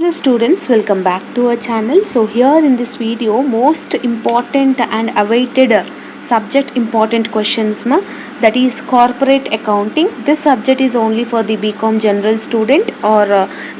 Hello students, welcome back to our channel. So here in this video, most important and awaited subject important questions that is corporate accounting. This subject is only for the BCom general student or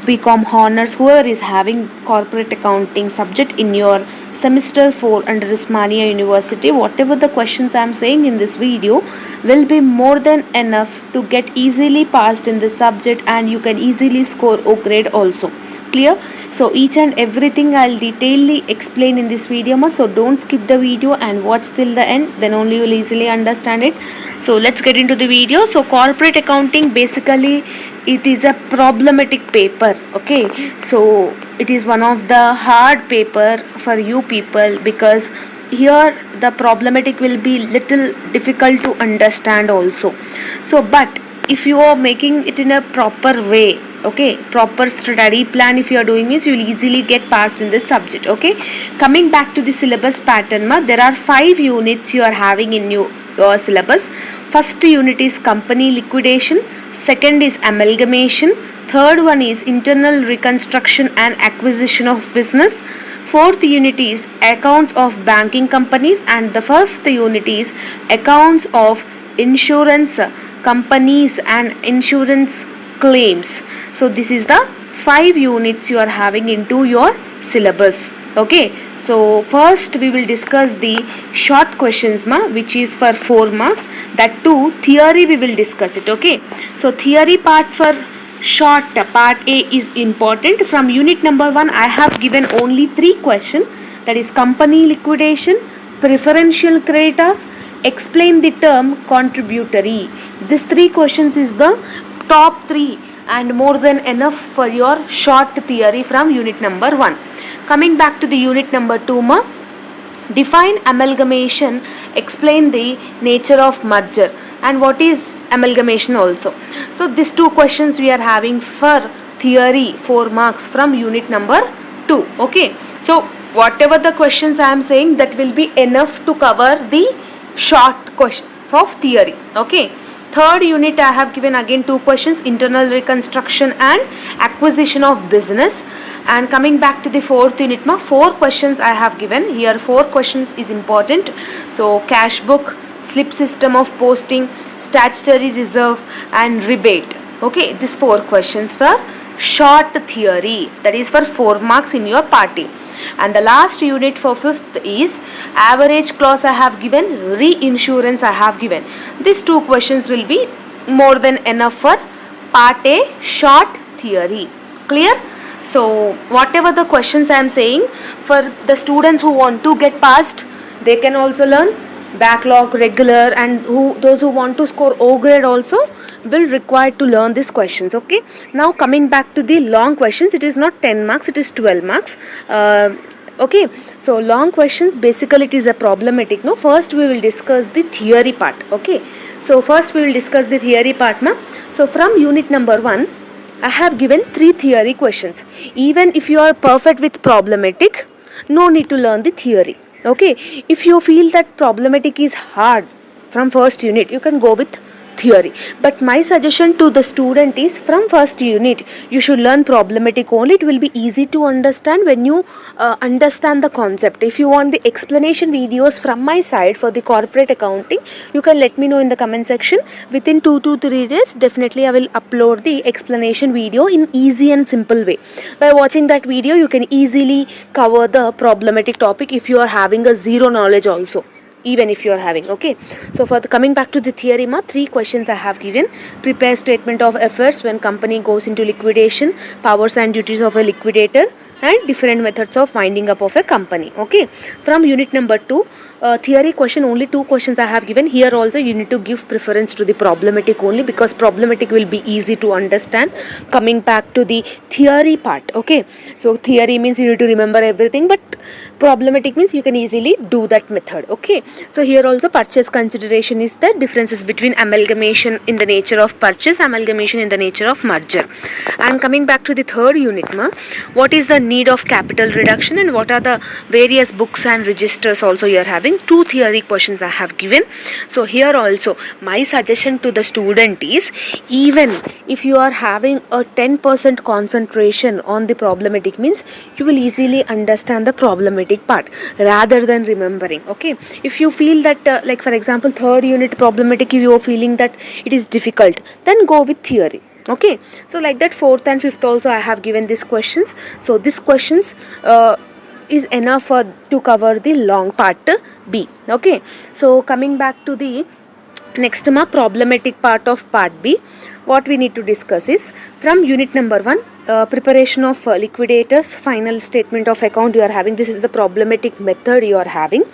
BCom honors, whoever is having corporate accounting subject in your semester 4 under Osmania University. Whatever the questions I am saying in this video will be more than enough to get easily passed in this subject, and you can easily score O grade also. Clear? So each and everything I'll detailedly explain in this video so don't skip the video and watch till the end, then only you'll easily understand it. So let's get into the video. So corporate accounting, basically it is a problematic paper. Okay, so it is one of the hard paper for you people, because here the problematic will be little difficult to understand also. So but if you are making it in a proper way, okay, proper study plan if you are doing this, you will easily get passed in this subject. Okay, coming back to the syllabus pattern, there are 5 units you are having in your syllabus. First unit is company liquidation, second is amalgamation, third one is internal reconstruction and acquisition of business, fourth unit is accounts of banking companies, and the fifth unit is accounts of insurance companies and insurance claims. So this is the 5 units you are having into your syllabus. Okay, so first we will discuss the short questions which is for 4 marks. That too theory we will discuss it. Okay, so theory part for short part A is important. From unit number 1 I have given only 3 questions, that is company liquidation, preferential creditors, explain the term contributory. This 3 questions is the top 3 and more than enough for your short theory from unit number 1. Coming back to the unit number 2, define amalgamation, explain the nature of merger and what is amalgamation also. So these 2 questions we are having for theory 4 marks from unit number 2. Okay, so whatever the questions I am saying, that will be enough to cover the short questions of theory. Okay, third unit I have given again 2 questions, internal reconstruction and acquisition of business. And coming back to the fourth unit, 4 questions I have given here. 4 questions is important. So cash book, slip system of posting, statutory reserve and rebate. Okay, these 4 questions for short theory, that is for 4 marks in your party. And the last unit for 5th is average clause I have given, reinsurance I have given. These 2 questions will be more than enough for part A short theory. Clear? So whatever the questions I am saying, for the students who want to get passed, they can also learn. Backlog, regular, and those who want to score O grade also will require to learn these questions. Okay, now coming back to the long questions, it is not 10 marks, it is 12 marks. Okay, so long questions, basically it is a problematic. No, first we will discuss the theory part. Okay, so first we will discuss the theory part. So from unit number 1 I have given 3 theory questions. Even if you are perfect with problematic, no need to learn the theory. Okay, if you feel that problematic is hard from first unit, you can go with theory, but my suggestion to the student is from first unit you should learn problematic only. It will be easy to understand when you understand the concept. If you want the explanation videos from my side for the corporate accounting, you can let me know in the comment section. Within 2 to 3 days definitely I will upload the explanation video in easy and simple way. By watching that video you can easily cover the problematic topic if you are having a zero knowledge also, even if you are having. Okay, so for the coming back to the theory, 3 questions I have given. Prepare statement of affairs when company goes into liquidation, powers and duties of a liquidator, and different methods of winding up of a company. Okay, from unit number 2, theory question, only 2 questions I have given. Here also you need to give preference to the problematic only, because problematic will be easy to understand. Coming back to the theory part. Okay, so theory means you need to remember everything, but problematic means you can easily do that method. Okay, so here also purchase consideration is the differences between amalgamation in the nature of purchase, amalgamation in the nature of merger. And coming back to the third unit, what is the need of capital reduction, and what are the various books and registers also you are having. 2 theory questions I have given. So here also my suggestion to the student is, even if you are having a 10% concentration on the problematic, means you will easily understand the problematic part rather than remembering. Okay, if you feel that like for example third unit problematic, if you are feeling that it is difficult, then go with theory. Okay, so like that fourth and fifth also I have given these questions. So these questions is enough for to cover the long part B. Okay, so coming back to the next problematic part of part B, what we need to discuss is from unit number 1, preparation of liquidators, final statement of account you are having. This is the problematic method you are having.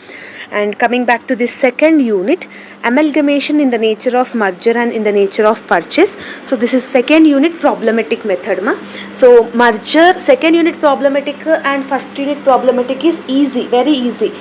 And coming back to this second unit, amalgamation in the nature of merger and in the nature of purchase. So this is second unit problematic method So merger, second unit problematic and first unit problematic is easy, very easy.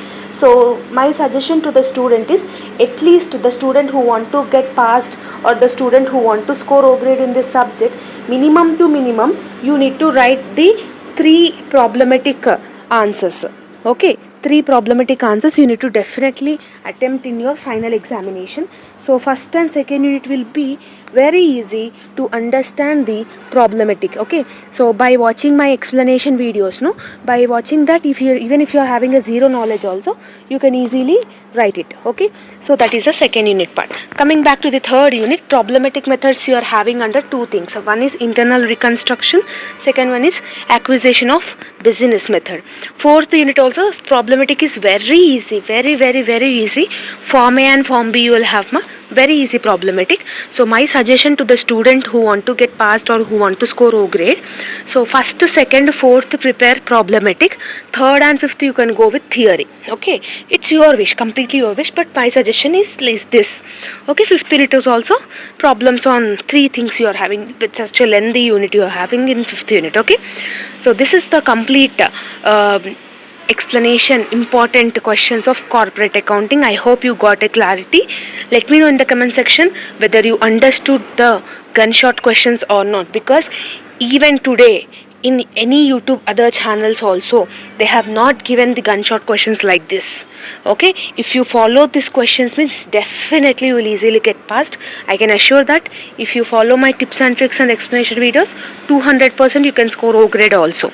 So my suggestion to the student is, at least the student who want to get passed or the student who want to score O grade in this subject, minimum to minimum you need to write the 3 problematic answers. Okay, 3 problematic answers you need to definitely attempt in your final examination. So first and second unit will be very easy to understand the problematic. Okay, so by watching my explanation videos, by watching that, if you even if you are having a zero knowledge also, you can easily write it. Okay, so that is the second unit part. Coming back to the third unit, problematic methods you are having under 2 things. So one is internal reconstruction, second one is acquisition of business method. Fourth unit also problematic is very easy, very easy. Form A and Form B you will have very easy problematic. So my suggestion to the student who want to get passed or who want to score O grade, so first, second, fourth prepare problematic, third and fifth you can go with theory. Okay, it's your wish, completely your wish, but my suggestion is this. Okay, fifth unit is also problems on 3 things you are having, with such a lengthy unit you are having in fifth unit. Okay, so this is the complete explanation, important questions of corporate accounting. I hope you got a clarity. Let me know in the comment section whether you understood the gunshot questions or not, because even today in any YouTube other channels also, they have not given the gunshot questions like this. Okay, if you follow these questions, means definitely you will easily get passed. I can assure that if you follow my tips and tricks and explanation videos, 200% you can score O grade also.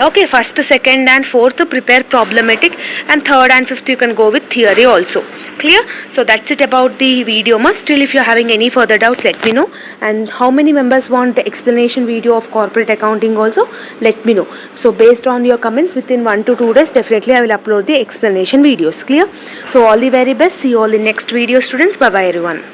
Okay, first, second and fourth prepare problematic, and third and fifth you can go with theory also. Clear? So that's it about the video. Still, if you are having any further doubts, let me know. And how many members want the explanation video of corporate accounting also, let me know. So based on your comments, within 1 to 2 days definitely I will upload the explanation videos. Clear? So all the very best. See you all in next video, students. Bye bye everyone.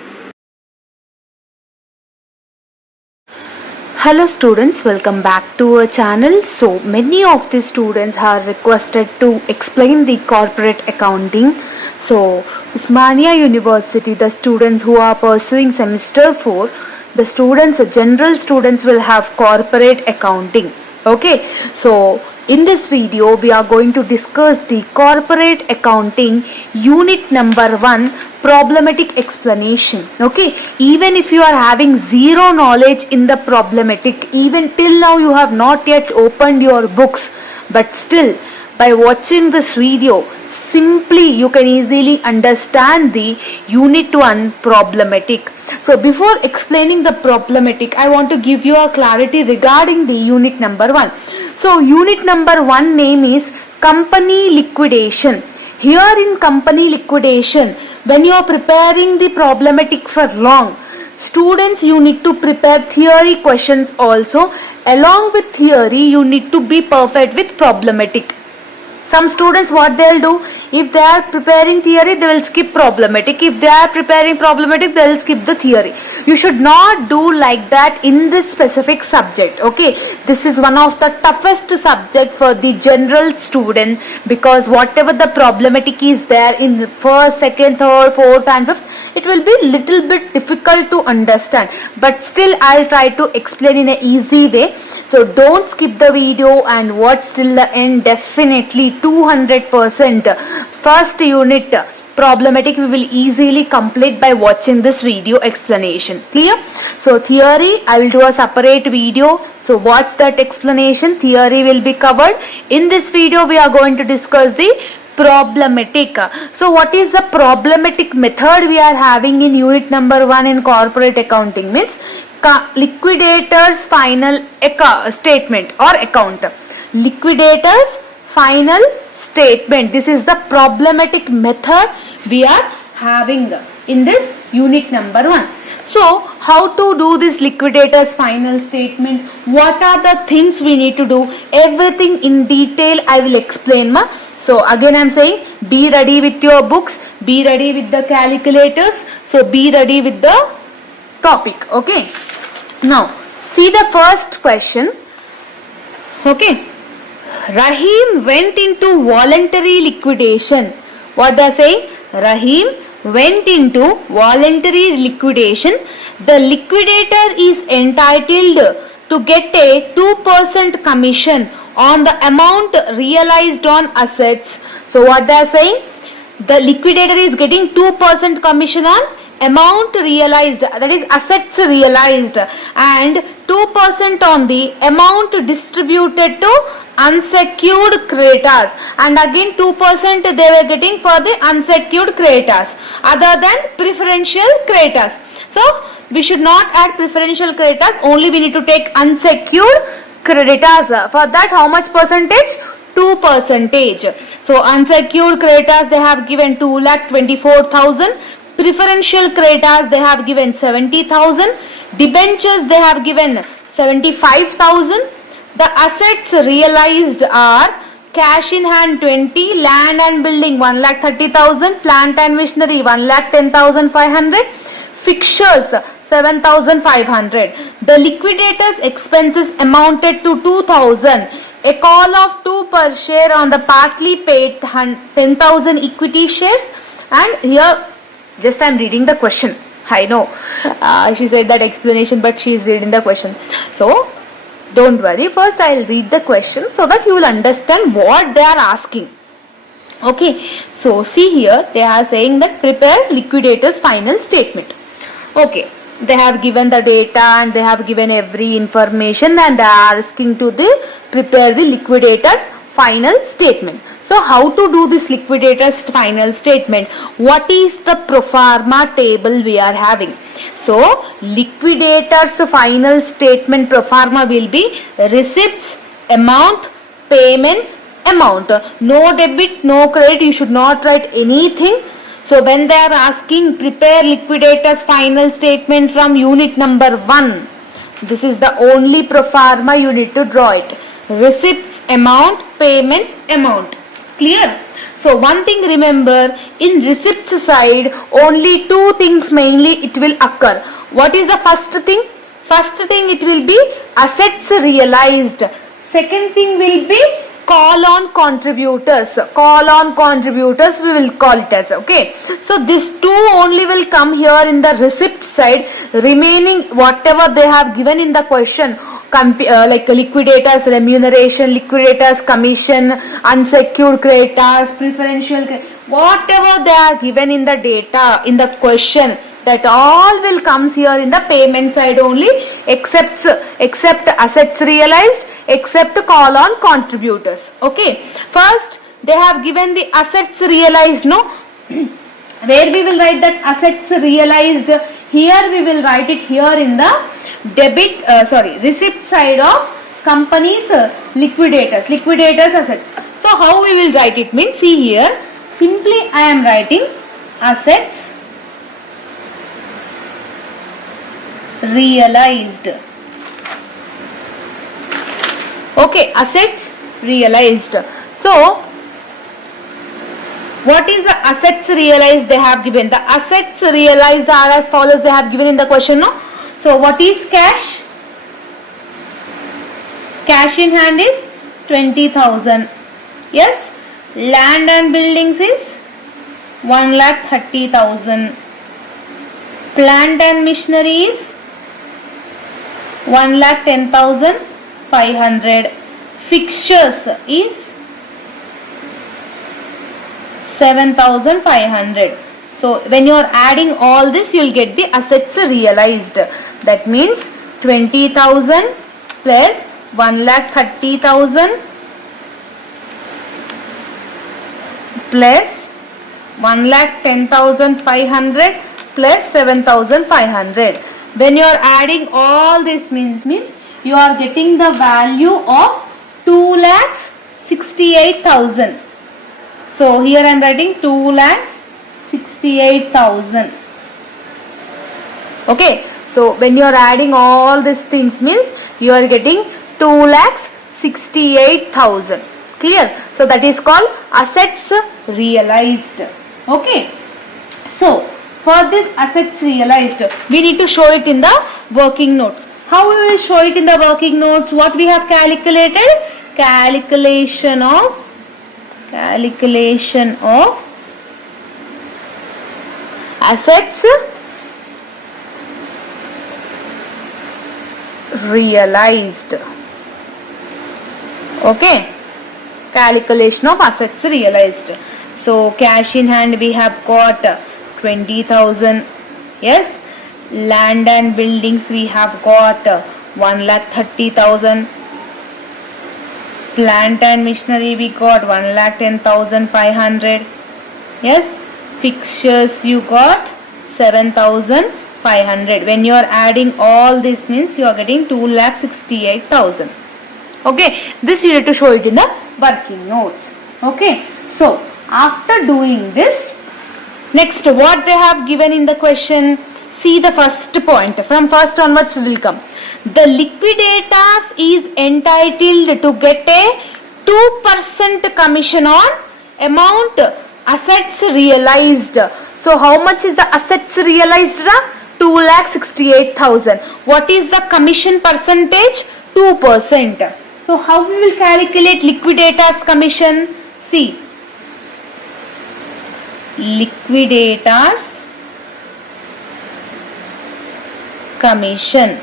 Hello students, welcome back to our channel. So many of the students are requested to explain the corporate accounting. So Osmania University, the students who are pursuing semester 4, the students, general students will have corporate accounting. Okay, so in this video we are going to discuss the corporate accounting unit number 1, problematic explanation. Okay, even if you are having zero knowledge in the problematic, even till now you have not yet opened your books, but still by watching this video, simply you can easily understand the unit 1 problematic. So before explaining the problematic, I want to give you a clarity regarding the unit number 1. So unit number 1 name is company liquidation. Here in company liquidation, when you are preparing the problematic for long, students, you need to prepare theory questions also. Along with theory, you need to be perfect with problematic. Some students, what they'll do, if they are preparing theory, they will skip problematic. If they are preparing problematic, they will skip the theory. You should not do like that in this specific subject. Okay, this is one of the toughest subject for the general student, because whatever the problematic is there in first, second, third, fourth and fifth, it will be little bit difficult to understand. But still I'll try to explain in an easy way. So don't skip the video and watch till the end. Definitely 200% first unit problematic we will easily complete by watching this video explanation. Clear? So theory I will do a separate video, so watch that explanation. Theory will be covered. In this video we are going to discuss the problematic. So what is the problematic method we are having in unit number 1 in corporate accounting? Means liquidator's final statement or account. Liquidator's final statement. This is the problematic method we are having in this unit number 1. So how to do this liquidator's final statement? What are the things we need to do? Everything in detail I will explain, ma. So again I am saying, be ready with your books, be ready with the calculators, so be ready with the topic. Okay. Now see the first question. Okay. Rahim went into voluntary liquidation. What they are saying? Rahim went into voluntary liquidation. The liquidator is entitled to get a 2% commission on the amount realized on assets. So what they are saying? The liquidator is getting 2% commission on amount realized, that is assets realized, and 2% on the amount distributed to unsecured creditors, and again 2% they were getting for the unsecured creditors other than preferential creditors. So we should not add preferential creditors, only we need to take unsecured creditors. For that how much percentage? 2%. So unsecured creditors they have given 2,24,000. Preferential creditors they have given 70,000. Debentures they have given 75,000. The assets realized are cash in hand 20, land and building 1,30,000, plant and machinery 1,10,500, fixtures 7,500. The liquidator's expenses amounted to 2,000. A call of 2 per share on the partly paid 10,000 equity shares. And here just I am reading the question. I know she said that explanation, but she is reading the question. So don't worry, first I will read the question so that you will understand what they are asking. Okay, so see here they are saying that prepare liquidator's final statement. Okay, they have given the data and they have given every information, and they are asking to prepare the liquidator's final statement. So how to do this liquidator's final statement? What is the pro forma table we are having? So liquidator's final statement pro forma will be receipts, amount, payments, amount. No debit, no credit, you should not write anything. So when they are asking prepare liquidator's final statement from unit number 1, this is the only pro forma you need to draw it. Receipts, amount, payments, amount. Clear? So one thing remember, in receipt side only 2 things mainly it will occur. What is the first thing? First thing it will be assets realized. Second thing will be call on contributors. Call on contributors we will call it as. Okay. So this 2 only will come here in the receipt side. Remaining whatever they have given in the question, like liquidators remuneration, liquidators commission, unsecured creditors, preferential, whatever they are given in the data in the question, that all will comes here in the payment side only, except assets realized, except call on contributors. Okay, first they have given the assets realized, no? Where we will write that assets realized? Here we will write it here in the receipt side of company's liquidators assets. So how we will write it? Means see here, simply I am writing assets realized. Okay, assets realized. So what is the assets realized they have given? The assets realized are as follows, they have given in the question, no? So what is cash? Cash in hand is 20,000. Yes. Land and buildings is 1,30,000. Plant and machinery is 1,10,500. Fixtures is 7,500. So when you are adding all this, you will get the assets realized. That means 20,000 plus 1,30,000 plus 1,10,500 plus 7,500. When you are adding all this means you are getting the value of 2,68,000. So here I am writing 2,68,000. Okay. So when you are adding all these things means you are getting 2,68,000. Clear? So that is called assets realized. Okay. So for this assets realized, we need to show it in the working notes. How we will show it in the working notes? What we have calculated? Calculation of assets realized. Okay. Calculation of assets realized. So cash in hand we have got 20,000. Yes. Land and buildings we have got 1,30,000. Plant and machinery we got 1,10,500. Yes. Fixtures you got 7,500. When you are adding all this means you are getting 2,68,000. Okay. This you need to show it in the working notes. Okay. So after doing this, next what they have given in the question. See the first point. From first onwards we will come. The liquidators is entitled to get a 2% commission on amount assets realized. So how much is the assets realized? 2,68,000. What is the commission percentage? 2%. So how we will calculate liquidators commission? See. Liquidators commission.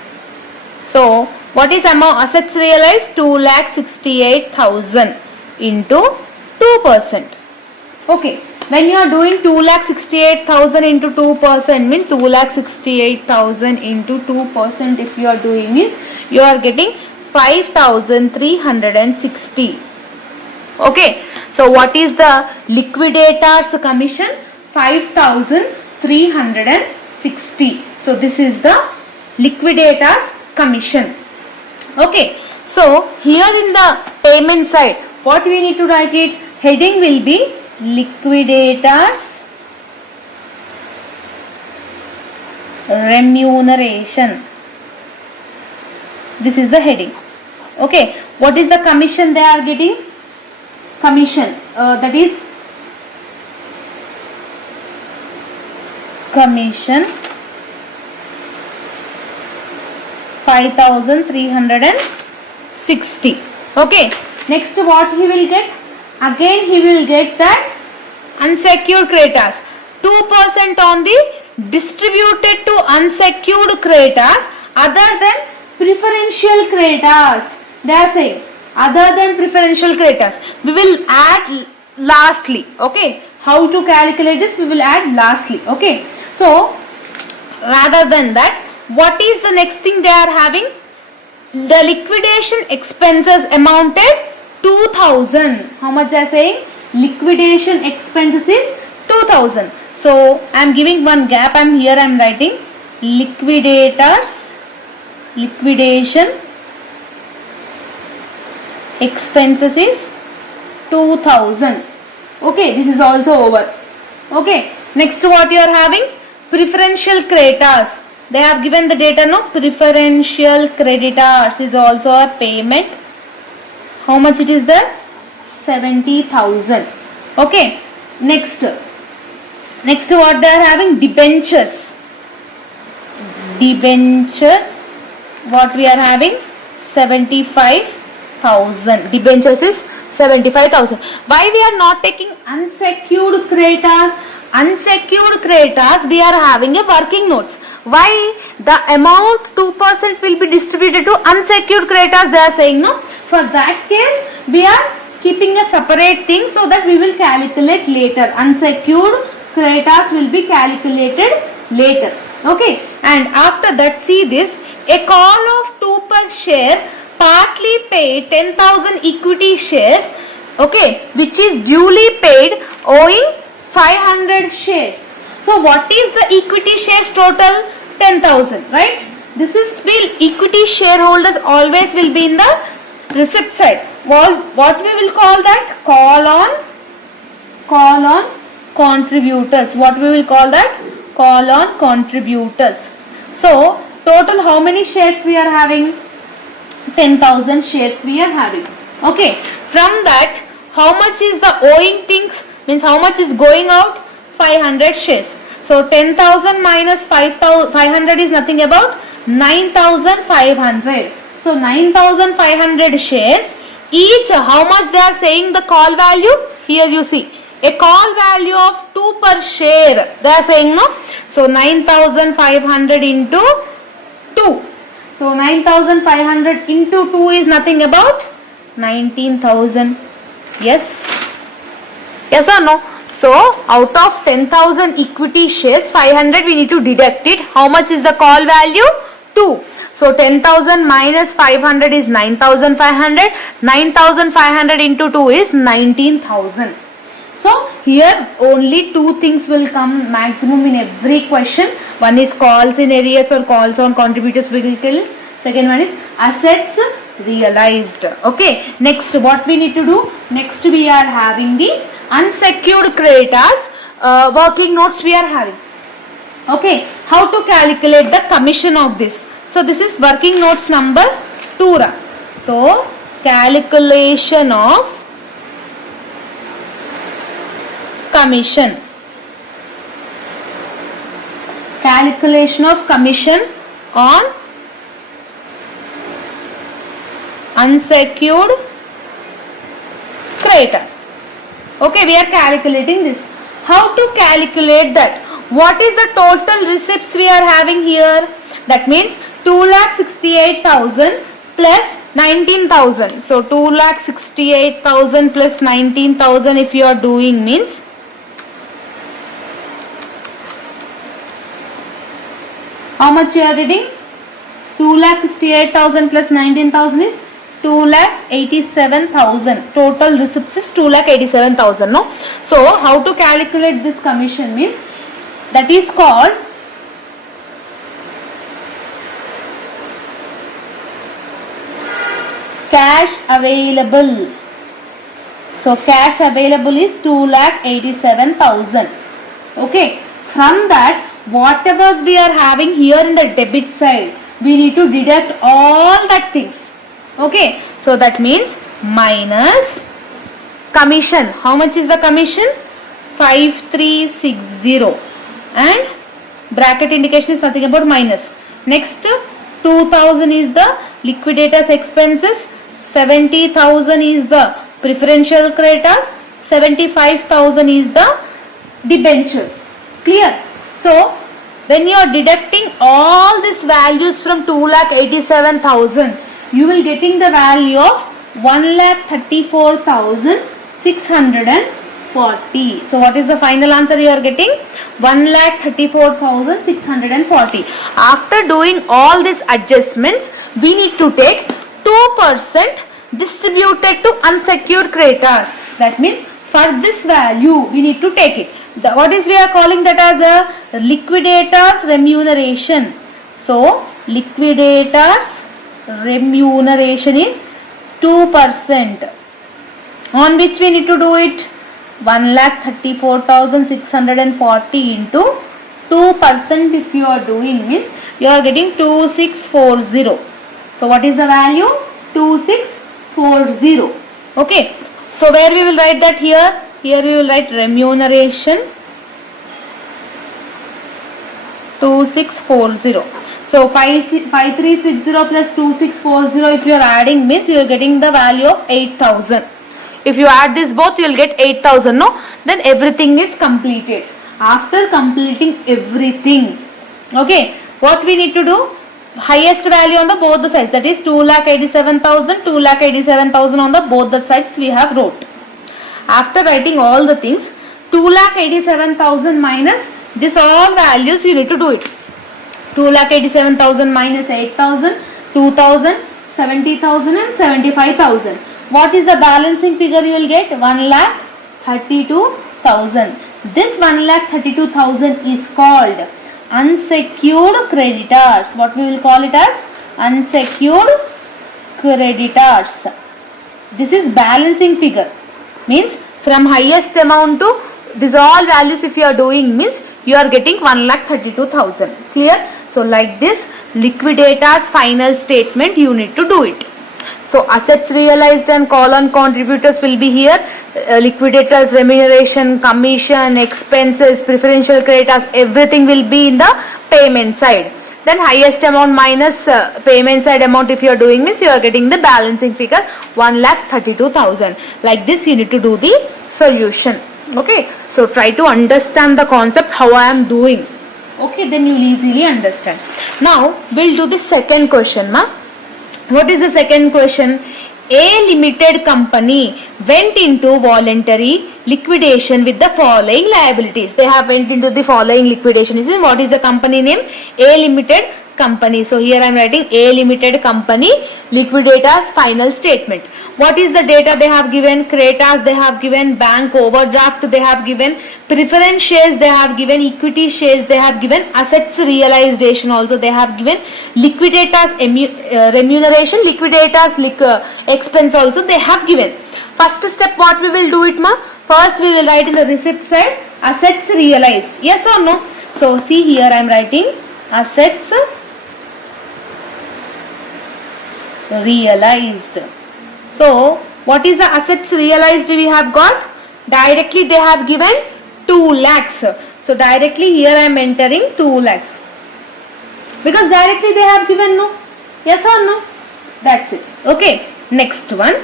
So what is amount assets realized? 2,68,000 into 2%. Okay. When you are doing 2,68,000 into 2% means 2,68,000 into 2% if you are doing means you are getting 5,360. Okay. So what is the liquidators commission? 5,360. So this is the liquidators commission. Okay. So here in the payment side, what we need to write it? Heading will be liquidators remuneration. This is the heading. Okay. What is the commission they are getting? Commission. That is commission 5,360. Okay. Next what he will get? Again he will get that unsecured creditors. 2% on the distributed to unsecured creditors other than preferential creditors. They are saying other than preferential creditors. We will add lastly. Okay. How to calculate this? We will add lastly. Okay. So rather than that, what is the next thing they are having? The liquidation expenses amounted 2,000. How much they are saying? Liquidation expenses is 2,000. So I am giving one gap. I am writing liquidation expenses is 2,000. Okay. This is also over. Okay. Next what you are having? Preferential creditors. They have given the data, no? Preferential creditors is also a payment. How much it is there? 70,000. Okay. Next what they are having? Debentures. What we are having? 75,000. Debentures is 75,000. Why we are not taking unsecured creditors? Unsecured creditors we are having a working notes. Why? The amount 2% will be distributed to unsecured creditors they are saying, no? For that case we are keeping a separate thing so that we will calculate later. Unsecured creditors will be calculated later. Okay, and after that, see this, a call of 2 per share partly paid 10,000 equity shares, okay, which is duly paid owing 500 shares. So what is the equity shares total? 10,000, right? This is will equity shareholders always will be in the receipt side. Well, what we will call that? Call on contributors. What we will call that? Call on contributors. So total how many shares we are having? 10,000 shares we are having. Okay. From that, how much is the owing things? Means how much is going out? 500 shares. So 10,000 minus 500 is nothing about 9,500. So 9,500 shares. Each how much they are saying the call value? Here you see. A call value of 2 per share. They are saying no. So 9,500 into 2. So 9,500 into 2 is nothing about 19,000. Yes? Yes or no? So out of 10,000 equity shares, 500 we need to deduct it. How much is the call value? 2. So 10,000 minus 500 is 9,500. 9,500 into 2 is 19,000. So here only two things will come maximum in every question. One is calls in arrears or calls on contributors will kill. Second one is assets realized. Okay. Next what we need to do? Next we are having the unsecured creditors working notes we are having. Okay. How to calculate the commission of this? So this is working notes number 2. So calculation of commission. Calculation of commission on unsecured creditors. Okay, we are calculating this. How to calculate that? What is the total receipts we are having here? That means 2,68,000 plus 19,000. So 2,68,000 plus 19,000 if you are doing means how much you are reading? 2,68,000 plus 19,000 is 2,87,000. Total receipts is 2,87,000. No. So how to calculate this commission means that is called cash available. So cash available is 2,87,000. Okay. From that, whatever we are having here in the debit side, we need to deduct all that things. Okay. So that means minus commission. How much is the commission? 5,360. And bracket indication is nothing about minus. Next, 2,000 is the liquidators expenses. 70,000 is the preferential creditors. 75,000 is the debentures. Clear? So when you are deducting all these values from 2,87,000, you will getting the value of 1,34,640. So what is the final answer you are getting? 1,34,640. After doing all these adjustments, we need to take 2% distributed to unsecured creditors. That means for this value we need to take it. What is we are calling that as a liquidators remuneration. So liquidators remuneration is 2%. On which we need to do it? 1,34,640 into 2% if you are doing means you are getting 2,640. So what is the value? 2,640. Okay. So where we will write that here? Here we will write remuneration 2,640. So 5,360 plus 2,640 if you are adding means you are getting the value of 8,000. If you add this both you will get 8,000. No? Then everything is completed. After completing everything, okay, what we need to do? highest value on the both the sides, that is 2,87,000, 2,87,000 on the both the sides we have wrote. After writing all the things, 2,87,000 minus this all values you need to do it. 2,87,000 minus 8,000, 2,000, 70,000 and 75,000. What is the balancing figure you will get? 1,32,000. This 1,32,000 is called unsecured creditors. What we will call it as? Unsecured creditors. This is balancing figure. Means from highest amount to these all values if you are doing means you are getting 1,32,000. Clear? So like this liquidator's final statement you need to do it. So assets realized and column contributors will be here. Liquidators remuneration, commission, expenses, preferential creditors, everything will be in the payment side. Then highest amount minus payment side amount if you are doing means you are getting the balancing figure 1,32,000. Like this you need to do the solution. Okay, so try to understand the concept how I am doing. Okay, then you will easily understand. Now we'll do the second question, ma. What is the second question? A limited company went into voluntary liquidation with the following liabilities. They have went into the following liquidation. What is the company name? A limited company. So here I am writing A limited company liquidators final statement. What is the data they have given? Creditors they have given, bank overdraft they have given, preference shares they have given, equity shares they have given, assets realization also they have given, liquidators remuneration, liquidators expense also they have given. First step what we will do it, ma? First we will write in the receipt side assets realized. Yes or no? So see here I am writing assets realized. So what is the assets realized we have got? Directly they have given 2 lakhs. So directly here I am entering 2 lakhs. Because directly they have given no. Yes or no? That's it. Okay. Next one.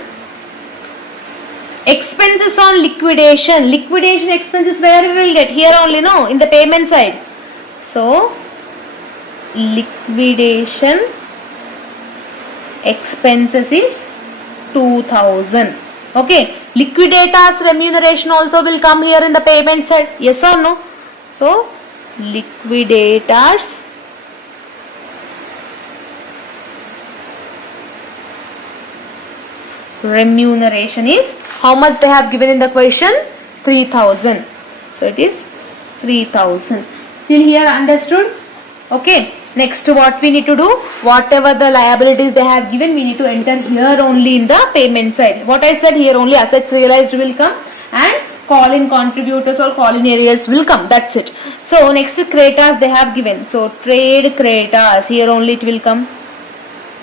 Expenses on liquidation. Liquidation expenses where we will get? Here only no. In the payment side. So liquidation expenses is 2,000. Okay, liquidators remuneration also will come here in the payment side. Yes or no? So liquidators remuneration is how much they have given in the question? 3,000. So it is 3,000. Till here understood? Okay. Next what we need to do? Whatever the liabilities they have given we need to enter here only in the payment side. What I said here only assets realized will come and call in contributors or call in arrears will come. That's it. So next creditors they have given. So trade creditors here only it will come.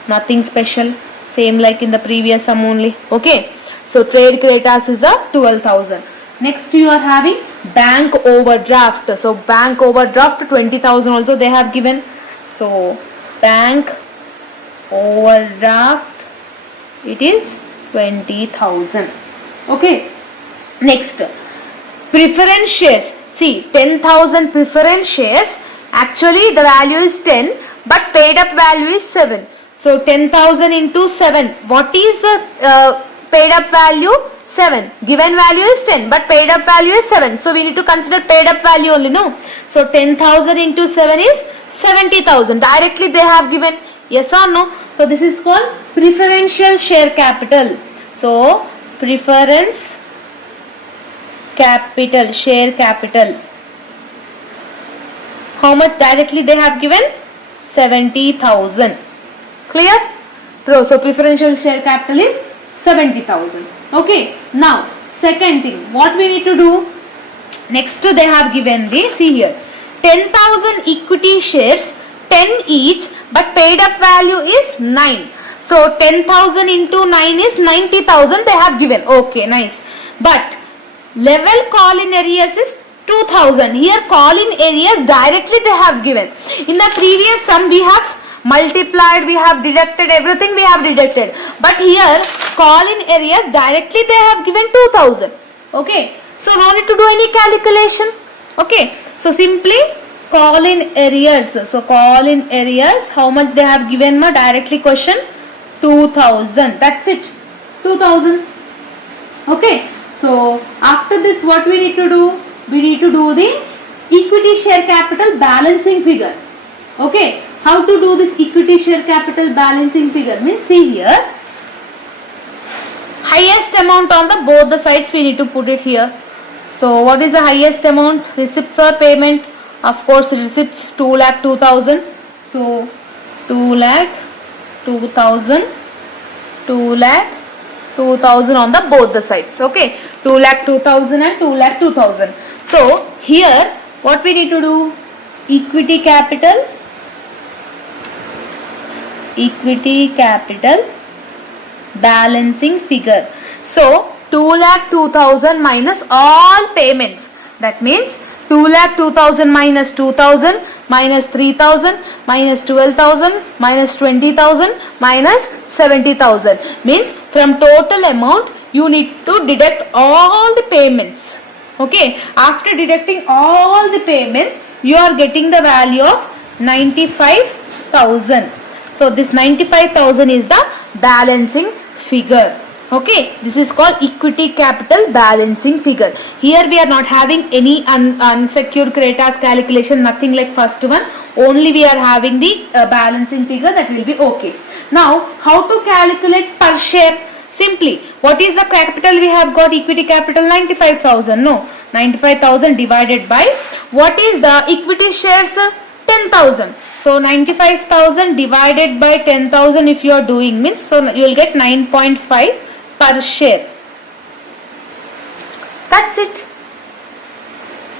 Nothing special. Same like in the previous sum only. Okay. So trade creditors is a 12,000. Next you are having bank overdraft. So bank overdraft 20,000 also they have given. So bank overdraft it is 20,000. Okay. Next preference shares. See 10,000 preference shares. Actually the value is 10 but paid up value is 7. So 10,000 into 7. What is the paid up value? 7. Given value is 10 but paid up value is 7. So we need to consider paid up value only, no? So 10,000 into 7 is 70,000. Directly they have given. Yes or no? So this is called preferential share capital. So preference capital, share capital. How much directly they have given? 70,000. Clear? So preferential share capital is 70,000. Okay. Now second thing what we need to do? Next they have given the, see here, 10,000 equity shares, 10 each but paid up value is 9. So 10,000 into 9 is 90,000 they have given. Okay, nice. But level call in arrears is 2,000. Here call in arrears directly they have given. In the previous sum we have multiplied, we have deducted, everything we have deducted. But here call in arrears directly they have given 2,000. Okay. So no need to do any calculation. Okay. So simply call in arrears. So call in arrears, how much they have given ma directly question? 2000. That's it. 2000. Okay. So after this what we need to do? We need to do the equity share capital balancing figure. Okay. How to do this equity share capital balancing figure? Means see here. Highest amount on the both the sides we need to put it here. So what is the highest amount? Receipts or payment? Of course receipts 2,02,000. So 2,02,000, 2,02,000 on the both the sides. Okay, 2,02,000 and 2,02,000. So here what we need to do? Equity capital balancing figure. So 2,02,000 minus all payments. That means 2,02,000 minus 2,000 minus 3,000 minus 12,000 minus 20,000 minus 70,000. Means from total amount you need to deduct all the payments. Okay. After deducting all the payments you are getting the value of 95,000. So this 95,000 is the balancing figure. Okay, this is called equity capital balancing figure. Here we are not having any unsecured creditors calculation, nothing like first one. Only we are having the balancing figure, that will be okay. Now, how to calculate per share? Simply, what is the capital we have got? Equity capital 95,000. No, 95,000 divided by what is the equity shares? 10,000. So 95,000 divided by 10,000 if you are doing means, so you will get 9.5 per share. That's it.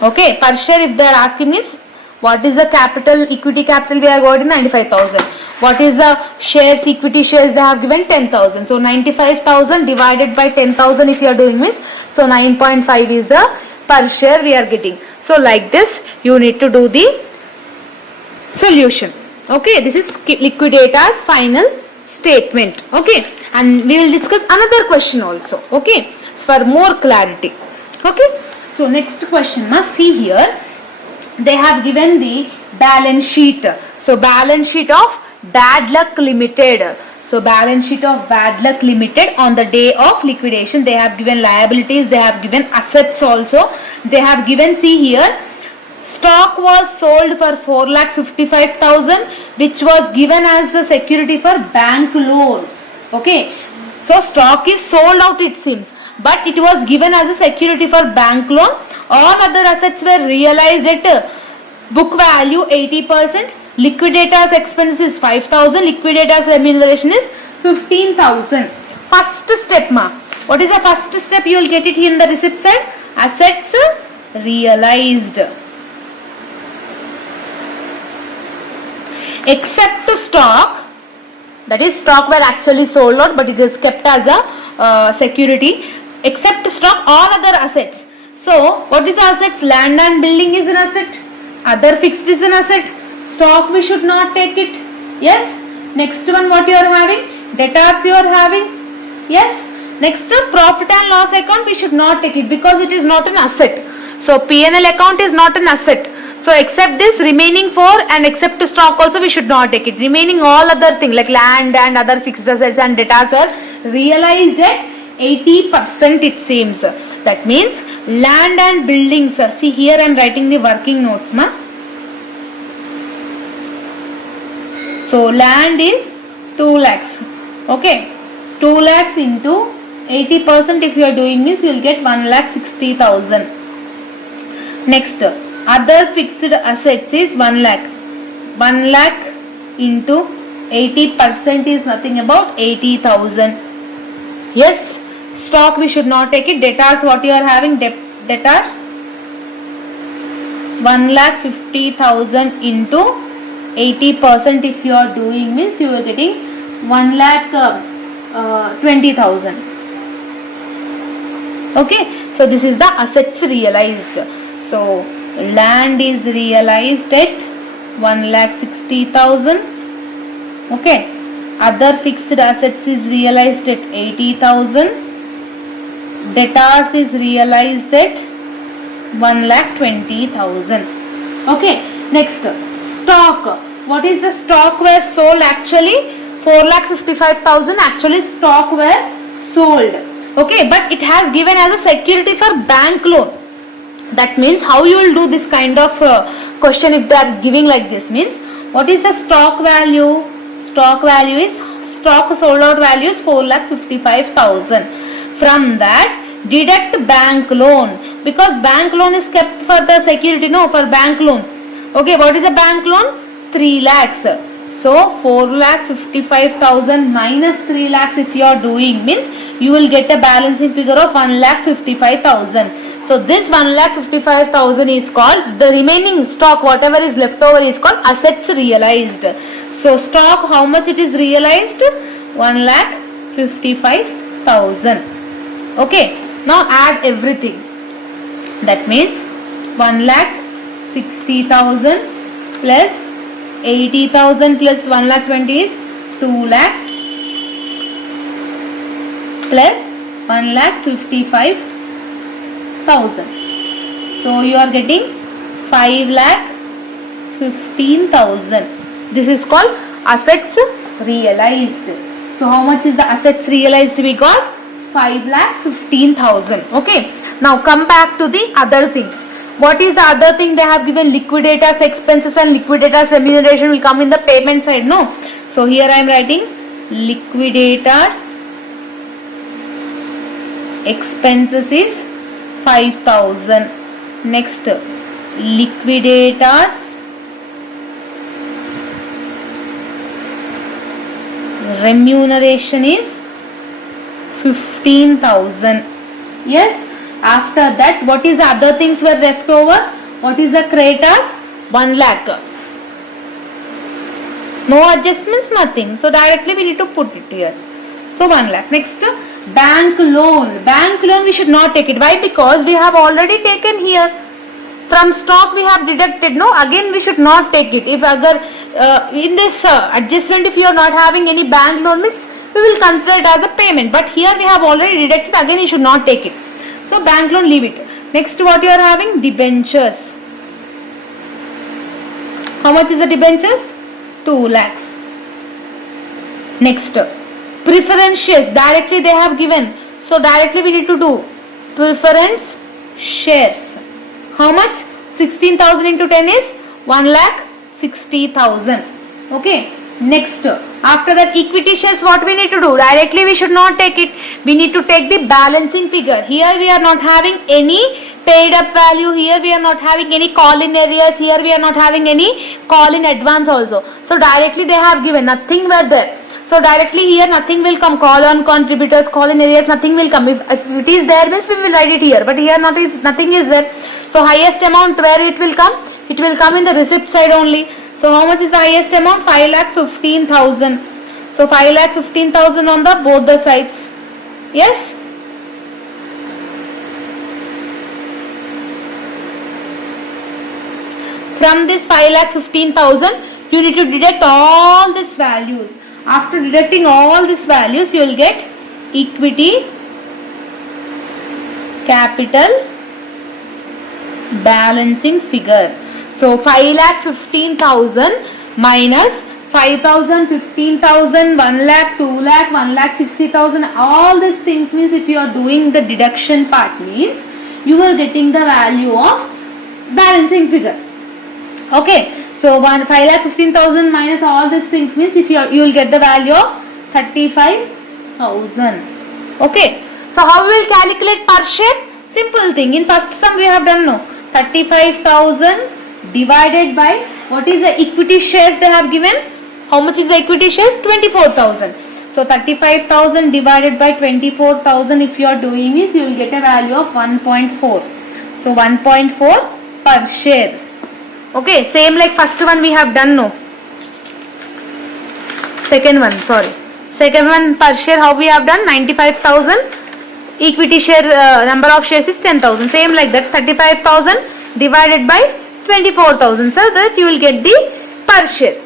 Okay, per share if they are asking means what is the capital, equity capital we have got in 95,000. What is the shares, equity shares they have given? 10,000. So 95,000 divided by 10,000 if you are doing means, so 9.5 is the per share we are getting. So like this you need to do the solution. Okay, this is liquidator's final statement. Okay, and we will discuss another question also. Okay, for more clarity. Okay, so next question, see here they have given the balance sheet. So balance sheet of Bad Luck Limited. So balance sheet of Bad Luck Limited on the day of liquidation. They have given liabilities, they have given assets also. They have given, see here, stock was sold for 4,55,000 which was given as a security for bank loan. Okay, so stock is sold out it seems, but it was given as a security for bank loan. All other assets were realized at book value 80%. Liquidators expense is 5,000. Liquidators remuneration is 15,000. First step what is the first step? You will get it in the receipt side. Assets realized. Except stock, that is stock were actually sold out but it is kept as a security. Except stock, all other assets. So what is the assets? Land and building is an asset. Other fixed is an asset. Stock we should not take it. Yes. Next one what you are having? Debtors you are having. Yes. Next profit and loss account we should not take it because it is not an asset. So P&L account is not an asset. So except this remaining 4 and except stock also we should not take it. Remaining all other things like land and other fixed assets and debtors are realized at 80% it seems. That means land and buildings. See here I am writing the working notes So land is 2 lakhs. Okay. 2 lakhs into 80% if you are doing this you will get 1,60,000. Next, other fixed assets is 1 lakh. 1 lakh into 80% is nothing about 80,000. Yes, stock we should not take it. Debtors what you are having? Debtors 1,50,000 into 80% if you are doing means you are getting 1,20,000. Okay, so this is the assets realized. So land is realized at 1,60,000. Okay, other fixed assets is realized at 80,000. Debtors is realized at 1,20,000. Okay, Next, stock. What is the stock were sold actually? 4,55,000 actually stock were sold. Okay, but it has given as a security for bank loan. That means how you will do this kind of question if they are giving like this means, what is the stock value? Stock value is, stock sold out value is 4,55,000. From that deduct bank loan, because bank loan is kept for the security, no, for bank loan. Okay, what is a bank loan? 3 lakhs. So 4,55,000 minus 3 lakhs if you are doing means you will get a balancing figure of 1,55,000. So this 1,55,000 is called, the remaining stock whatever is left over is called assets realized. So stock, how much it is realized? 1,55,000. Okay, now add everything. That means 1,60,000 plus 80,000 plus 1,20,000 is 2 lakhs plus 1,55,000. So you are getting 5,15,000. This is called assets realized. So how much is the assets realized we got? 5,15,000. Okay. Now come back to the other things. What is the other thing they have given? Liquidators expenses and liquidators remuneration will come in the payment side. No. So here I am writing liquidators expenses is 5,000. Next, liquidators remuneration is 15,000. Yes. After that, what is the other things were left over? What is the creditors? 1 lakh. No adjustments, nothing. So directly we need to put it here. So 1 lakh. Next, bank loan. Bank loan we should not take it. Why? Because we have already taken here. From stock we have deducted. No, again we should not take it. If agar in this adjustment, if you are not having any bank loan, means we will consider it as a payment. But here we have already deducted. Again you should not take it. So bank loan, leave it. Next, what you are having? Debentures. How much is the debentures? 2 lakhs. Next, preference shares. Directly they have given. So directly we need to do preference shares. How much? 16,000 into 10 is 1,60,000. Okay. Next, after that equity shares, what we need to do? Directly we should not take it. We need to take the balancing figure. Here we are not having any paid up value. Here we are not having any call in areas. Here we are not having any call in advance also. So directly they have given, nothing were there. So directly here nothing will come. Call on contributors, call in areas, nothing will come. If it is there means we will write it here. But here nothing is there. So highest amount where it will come? It will come in the receipt side only. So how much is the highest amount? 5,15,000. So 5,15,000 on the both the sides. Yes. From this 5,15,000, you need to deduct all these values. After deducting all these values, you will get equity, capital, balancing figure. So 5,15,000 minus 5,000, 15,000, 1 lakh, 2 lakh, 1,60,000. All these things means if you are doing the deduction part means you are getting the value of balancing figure. Okay. So 5,15,000 minus all these things means if you will get the value of 35,000. Okay. So how we will calculate per share? Simple thing. In first sum we have done no. 35,000 divided by what is the equity shares they have given? How much is the equity shares? 24,000. So 35,000 divided by 24,000 if you are doing it, you will get a value of 1.4. So 1.4 per share. Okay, same like first one we have done no. Second one per share how we have done? 95,000. Equity share number of shares is 10,000. Same like that, 35,000 divided by 24,000, so that you will get the per share.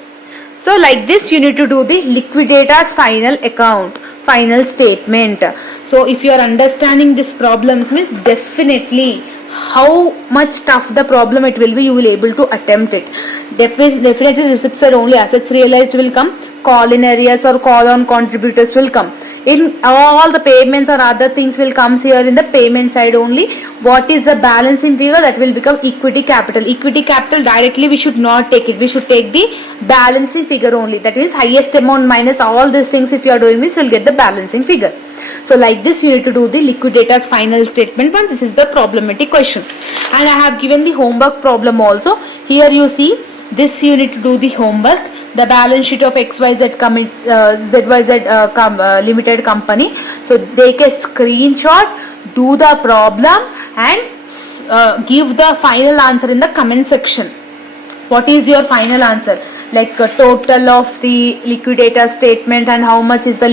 So like this you need to do the liquidator's final account, final statement. So if you are understanding this problems means definitely how much tough the problem it will be, you will able to attempt it. Definitely receipts are only, assets realized will come, call in arrears or call on contributors will come. In all the payments or other things will comes here in the payment side only. What is the balancing figure? That will become equity capital. Equity capital directly we should not take it. We should take the balancing figure only. That is highest amount minus all these things. If you are doing this, you will get the balancing figure. So like this you need to do the liquidator's final statement one. This is the problematic question, and I have given the homework problem also. Here you see this, you need to do the homework. The balance sheet of XYZ limited company. So take a screenshot, do the problem, and give the final answer in the comment section. What is your final answer? Like a total of the liquidator statement and how much is the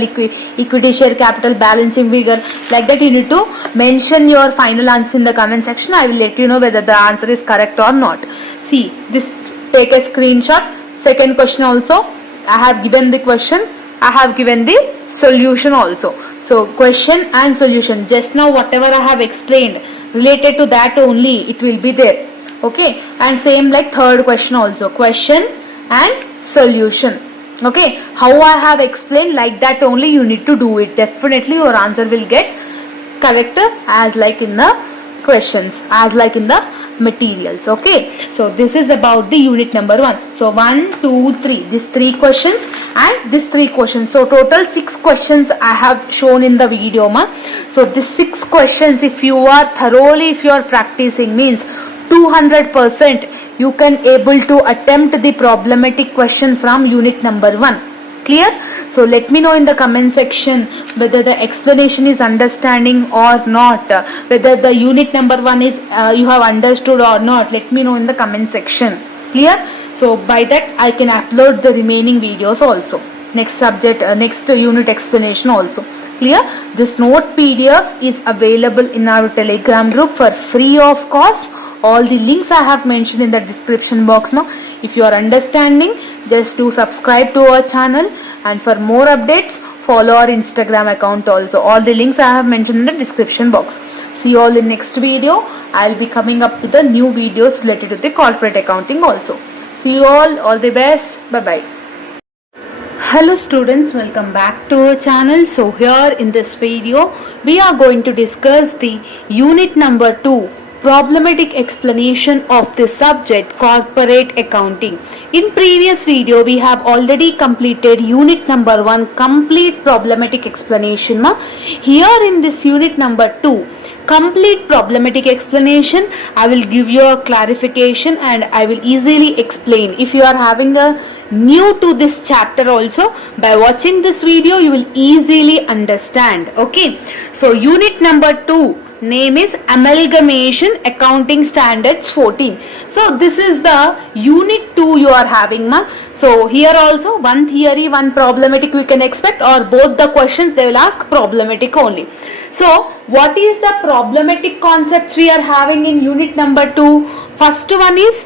equity share capital balancing figure. Like that you need to mention your final answer in the comment section. I will let you know whether the answer is correct or not. See this, take a screenshot. Second question also, I have given the question, I have given the solution also. So question and solution, just now whatever I have explained related to that only it will be there. Okay, and same like third question also, question and solution. Okay, how I have explained like that only you need to do it. Definitely your answer will get correct as like in the questions, as like in the materials. Okay, so this is about the unit number 1. So 1, 2, 3, these 3 questions and these 3 questions. So total 6 questions I have shown in the video ma. So these 6 questions, if you are thoroughly, if you are practicing, means 200% you can able to attempt the problematic question from unit number 1. Clear? So let me know in the comment section whether the explanation is understanding or not, whether the unit number 1 is you have understood or not. Let me know in the comment section. Clear? So by that I can upload the remaining videos also, next subject, next unit explanation also. Clear? This note PDF is available in our Telegram group for free of cost. All the links I have mentioned in the description box now. If you are understanding, just do subscribe to our channel, and for more updates follow our Instagram account also. All the links I have mentioned in the description box. See you all in next video. I will be coming up with the new videos related to the corporate accounting also. See you all the best. Bye bye. Hello students, welcome back to our channel. So here in this video we are going to discuss the unit number 2, problematic explanation of the subject corporate accounting. In previous video we have already completed unit number 1 complete problematic explanation. Here in this unit number 2 complete problematic explanation, I will give you a clarification and I will easily explain. If you are having a new to this chapter also, by watching this video you will easily understand. Okay, so unit number 2 name is Amalgamation Accounting Standards 14. So this is the unit 2 you are having ma. So here also one theory, one problematic we can expect, or both the questions they will ask problematic only. So what is the problematic concepts we are having in unit number 2? First one is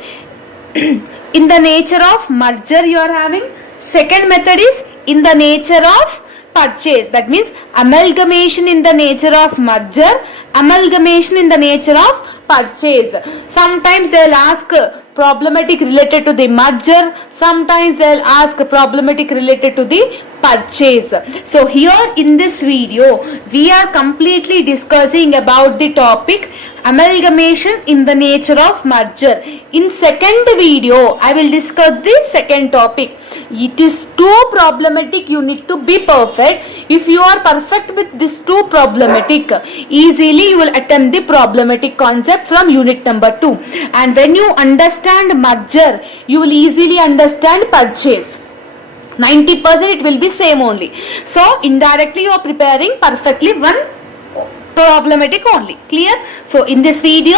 in the nature of merger you are having. Second method is in the nature of purchase. That means amalgamation in the nature of merger, amalgamation in the nature of purchase. Sometimes they will ask problematic related to the merger, sometimes they will ask problematic related to the purchase. So here in this video we are completely discussing about the topic amalgamation in the nature of merger. In second video I will discuss the second topic. It is too problematic, you need to be perfect. If you are perfect with this too problematic, easily you will attempt the problematic concept from unit number 2. And when you understand merger, you will easily understand purchase. 90% it will be same only. So indirectly you are preparing perfectly one problematic only. Clear? So in this video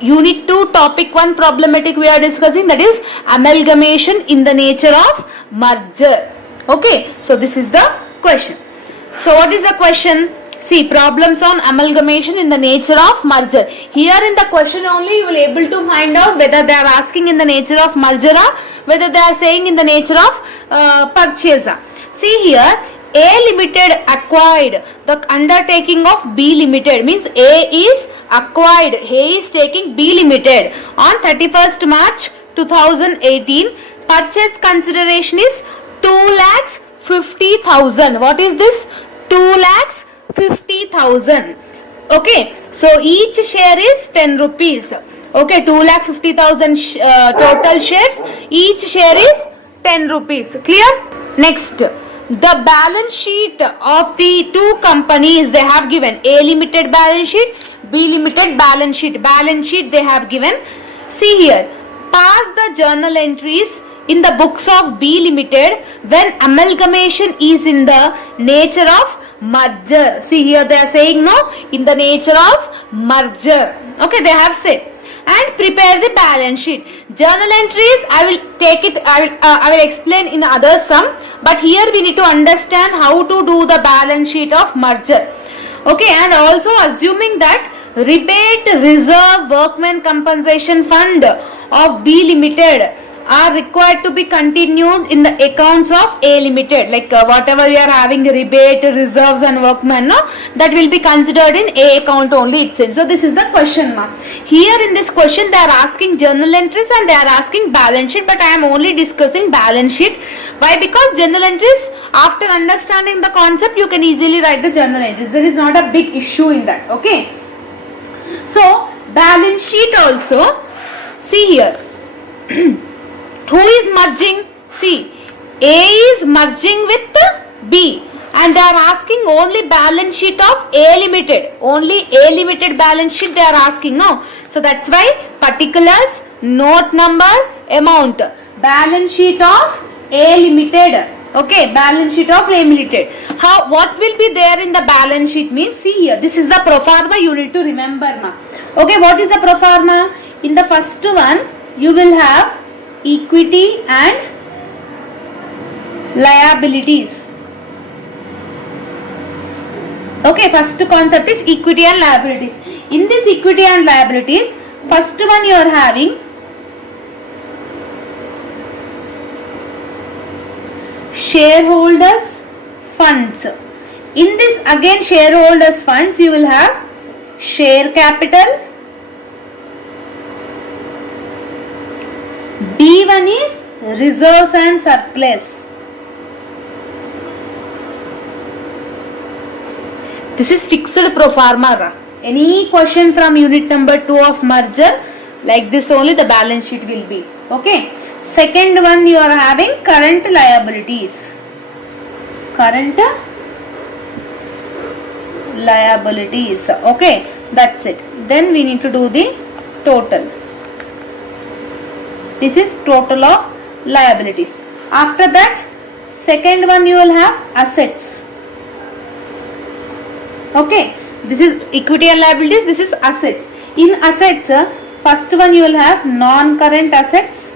unit 2 topic 1 problematic we are discussing, that is amalgamation in the nature of merger. Okay, so this is the question. So what is the question? See, problems on amalgamation in the nature of merger. Here in the question only you will able to find out whether they are asking in the nature of merger or whether they are saying in the nature of purchase. See here, A Limited acquired the undertaking of B Limited, means A is acquired. A is taking B Limited on 31st March 2018. Purchase consideration is 2,50,000. What is this? 2,50,000. Okay, so each share is 10 rupees. Okay, 2,50,000 total shares. Each share is 10 rupees. Clear? Next, the balance sheet of the two companies they have given. A Limited balance sheet, B Limited balance sheet. Balance sheet they have given. See here, pass the journal entries in the books of B Limited when amalgamation is in the nature of merger. See here they are saying no, in the nature of merger. Okay, they have said. And prepare the balance sheet. Journal entries I will take it, I will explain in other sum, but here we need to understand how to do the balance sheet of merger. Okay, and also assuming that rebate reserve workmen compensation fund of B Limited are required to be continued in the accounts of A Limited. Like whatever we are having rebate, reserves and workmen, no, that will be considered in A account only itself. So this is the question mark. Here in this question they are asking journal entries and they are asking balance sheet, but I am only discussing balance sheet. Why? Because journal entries, after understanding the concept, you can easily write the journal entries. There is not a big issue in that. Okay. So balance sheet also, see here. Who is merging? See, A is merging with B and they are asking only balance sheet of A Limited. Only A Limited balance sheet they are asking. No. So that's why particulars, note number, amount. Balance sheet of A Limited. Okay, balance sheet of A Limited. What will be there in the balance sheet means, see here, this is the pro forma you need to remember. Okay, what is the pro forma? In the first one, you will have equity and liabilities. Okay, first concept is equity and liabilities. In this equity and liabilities, first one you are having shareholders funds. In this again shareholders funds you will have share capital. B1 is reserves and surplus. This is fixed pro forma. Any question from unit number 2 of merger, like this only the balance sheet will be. Okay. Second one you are having current liabilities. Current liabilities. Okay. That's it. Then we need to do the total. This is total of liabilities. After that, second one you will have assets. Okay, this is equity and liabilities, this is assets. In assets, first one you will have non-current assets.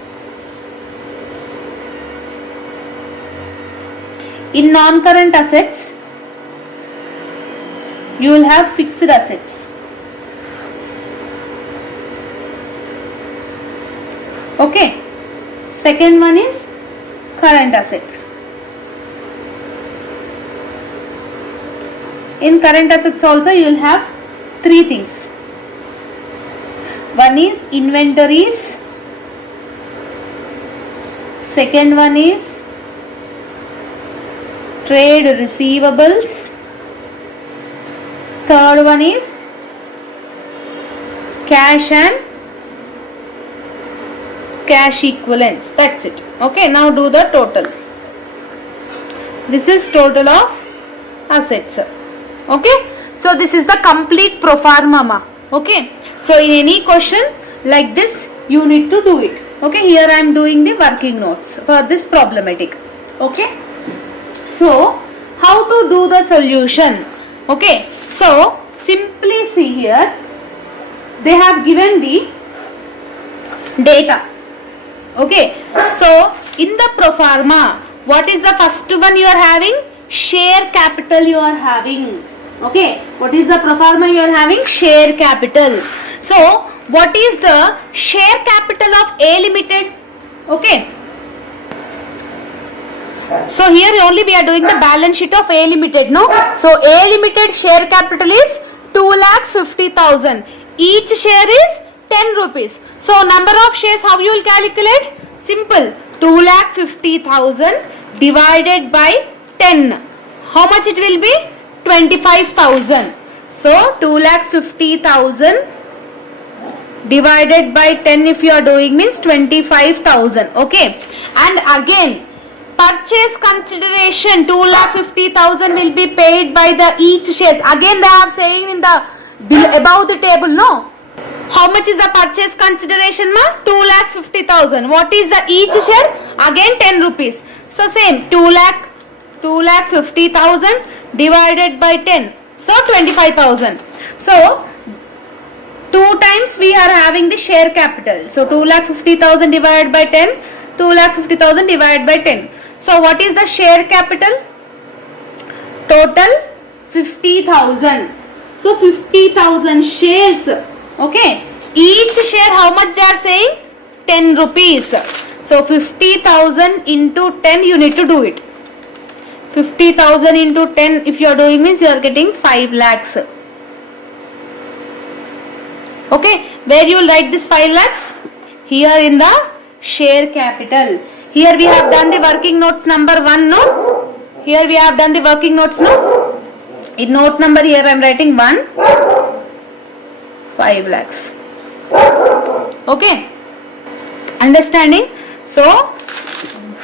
In non-current assets, you will have fixed assets. Okay, second one is current asset. In current assets also you will have three things. One is inventories, second one is trade receivables, third one is cash and cash equivalents. That's it. Okay, now do the total. This is total of assets. Okay, so this is the complete pro forma. Okay, so in any question like this you need to do it. Okay, here I am doing the working notes for this problematic. Okay, so how to do the solution? Okay, so simply see here, they have given the data. Okay, so in the pro forma, what is the first one you are having? Share capital you are having. Okay, what is the pro forma you are having? Share capital. So what is the share capital of A Limited? Okay, so here only we are doing the balance sheet of A Limited, no? So A Limited share capital is 2,50,000. Each share is 10 rupees. So number of shares, how you will calculate? Simple. 2,50,000 divided by 10. How much it will be? 25,000. So 2,50,000 divided by 10 if you are doing means 25,000. Okay. And again, purchase consideration 2,50,000 will be paid by the each shares. Again they are saying in the above the table, no? How much is the purchase consideration, ma? 2,50,000. What is the each share? Again 10 rupees. So same 2,50,000 divided by 10. So 25,000. So 2 times we are having the share capital. So 2,50,000 divided by 10. 2,50,000 divided by 10. So what is the share capital? Total 50,000. So 50,000 shares. Okay. Each share how much they are saying? 10 rupees. So 50,000 into 10 you need to do it. 50,000 into 10 if you are doing means you are getting 5 lakhs. Okay. Where you will write this 5 lakhs? Here in the share capital. Here we have done the working notes number 1, no? Here we have done the working notes, no? In note number here I am writing 1, 5 lakhs. Okay. Understanding? So,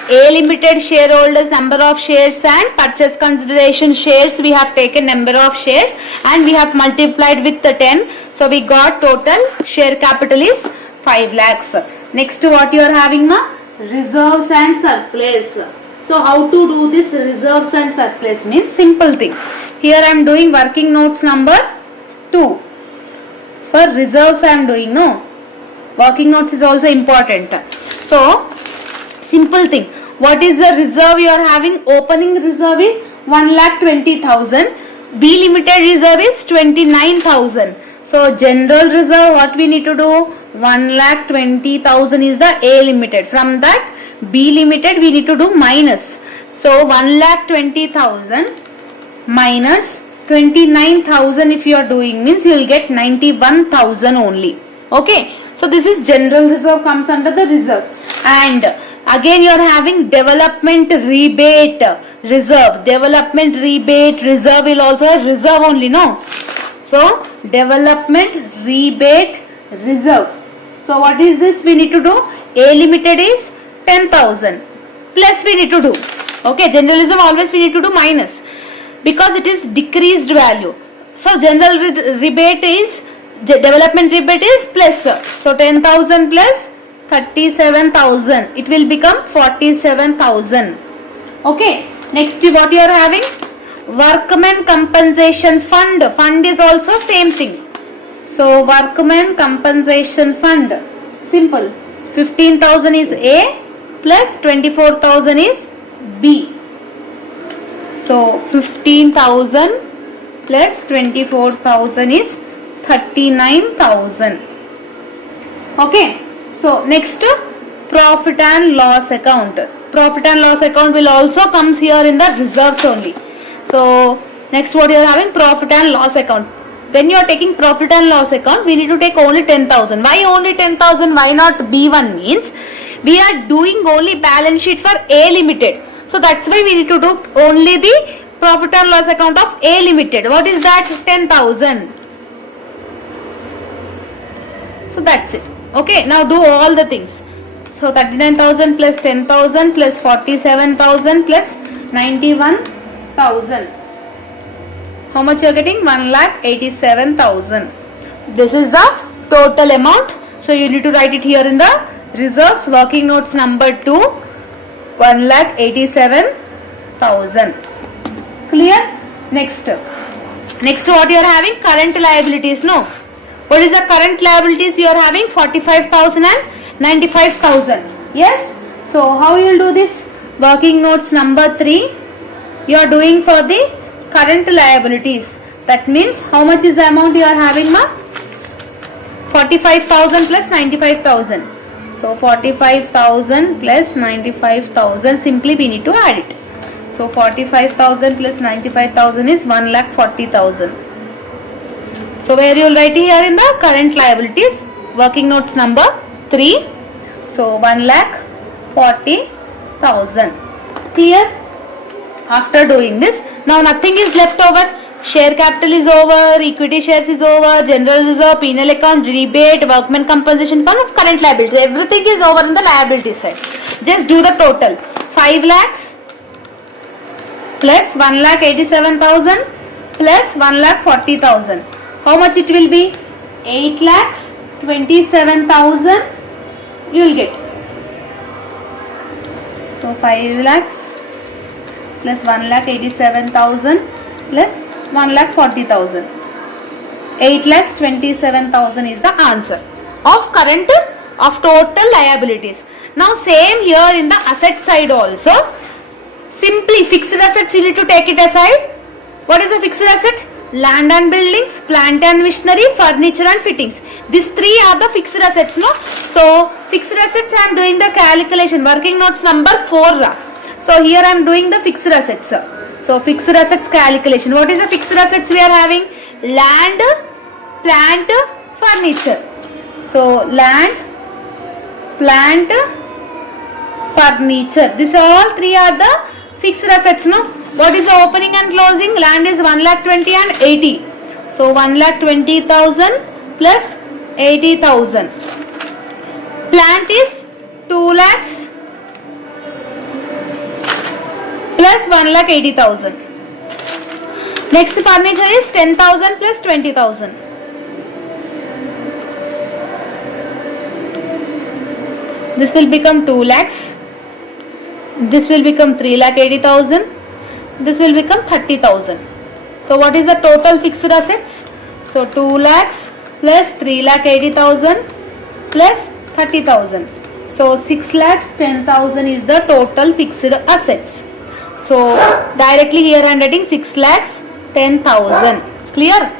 A Limited shareholders number of shares and purchase consideration shares we have taken number of shares and we have multiplied with the 10. So, we got total share capital is 5 lakhs. Next what you are having, ma? Reserves and surplus. So how to do this reserves and surplus means simple thing. Here I am doing working notes number 2. For reserves I am doing, no? Working notes is also important. So simple thing. What is the reserve you are having? Opening reserve is 1,20,000. B Limited reserve is 29,000. So general reserve what we need to do? 1,20,000 is the A Limited. From that B Limited we need to do minus. So 1,20,000 minus 29,000 if you are doing means you will get 91,000 only. Okay. So this is general reserve comes under the reserves. And again you are having development rebate reserve. Development rebate reserve will also have reserve only, no? So development rebate reserve. So what is this we need to do? A Limited is 10,000 plus we need to do. Okay, general reserve always we need to do minus because it is decreased value. So general rebate is development rebate is plus. So 10,000 plus 37,000. It will become 47,000. Okay. Next what you are having? Workmen compensation fund. Fund is also same thing. So workmen compensation fund. Simple. 15,000 is A plus 24,000 is B. So 15,000 plus 24,000 is 39,000. Okay. So next profit and loss account. Profit and loss account will also comes here in the reserves only. So next what you are having? Profit and loss account. When you are taking profit and loss account, we need to take only 10,000. Why only 10,000? Why not B1 means? We are doing only balance sheet for A Limited. So that's why we need to do only the profit and loss account of A Limited. What is that? 10,000. So that's it. Okay, now do all the things. So 39,000 plus 10,000 plus 47,000 plus 91,000. How much you are getting? 1,87,000. This is the total amount. So you need to write it here in the reserves working notes number 2. 1,87,000. Clear? Next what you are having? Current liabilities. No. What is the current liabilities you are having? 45,000 and 95,000. Yes. So how you will do this? Working notes number 3. You are doing for the current liabilities. That means how much is the amount you are having, ma? 45,000 plus 95,000. So 45,000 plus 95,000. Simply we need to add it. So 45,000 plus 95,000 is 1,40,000. So where you will write here in the current liabilities, working notes number 3. So 1,40,000. Clear? After doing this, now nothing is left over. Share capital is over, equity shares is over, general reserve, penal account, rebate, workman compensation fund, current liabilities. Everything is over in the liability side. Just do the total. 5 lakhs plus 1,87,000 plus 1,40,000. How much it will be? 8,27,000 you will get. So 5 lakhs plus 1,87,000 plus 1,40,000. 8,27,000 is the answer of current of total liabilities. Now same here in the asset side also. Simply fixed assets you need to take it aside. What is the fixed asset? Land and buildings, plant and machinery, furniture and fittings. These three are the fixed assets, no? So fixed assets I am doing the calculation. Working notes number 4. So here I am doing the fixed assets. So fixed assets calculation. What is the fixed assets we are having? Land, plant, furniture. So land, plant, furniture. These all three are the fixed assets, no? What is the opening and closing? Land is 1,20,000 and 80. So 1,20,000 plus 80,000. Plant is 2 lakhs plus 1,80,000. Next furniture is 10,000 plus 20,000. This will become 2 lakhs. This will become 3,80,000. This will become 30,000. So what is the total fixed assets? So 2 lakhs plus 3,80,000 plus 30,000. So 6,10,000 is the total fixed assets. So directly here I am writing 6,10,000. Clear?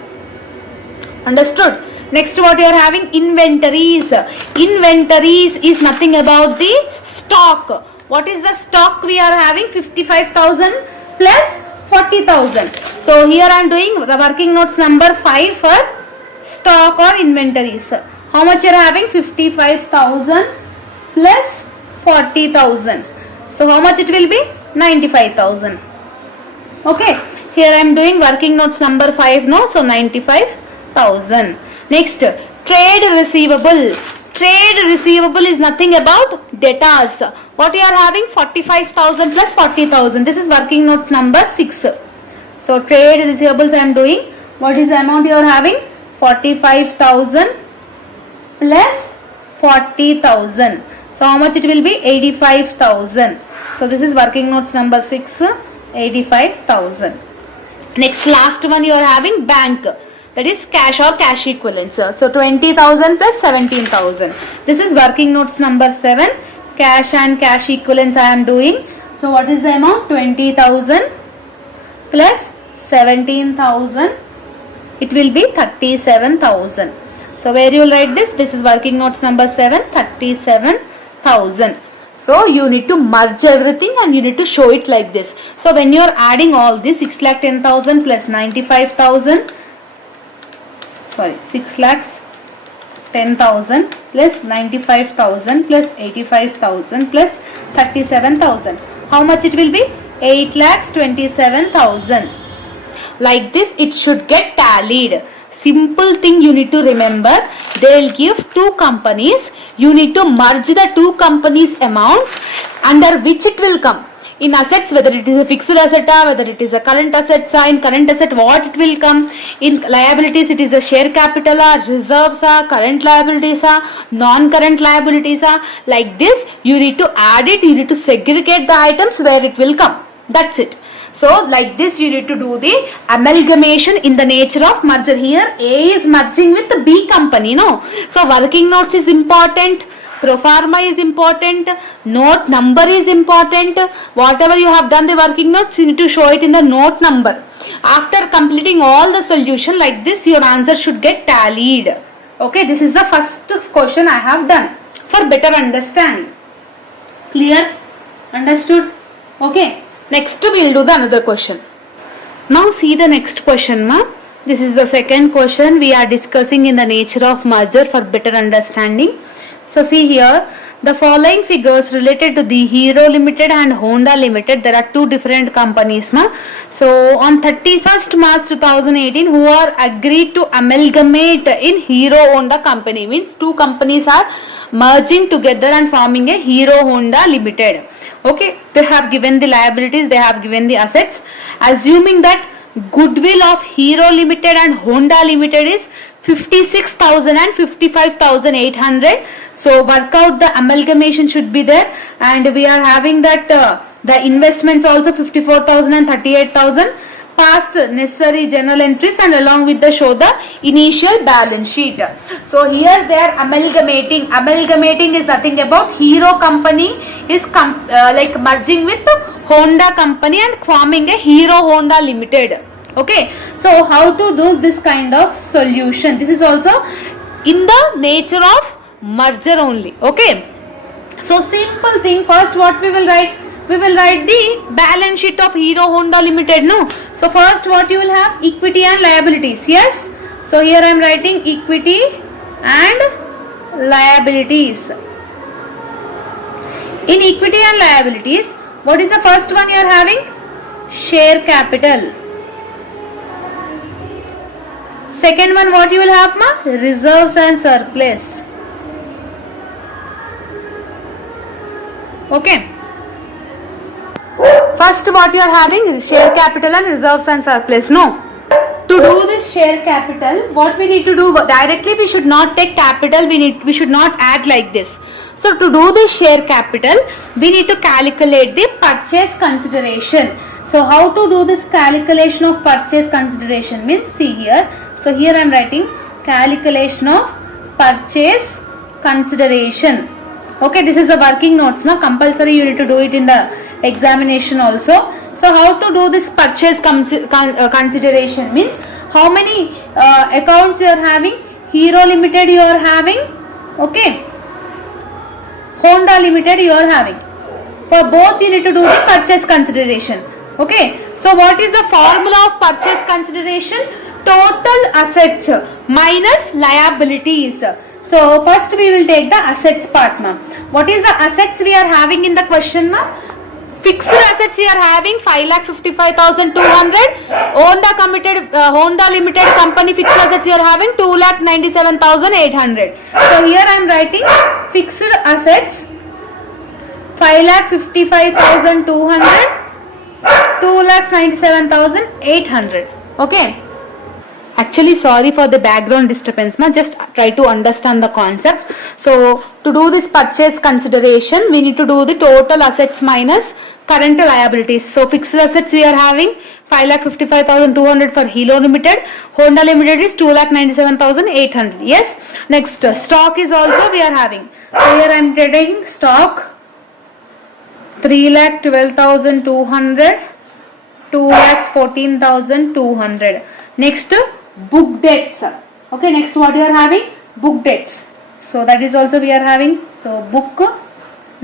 Understood? Next what you are having? Inventories. Inventories is nothing about the stock. What is the stock we are having? 55,000 plus 40,000. So here I am doing the working notes number 5 for stock or inventories. How much you are having? 55,000 plus 40,000. So how much it will be? 95,000. Okay. Here I am doing working notes number 5 now. So 95,000. Next, trade receivable. Trade receivable is nothing about debtors. What you are having? 45,000 plus 40,000. This is working notes number 6. So trade receivables I am doing. What is the amount you are having? 45,000 plus 40,000. So how much it will be? 85,000. So this is working notes number 6. 85,000. Next, last one you are having bank. That is cash or cash equivalents. So 20,000 plus 17,000. This is working notes number 7. Cash and cash equivalents I am doing. So what is the amount? 20,000 plus 17,000. It will be 37,000. So where you will write this? This is working notes number 7. 37,000. So you need to merge everything and you need to show it like this. So when you are adding all this, 6,10,000 plus 95,000. Sorry, 6,10,000 plus 95,000 plus 85,000 plus 37,000. How much it will be? 8,27,000. Like this it should get tallied. Simple thing you need to remember. They will give two companies. You need to merge the two companies' amounts under which it will come. In assets, whether it is a fixed asset, whether it is a current asset, in current asset what it will come. In liabilities it is a share capital, reserves, current liabilities, non-current liabilities. Like this you need to add it, you need to segregate the items where it will come. That's it. So like this you need to do the amalgamation in the nature of merger. Here A is merging with the B company, no? So working notes is important. Pro forma is important, note number is important. Whatever you have done the working notes, you need to show it in the note number. After completing all the solution like this, your answer should get tallied. Okay, this is the first question I have done for better understanding. Clear? Understood? Okay, next we will do the another question. Now see the next question, ma. This is the second question we are discussing in the nature of merger for better understanding. So see here, the following figures related to the Hero Limited and Honda Limited. There are two different companies. So on 31st March 2018, who are agreed to amalgamate in Hero Honda company. Means two companies are merging together and forming a Hero Honda Limited. Okay, they have given the liabilities, they have given the assets. Assuming that goodwill of Hero Limited and Honda Limited is 56,000 and 55,800. So work out the amalgamation should be there, and we are having that the investments also 54,000 and 38,000. Past necessary journal entries and along with the show the initial balance sheet. So here they are amalgamating. Amalgamating is nothing about Hero company is like merging with Honda company and forming a Hero Honda Limited. Okay, so how to do this kind of solution? This is also in the nature of merger only. Okay, so simple thing. First what we will write? We will write the balance sheet of Hero Honda Limited. No, so first what you will have? Equity and liabilities. Yes, so here I am writing equity and liabilities. In equity and liabilities, what is the first one you are having? Share capital. Second one what you will have, ma? Reserves and surplus. Okay. First what you are having is share capital and reserves and surplus. No. To do this share capital, what we need to do directly, we should not take capital, we should not add like this. So to do this share capital, we need to calculate the purchase consideration. So how to do this calculation of purchase consideration means, see here. So here I am writing calculation of purchase consideration. Okay, this is a working notes. No, compulsory you need to do it in the examination also. So how to do this purchase consideration means, how many accounts you are having? Hero Limited you are having. Okay, Honda Limited you are having. For both you need to do the purchase consideration. Okay, so what is the formula of purchase consideration? Total assets minus liabilities. So first we will take the assets part, ma'am. What is the assets we are having in the question, ma'am? Fixed assets we are having 5,55,200. Honda Limited company fixed assets you are having 2,97,800. So here I am writing fixed assets 5,55,200, 2,97,800. Okay. Actually, sorry for the background disturbance, ma. Just try to understand the concept. So to do this purchase consideration, we need to do the total assets minus current liabilities. So fixed assets we are having 5,55,200 for Hero Limited. Honda Limited is 2,97,800. Yes. Next, stock is also we are having. So here I am getting stock 3,12,200, 2,14,200. Next, book debts. Okay, next what you are having? Book debts. So that is also we are having. So book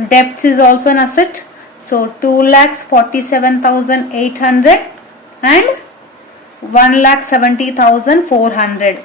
debts is also an asset. So 2,47,800 and 1,70,400.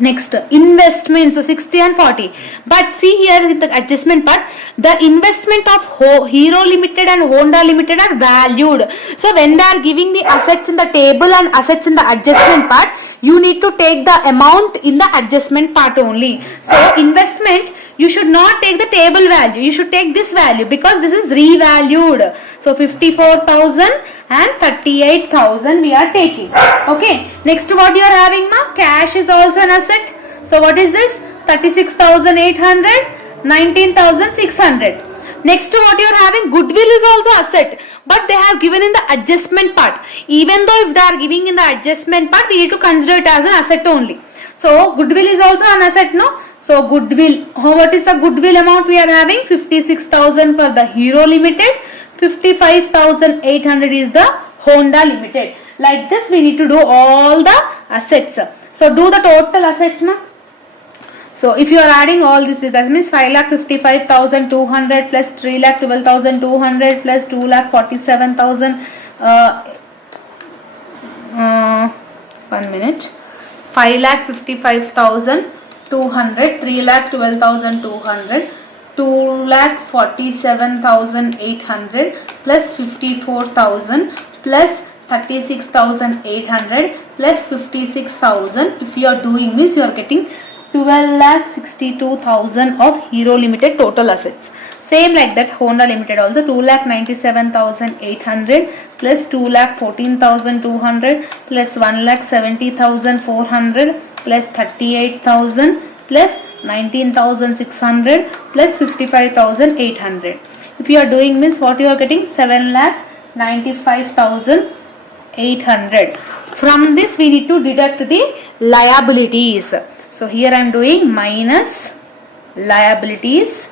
Next, investments 60 and 40. But see here in the adjustment part, the investment of Hero Limited and Honda Limited are valued. So when they are giving the assets in the table and assets in the adjustment part, you need to take the amount in the adjustment part only. So investment, you should not take the table value, you should take this value because this is revalued. So 54,000 and 38,000 we are taking. Okay, next what you are having, ma? Cash is also an asset. So what is this? 36,800, 19,600. Next what you are having? Goodwill is also asset, but they have given in the adjustment part. Even though if they are giving in the adjustment part, we need to consider it as an asset only. So goodwill is also an asset, no? So goodwill, what is the goodwill amount we are having? 56,000 for the Hero Limited, 55,800 is the Honda Limited. Like this we need to do all the assets. So do the total assets, na? So if you are adding all this, that means 5,55,200 plus 3,12,200 plus 2,47,000 1 minute. 5,55,200, 3,12,200, 2,47,800 plus 54,000 plus 36,800 plus 56,000. If you are doing means you are getting 12,62,000 of Hero Limited total assets. Same like that Honda Limited also 2,97,800 plus 2,14,200 plus 1,70,400 plus 38,000 plus 19,600 plus 55,800. If you are doing means what you are getting 7,95,800. From this we need to deduct the liabilities. So here I am doing minus liabilities.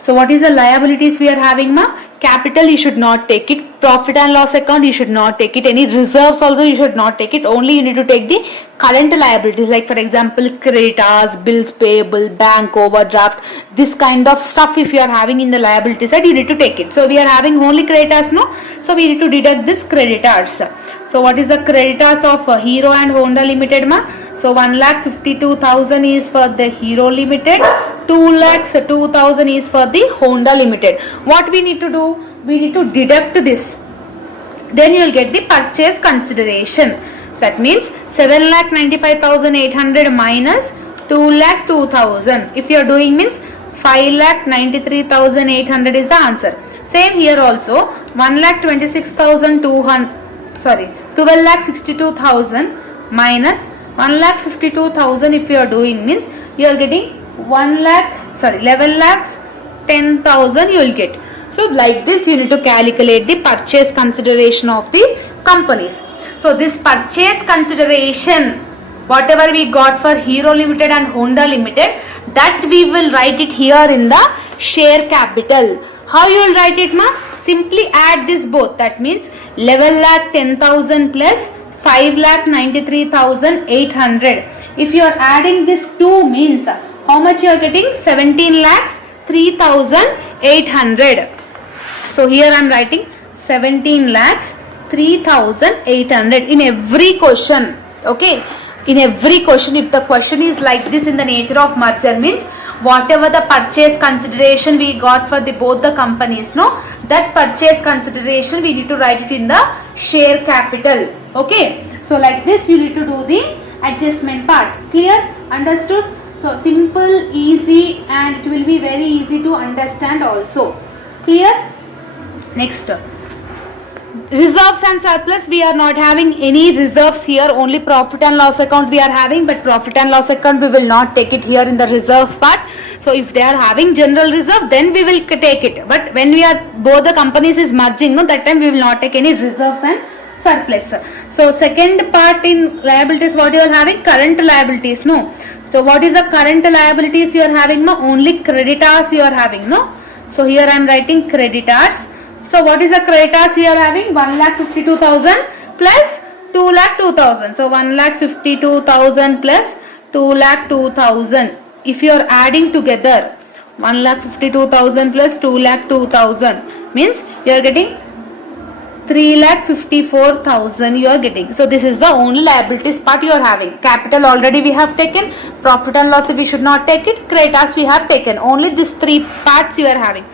So what is the liabilities we are having, ma? Capital you should not take it. Profit and loss account you should not take it. Any reserves also you should not take it. Only you need to take the current liabilities, like for example creditors, bills payable, bank overdraft, this kind of stuff. If you are having in the liability side, you need to take it. So we are having only creditors, no? So we need to deduct this creditors. So what is the creditors of Hero and Honda Limited, ma? So 1,52,000 is for the Hero Limited, 2,02,000 is for the Honda Limited. What we need to do? We need to deduct this. Then you will get the purchase consideration. That means 7,95,800 minus 2,02,000. If you are doing means 5,93,800 is the answer. Same here also 12,62,000 minus 1,52,000. If you are doing means you are getting 11,10,000 you will get. So like this you need to calculate the purchase consideration of the companies. So this purchase consideration, whatever we got for Hero Limited and Honda Limited, that we will write it here in the share capital. How you will write it, ma? Simply add this both. That means 11,10,000 plus 5,93,800. If you are adding this 2 means how much you are getting? 17,03,800. So here I am writing 17,03,800 in every question. Okay, in every question, if the question is like this in the nature of merger, means whatever the purchase consideration we got for the both the companies, no, that purchase consideration we need to write it in the share capital. Okay, so like this you need to do the adjustment part. Clear? Understood? So simple, easy, and it will be very easy to understand also. Clear? Next, reserves and surplus, we are not having any reserves here, only profit and loss account we are having, but profit and loss account we will not take it here in the reserve part. So if they are having general reserve, then we will take it, but when we are both the companies is merging, no, that time we will not take any reserves and surplus. So second part in liabilities, what you are having? Current liabilities, no. So what is the current liabilities you are having, no? Only creditors you are having, no. So here I am writing creditors. So what is the creditors you are having? 1,52,000 plus 2,02,000. So 1,52,000 plus 2,02,000. If you are adding together 1,52,000 plus 2,02,000 means you are getting 3,54,000 you are getting. So this is the only liabilities part you are having. Capital already we have taken, profit and loss we should not take it, creditors we have taken. Only these 3 parts you are having.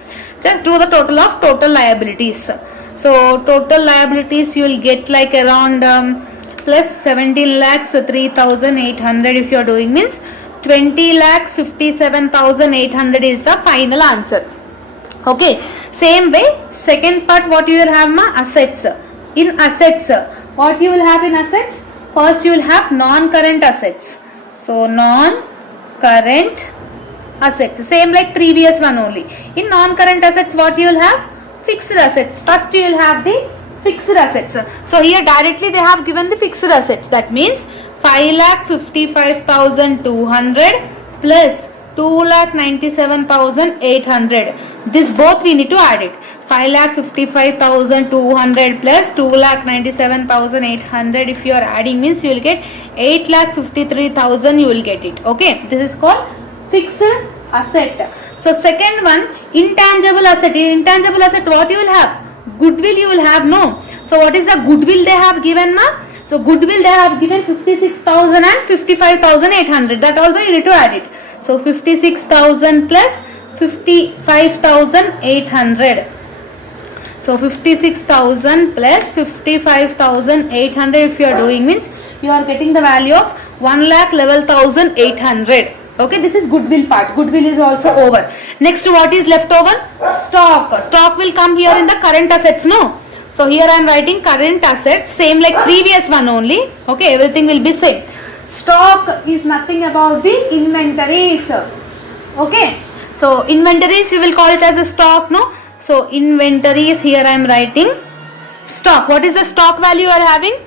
Just do the total of total liabilities. So total liabilities you will get like around plus 17,03,800 if you are doing means 20,57,800 is the final answer. Okay, same way second part what you will have, ma? Assets. In assets, what you will have in assets? First you will have non-current assets. So non-current assets, same like previous one only. In non-current assets what you will have? Fixed assets. First you will have the fixed assets. So here directly they have given the fixed assets. That means 5,55,200 plus 2,97,800. This both we need to add it. 5,55,200 plus 2,97,800. If you are adding means you will get 8,53,000 you will get it. Okay, this is called fixed asset. So second one, intangible asset. In intangible asset what you will have? Goodwill you will have, no. So what is the goodwill they have given, ma? So goodwill they have given 56,000 and 55,800. That also you need to add it. So 56,000 plus 55,800. So 56,000 plus 55,800 if you are doing means you are getting the value of 1,11,800. Okay, this is goodwill part. Goodwill is also over. Next, what is left over? Stock. Stock will come here in the current assets, no? So here I am writing current assets, same like previous one only. Okay, everything will be same. Stock is nothing about the inventories. Okay, so inventories you will call it as a stock, no? So inventories, here I am writing stock. What is the stock value you are having?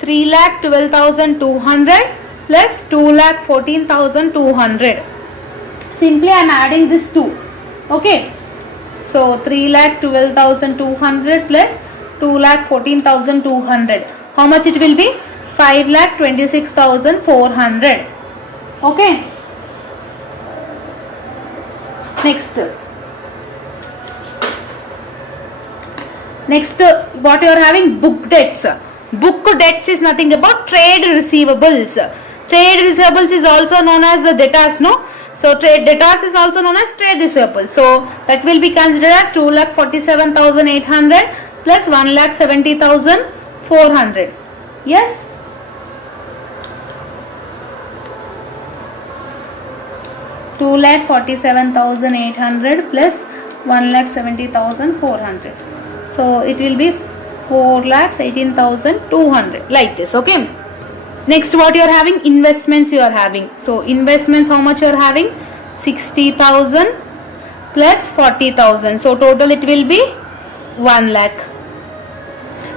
3,12,200 plus 2,14,200. Simply I am adding this 2. Okay, so 3,12,200 plus 2,14,200. How much it will be? 5,26,400. Okay. Next, what you are having? Book debts. Book debts is nothing about trade receivables. Trade receivables is also known as the debtors, no? So trade debtors is also known as trade receivables. So that will be considered as 2,47,800 plus 1,70,400. Yes. Two lakh 47,800 plus 1,70,400. So it will be 4,18,200 like this. Okay. Next, what you are having? Investments you are having. So investments, how much you are having? 60,000 plus 40,000. So total it will be 1 lakh.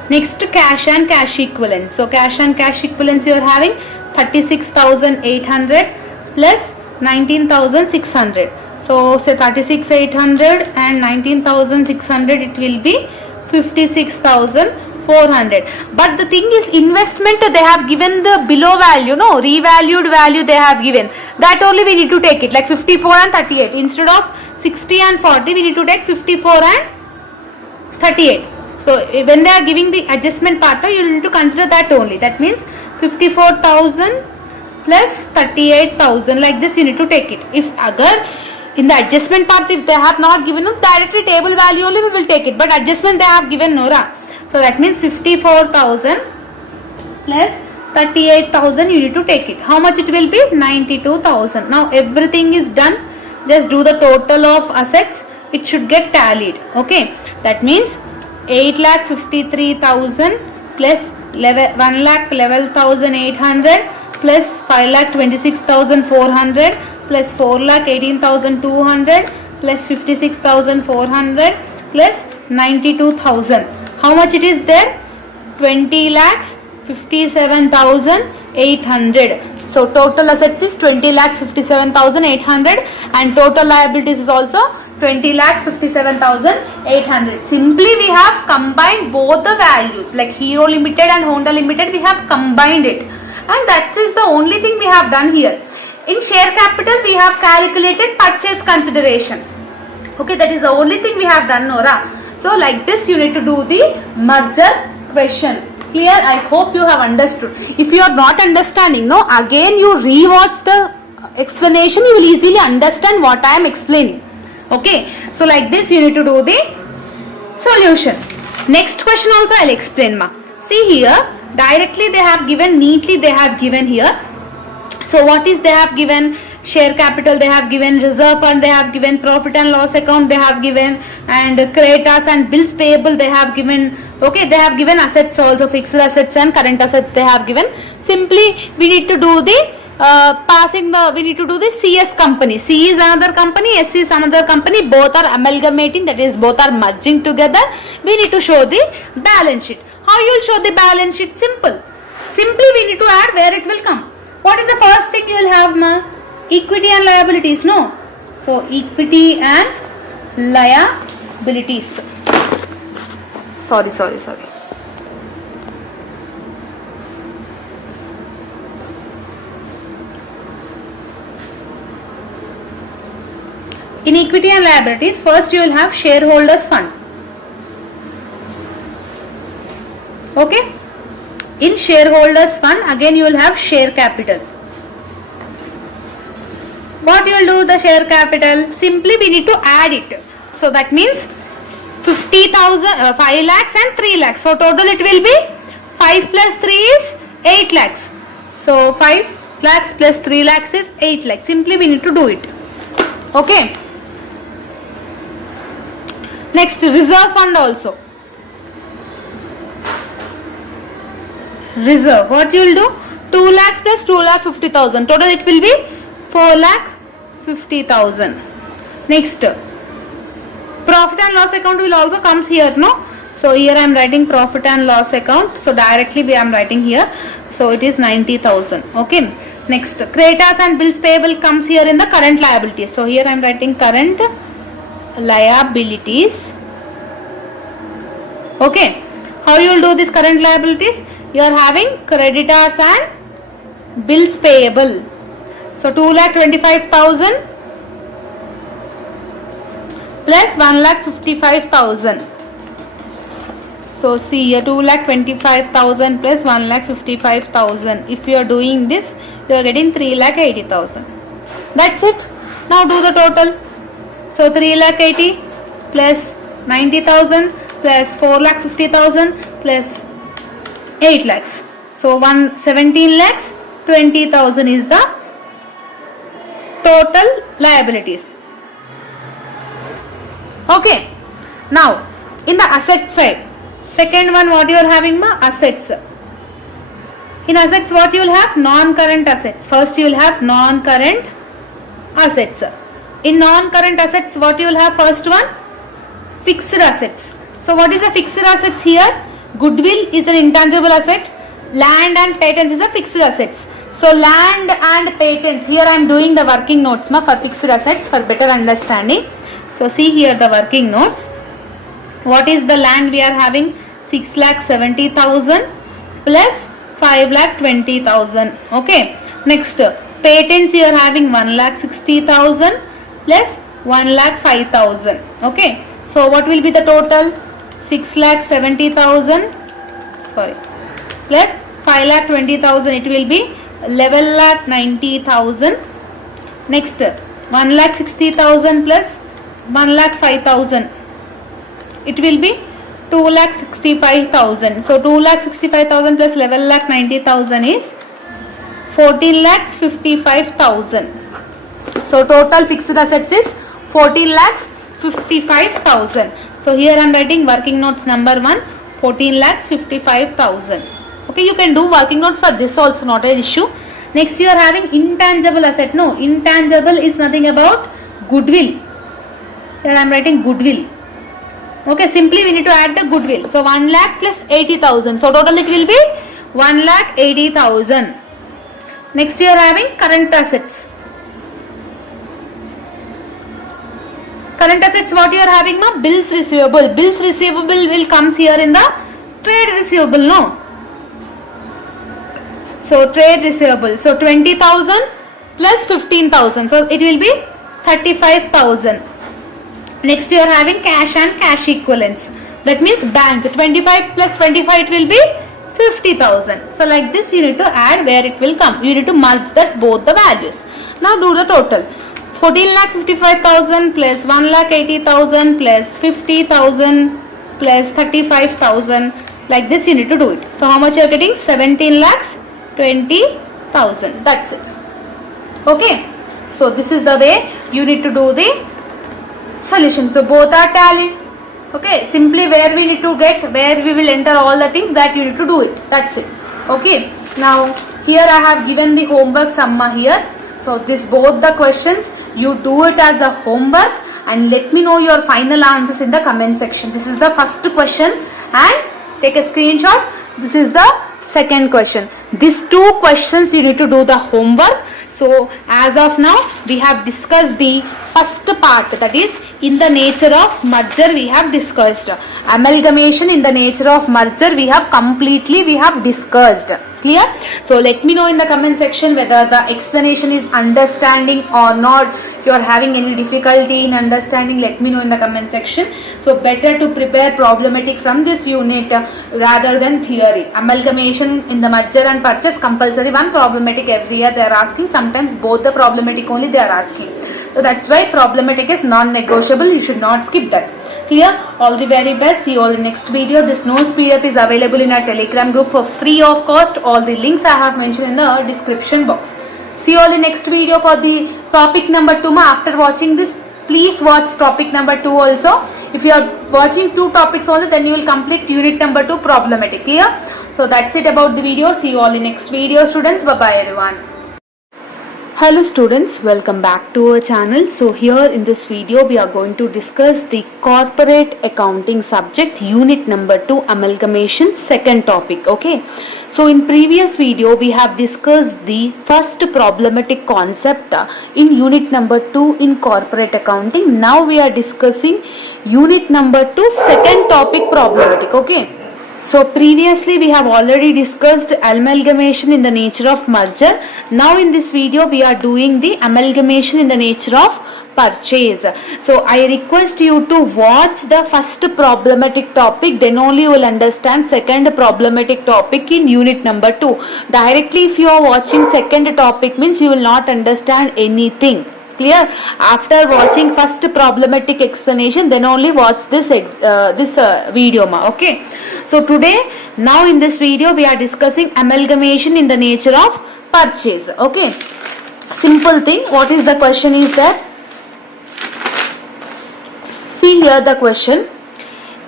Next, cash and cash equivalents. So cash and cash equivalents you are having 36,800 plus 19,600. So say 36,800 and 19,600, it will be 56,400. But the thing is, investment they have given the below value, no, revalued value they have given. That only we need to take it, like 54 and 38. Instead of 60 and 40, we need to take 54 and 38. So when they are giving the adjustment part, you need to consider that only. That means 54,000 plus 38,000, like this you need to take it. If agar in the adjustment part, if they have not given directly table value only, we will take it. But adjustment they have given, Nora. So that means 54,000 plus 38,000 you need to take it. How much it will be? 92,000. Now everything is done. Just do the total of assets. It should get tallied. Okay. That means 8,53,000 plus 1,11,800 plus 5,26,400 plus 4,18,200 plus 56,400 plus 92,000. How much it is there? 20,57,800. So total assets is 20,57,800 and total liabilities is also 20,57,800. Simply we have combined both the values, like Hero Limited and Honda Limited, we have combined it, and that is the only thing we have done here. In share capital, we have calculated purchase consideration. Okay, that is the only thing we have done, Nora. So like this you need to do the merger question. Clear? I hope you have understood. If you are not understanding, no, again you rewatch the explanation, you will easily understand what I am explaining. Okay, so like this you need to do the solution. Next question also I will explain, ma. See here, directly they have given, neatly they have given here. So what is they have given? Share capital they have given, reserve fund they have given, profit and loss account they have given, and creditors and bills payable they have given. Okay, they have given assets also, fixed assets and current assets they have given. Simply we need to do the we need to do the CS company. C is another company, S is another company, both are amalgamating, that is both are merging together. We need to show the balance sheet. How you will show the balance sheet? Simple. Simply we need to add where it will come. What is the first thing you will have, ma? Equity and liabilities, no? So equity and liabilities. Sorry. In equity and liabilities, first you will have shareholders fund. Okay. In shareholders fund, again you will have share capital. What you will do the share capital? Simply we need to add it. So that means 50,000, 5 lakhs and 3 lakhs. So total it will be 5 plus 3 is 8 lakhs. So 5 lakhs plus 3 lakhs is 8 lakhs. Simply we need to do it. Okay. Next, reserve fund also. Reserve. What you will do? 2 lakhs plus 2 lakh 50,000. Total it will be 4 lakh 50,000. Next, profit and loss account will also comes here, no? So here I am writing profit and loss account. So directly we am writing here. So it is 90,000. Okay. Next, creditors and bills payable comes here in the current liabilities. So here I am writing current liabilities. Okay. How you will do this current liabilities? You are having creditors and bills payable. So 2,25,000 plus 1,55,000. So see here 2,25,000 plus 1,55,000. If you are doing this, you are getting 3,80,000. That's it. Now do the total. So 3,80,000 plus 90,000 plus 4,50,000 plus 8 lakhs. So 17 lakhs 20,000 is the total liabilities. Okay. Now in the asset side, second one what you are having ma? Assets. In assets what you will have? Non-current assets. First you will have non-current assets. In non-current assets what you will have? First one, fixed assets. So what is a fixed assets here? Goodwill is an intangible asset. Land and patents is a fixed assets. So land and patents, here I am doing the working notes ma for fixed assets for better understanding. So see here the working notes. What is the land we are having? 6,70,000 plus 5,20,000. Okay. Next, patents you are having 1,60,000 plus 1,05,000. Okay. So what will be the total? 6,70,000 plus 5,20,000. It will be 11,90,000. Next, 1,60,000 plus 1,05,000. It will be 2,65,000. So 2,65,000 plus 11,90,000 is 14,55,000. So total fixed assets is 14,55,000. So here I am writing working notes number 1, 14,55,000. Okay, you can do working notes for this also, not an issue. Next you are having intangible asset. No, intangible is nothing about goodwill. Here I am writing goodwill. Okay, simply we need to add the goodwill. So 1 lakh plus 80,000. So total it will be 1,80,000. Next you are having current assets. Current assets what you are having ma? Bills receivable. Bills receivable will comes here in the trade receivable, no? So trade receivable. So 20,000 plus 15,000. So it will be 35,000. Next you are having cash and cash equivalents. That means bank. 25 plus 25 it will be 50,000. So like this you need to add where it will come. You need to merge that both the values. Now do the total. 14,55,000 plus 1,80,000 plus 50,000 plus 35,000. Like this you need to do it. So how much you are getting? 17,20,000. That's it. Okay. So this is the way you need to do the solution. So both are tallied. Okay. Simply where we need to get, where we will enter all the things that you need to do it. That's it. Okay. Now here I have given the homework summa here. So this both the questions you do it as a homework and let me know your final answers in the comment section. This is the first question and take a screenshot. This is the second question. These two questions you need to do the homework. So as of now we have discussed the first part, that is in the nature of merger we have discussed. Amalgamation in the nature of merger we have completely discussed. Clear? So let me know in the comment section whether the explanation is understanding or not. If you are having any difficulty in understanding, let me know in the comment section. So better to prepare problematic from this unit rather than theory. Amalgamation in the merger and purchase compulsory, one problematic every year they are asking. Sometimes both the problematic only they are asking. So that's why problematic is non-negotiable. You should not skip that. Clear? All the very best. See you all in the next video. This notes PDF is available in our Telegram group for free of cost. All the links I have mentioned in the description box. See you all in the next video for the topic number 2. After watching this, please watch topic number 2 also. If you are watching 2 topics only, then you will complete unit number 2 problematic. Clear? So that's it about the video. See you all in the next video, students. Bye bye everyone. Hello students, welcome back to our channel. So here in this video we are going to discuss the corporate accounting subject unit number 2 amalgamation, second topic. Okay, so in previous video we have discussed the first problematic concept in unit number 2 in corporate accounting. Now we are discussing unit number 2 second topic problematic. Okay, so previously we have already discussed amalgamation in the nature of merger. Now in this video we are doing the amalgamation in the nature of purchase. So I request you to watch the first problematic topic, then only you will understand second problematic topic in unit number 2. Directly if you are watching second topic means you will not understand anything. Clear? After watching first problematic explanation, then only watch this video. Okay. So today, now in this video, we are discussing amalgamation in the nature of purchase. Okay. Simple thing. What is the question is that? See here the question.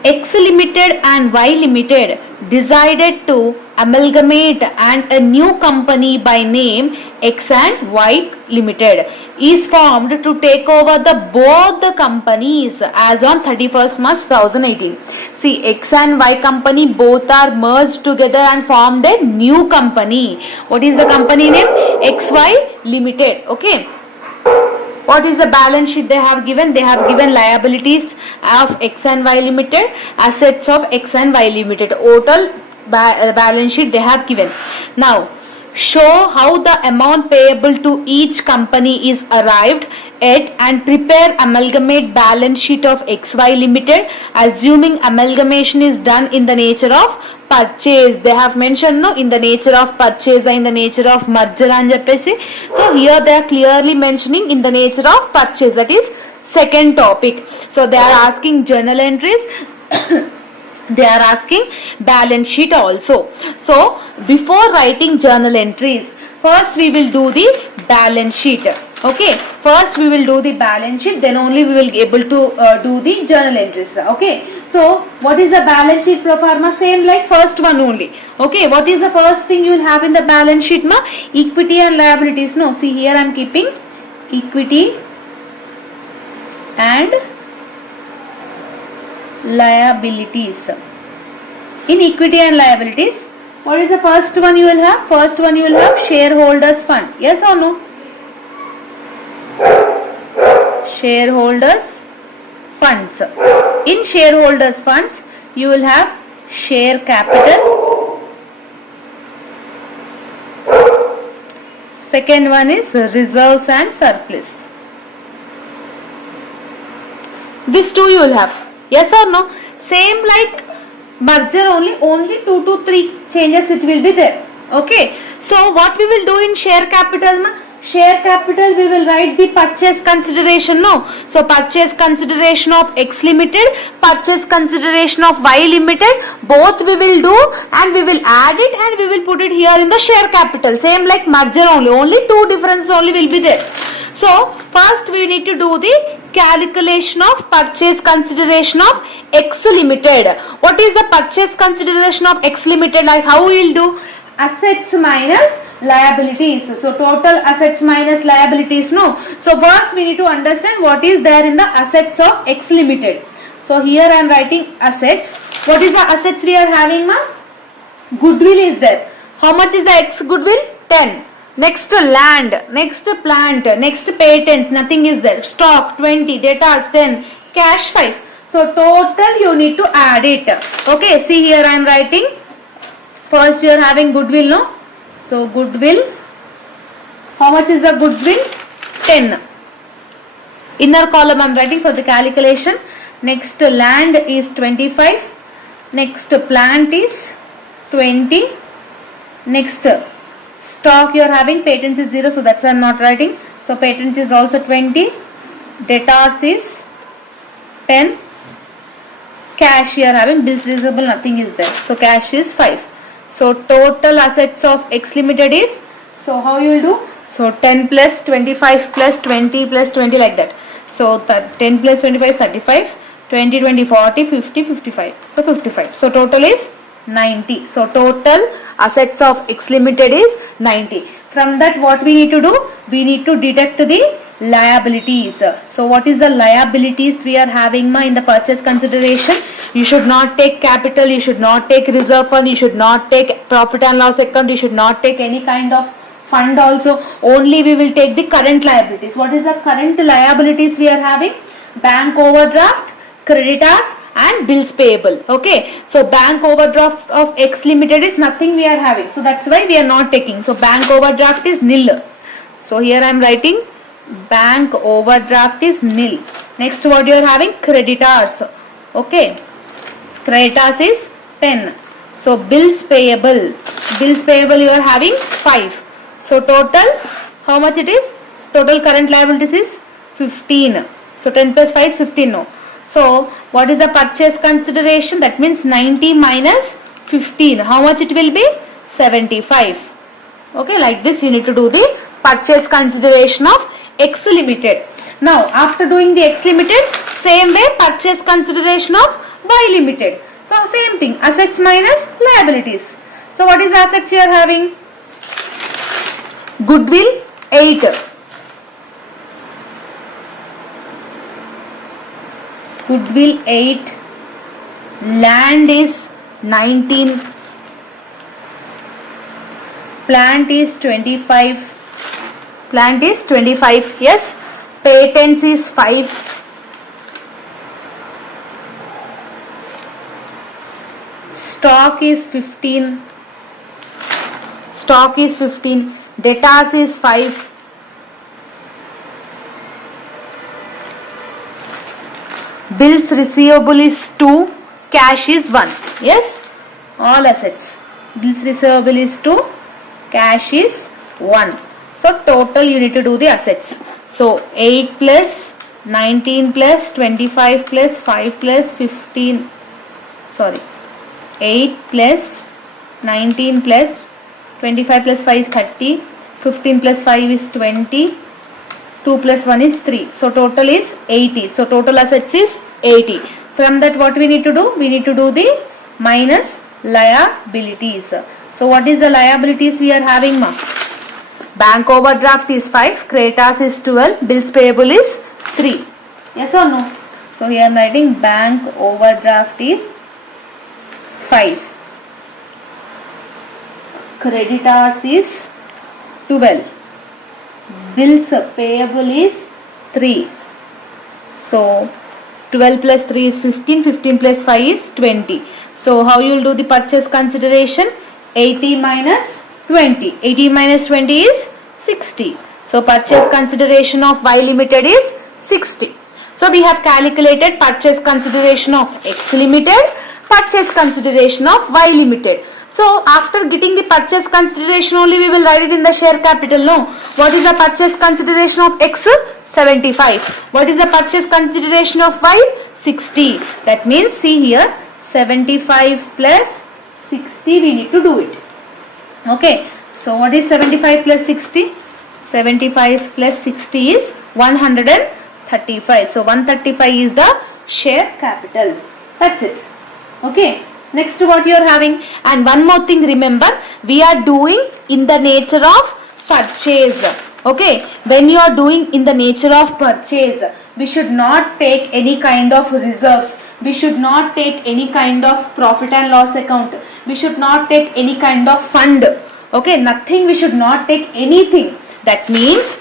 X Limited and Y Limited decided to amalgamate and a new company by name X and Y Limited is formed to take over the both the companies as on 31st March 2018. See, X and Y company both are merged together and formed a new company. What is the company name? XY Limited. Okay. What is the balance sheet they have given? They have given liabilities of X and Y Limited, assets of X and Y Limited. Total balance sheet they have given. Now, show how the amount payable to each company is arrived at and prepare amalgamate balance sheet of XY Limited assuming amalgamation is done in the nature of purchase. They have mentioned no in the nature of purchase, in the nature of merger and jeppesi. So here they are clearly mentioning in the nature of purchase, that is second topic. So they are asking journal entries. They are asking balance sheet also. So before writing journal entries, first we will do the balance sheet. Okay, first we will do the balance sheet, then only we will be able to do the journal entries. Okay, so what is the balance sheet pro forma? Same like first one only. Okay, what is the first thing you will have in the balance sheet ma? Equity and liabilities. No, see here I am keeping equity and liabilities. In equity and liabilities, what is the first one you will have? First one you will have shareholders fund. Yes or no? Shareholders funds. In shareholders funds, you will have share capital. Second one is reserves and surplus. These two you will have. Yes or no? Same like merger only 2 to 3 changes it will be there. Okay. So what we will do in share capital ma? Share capital we will write the purchase consideration. No. So purchase consideration of X Limited, purchase consideration of Y Limited, both we will do and we will add it and we will put it here in the share capital. Same like merger only 2 difference only will be there. So first we need to do the calculation of purchase consideration of X Limited. What is the purchase consideration of X Limited? Like how we will do? Assets minus liabilities. So total assets minus liabilities. No. So first we need to understand what is there in the assets of X Limited. So here I am writing assets. What is the assets we are having ma? Goodwill is there. How much is the X goodwill? 10. Next land, next plant, next patents, nothing is there. Stock 20, debtors 10, cash 5. So total you need to add it. Okay, see here I am writing. First you are having goodwill, no? So goodwill, how much is the goodwill? 10. Inner column I am writing for the calculation. Next land is 25. Next plant is 20. Next stock you are having, patents is 0, so that's why I am not writing. So patent is also 20. Debtors is 10. Cash you are having, bills receivable nothing is there. So cash is 5. So total assets of X Limited is, so how you will do? So 10 plus 25 plus 20 plus 20 like that. So 10 plus 25 is 35, 20, 20, 40, 50, 55. So 55. So total is 90. So total assets of X Limited is 90. From that what we need to do? We need to deduct the liabilities. So what is the liabilities we are having in the purchase consideration? You should not take capital, you should not take reserve fund, you should not take profit and loss account, you should not take any kind of fund also. Only we will take the current liabilities. What is the current liabilities we are having? Bank overdraft, creditors and bills payable. Okay, so bank overdraft of X Limited is nothing we are having, so that's why we are not taking. So bank overdraft is nil. So here I am writing bank overdraft is nil. Next what you are having? Creditors. Okay, creditors is 10. So bills payable you are having 5. So total how much it is? Total current liabilities is 15. So 10 plus 5 is 15 no. So what is the purchase consideration? That means 90 minus 15. How much it will be? 75. Okay, like this you need to do the purchase consideration of X Limited. Now after doing the X Limited, same way purchase consideration of Y Limited. So same thing, assets minus liabilities. So what is assets you are having? Goodwill 8. Goodwill 8. Land is 19. Plant is 25. Plant is 25. Yes. Patents is 5. Stock is 15. Stock is 15. Debtors is 5. Bills receivable is 2. Cash is 1. Yes. All assets. Bills receivable is 2. Cash is 1. So total you need to do the assets. So 8 plus 19 plus 25 plus 5 plus 15. Sorry. 8 plus 19 plus 25 plus 5 is 30. 15 plus 5 is 20. 2 plus 1 is 3. So total is 80. So total assets is 80. From that what we need to do? We need to do the minus liabilities. So what is the liabilities we are having? Bank overdraft is 5. Creditors is 12. Bills payable is 3. Yes or no? So here I am writing bank overdraft is 5. Creditors is 12. Bills payable is 3. So 12 plus 3 is 15. 15 plus 5 is 20. So how you will do the purchase consideration? 80 minus 20. 80 minus 20 is 60. So purchase consideration of Y Limited is 60. So we have calculated purchase consideration of X Limited, purchase consideration of Y Limited. So after getting the purchase consideration only we will write it in the share capital. No. What is the purchase consideration of X? 75. What is the purchase consideration of Y? 60. That means see here 75 plus 60 we need to do it. Okay. So what is 75 plus 60? 75 plus 60 is 135. So 135 is the share capital. That's it. Okay. Next what you are having, and one more thing remember, we are doing in the nature of purchase. Okay, when you are doing in the nature of purchase, we should not take any kind of reserves, we should not take any kind of profit and loss account, we should not take any kind of fund. Okay, nothing, we should not take anything. That means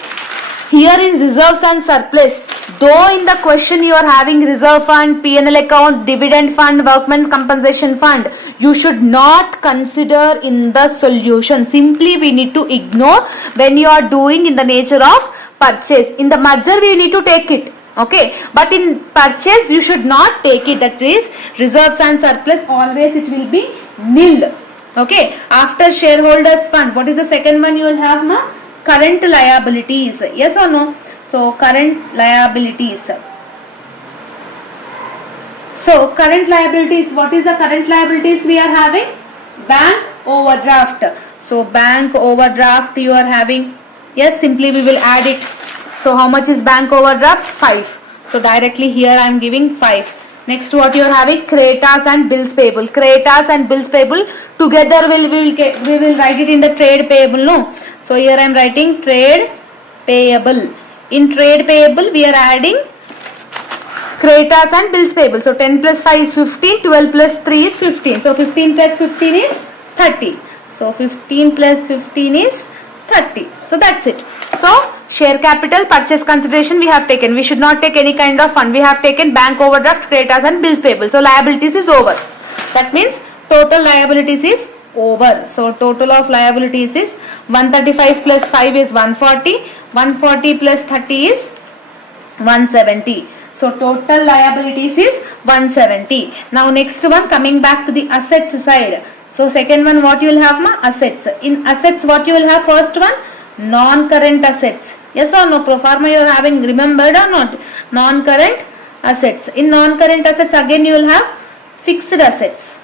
here in reserves and surplus Though in the question you are having reserve fund, P&L account, dividend fund, workman compensation fund, you should not consider in the solution. Simply we need to ignore when you are doing in the nature of purchase. In the merger we need to take it. Okay, but in purchase you should not take it. That is reserves and surplus, always it will be nil. Okay, after shareholders fund, what is the second one you will have, ma? Current liabilities. Yes or no? So current liabilities. So current liabilities, what is the current liabilities we are having? Bank overdraft. So bank overdraft you are having. Yes, simply we will add it. So how much is bank overdraft? 5. So directly here I am giving 5. Next what you are having? Creditors and bills payable. Creditors and bills payable together we will write it in the trade payable. No. So here I am writing trade payable. In trade payable we are adding creditors and bills payable. So 10 plus 5 is 15, 12 plus 3 is 15. So 15 plus 15 is 30. So 15 plus 15 is 30. So that's it. So share capital, purchase consideration we have taken. We should not take any kind of fund. We have taken bank overdraft, creditors and bills payable. So liabilities is over. That means total liabilities is over. So total of liabilities is 135 plus 5 is 140. 140 plus 30 is 170. So total liabilities is 170. Now next one, coming back to the assets side. So second one what you will have, ma? Assets. In assets what you will have? First one, non-current assets. Yes or no? Pro forma you are having, remembered or not? Non-current assets. In non-current assets again you will have fixed assets.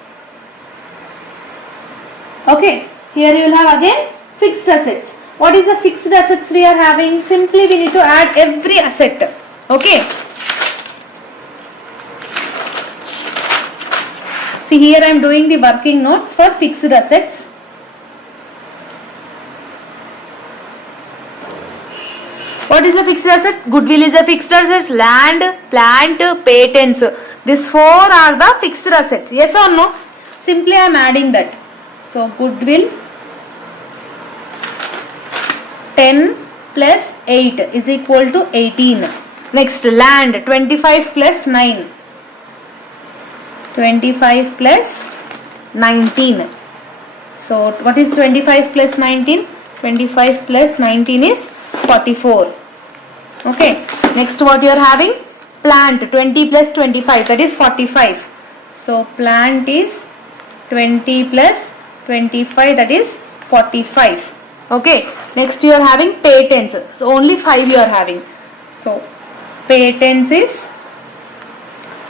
Okay, here you will have again fixed assets. What is the fixed assets we are having? Simply we need to add every asset. Okay. See, here I am doing the working notes for fixed assets. What is the fixed asset? Goodwill is a fixed asset. Land, plant, patents. These 4 are the fixed assets. Yes or no? Simply I am adding that. So goodwill 10 plus 8 is equal to 18. Next, land 25 plus 9. 25 plus 19. So what is 25 plus 19? 25 plus 19 is 44. Okay. Next what you are having? Plant 20 plus 25, that is 45. So plant is 20 plus 25, that is 45. Okay. Next you are having patents. So only 5 you are having. So patents is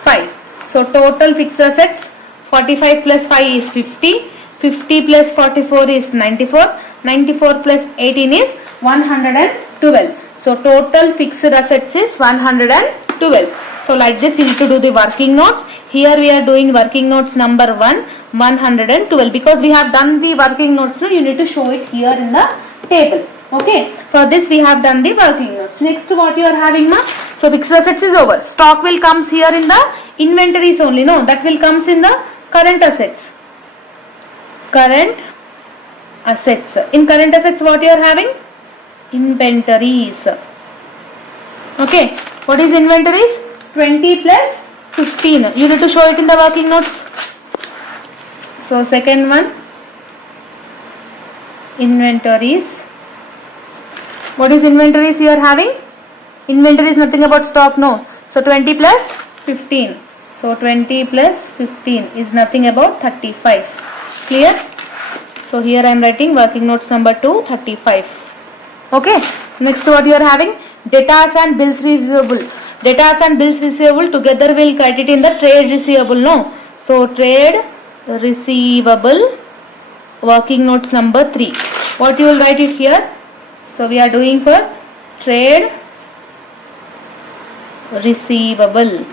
5. So total fixed assets 45 plus 5 is 50. 50 plus 44 is 94. 94 plus 18 is 112. So total fixed assets is 112. So like this you need to do the working notes. Here we are doing working notes number 1, 112. Because we have done the working notes, no, you need to show it here in the table. Okay. For this we have done the working notes. Next what you are having, ma? So fixed assets is over. Stock will comes here in the inventories only. No, that will comes in the current assets. Current assets. In current assets what you are having? Inventories. Okay. What is inventories? 20 plus 15. You need to show it in the working notes. So second one, inventories. What is inventories you are having? Inventory is nothing about stock, no. So 20 plus 15. So 20 plus 15 is nothing about 35. Clear? So here I am writing working notes number 2, 35. Okay. Next what you are having? Debtors and bills receivable. Debtors and bills receivable together will write it in the trade receivable, no. So trade receivable, working notes number 3. What you will write it here? So we are doing for trade receivable.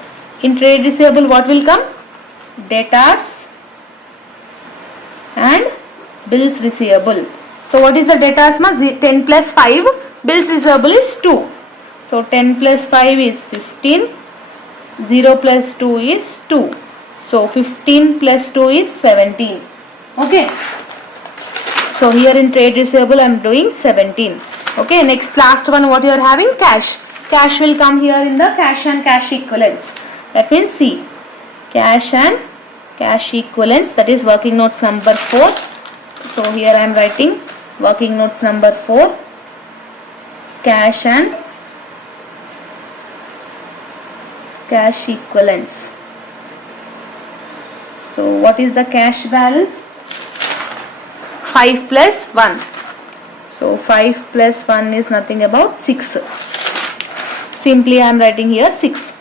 In trade receivable what will come? Debtors and bills receivable. So what is the debtors, ma? 10 plus 5. Bills receivable is 2. So 10 plus 5 is 15. 0 plus 2 is 2. So 15 plus 2 is 17. Okay. So here in trade receivable I am doing 17. Okay. Next last one what you are having? Cash. Cash will come here in the cash and cash equivalents. That means C. Cash and cash equivalents, that is working notes number 4. So here I am writing working notes number 4. Cash and cash equivalents. So what is the cash balance? 5 plus 1. So 5 plus 1 is nothing about 6. Simply I am writing here 6.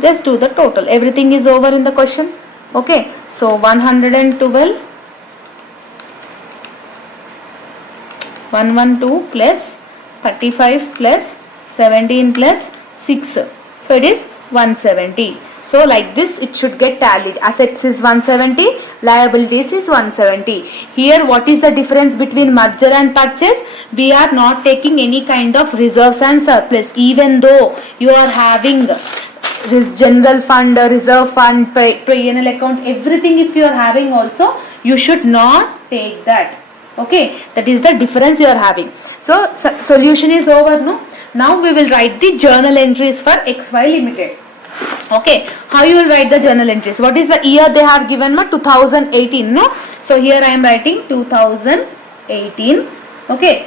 Just do the total. Everything is over in the question. Okay. So 112 112 plus 35 plus 17 plus 6. So it is 170. So like this it should get tallied. Assets is 170, liabilities is 170. Here what is the difference between merger and purchase? We are not taking any kind of reserves and surplus. Even though you are having general fund, reserve fund, P&L account, everything if you are having also, you should not take that. Okay, that is the difference you are having. So solution is over, no? Now we will write the journal entries for XY Limited. Okay, how you will write the journal entries? What is the year they have given? 2018, no? So here I am writing 2018. Okay,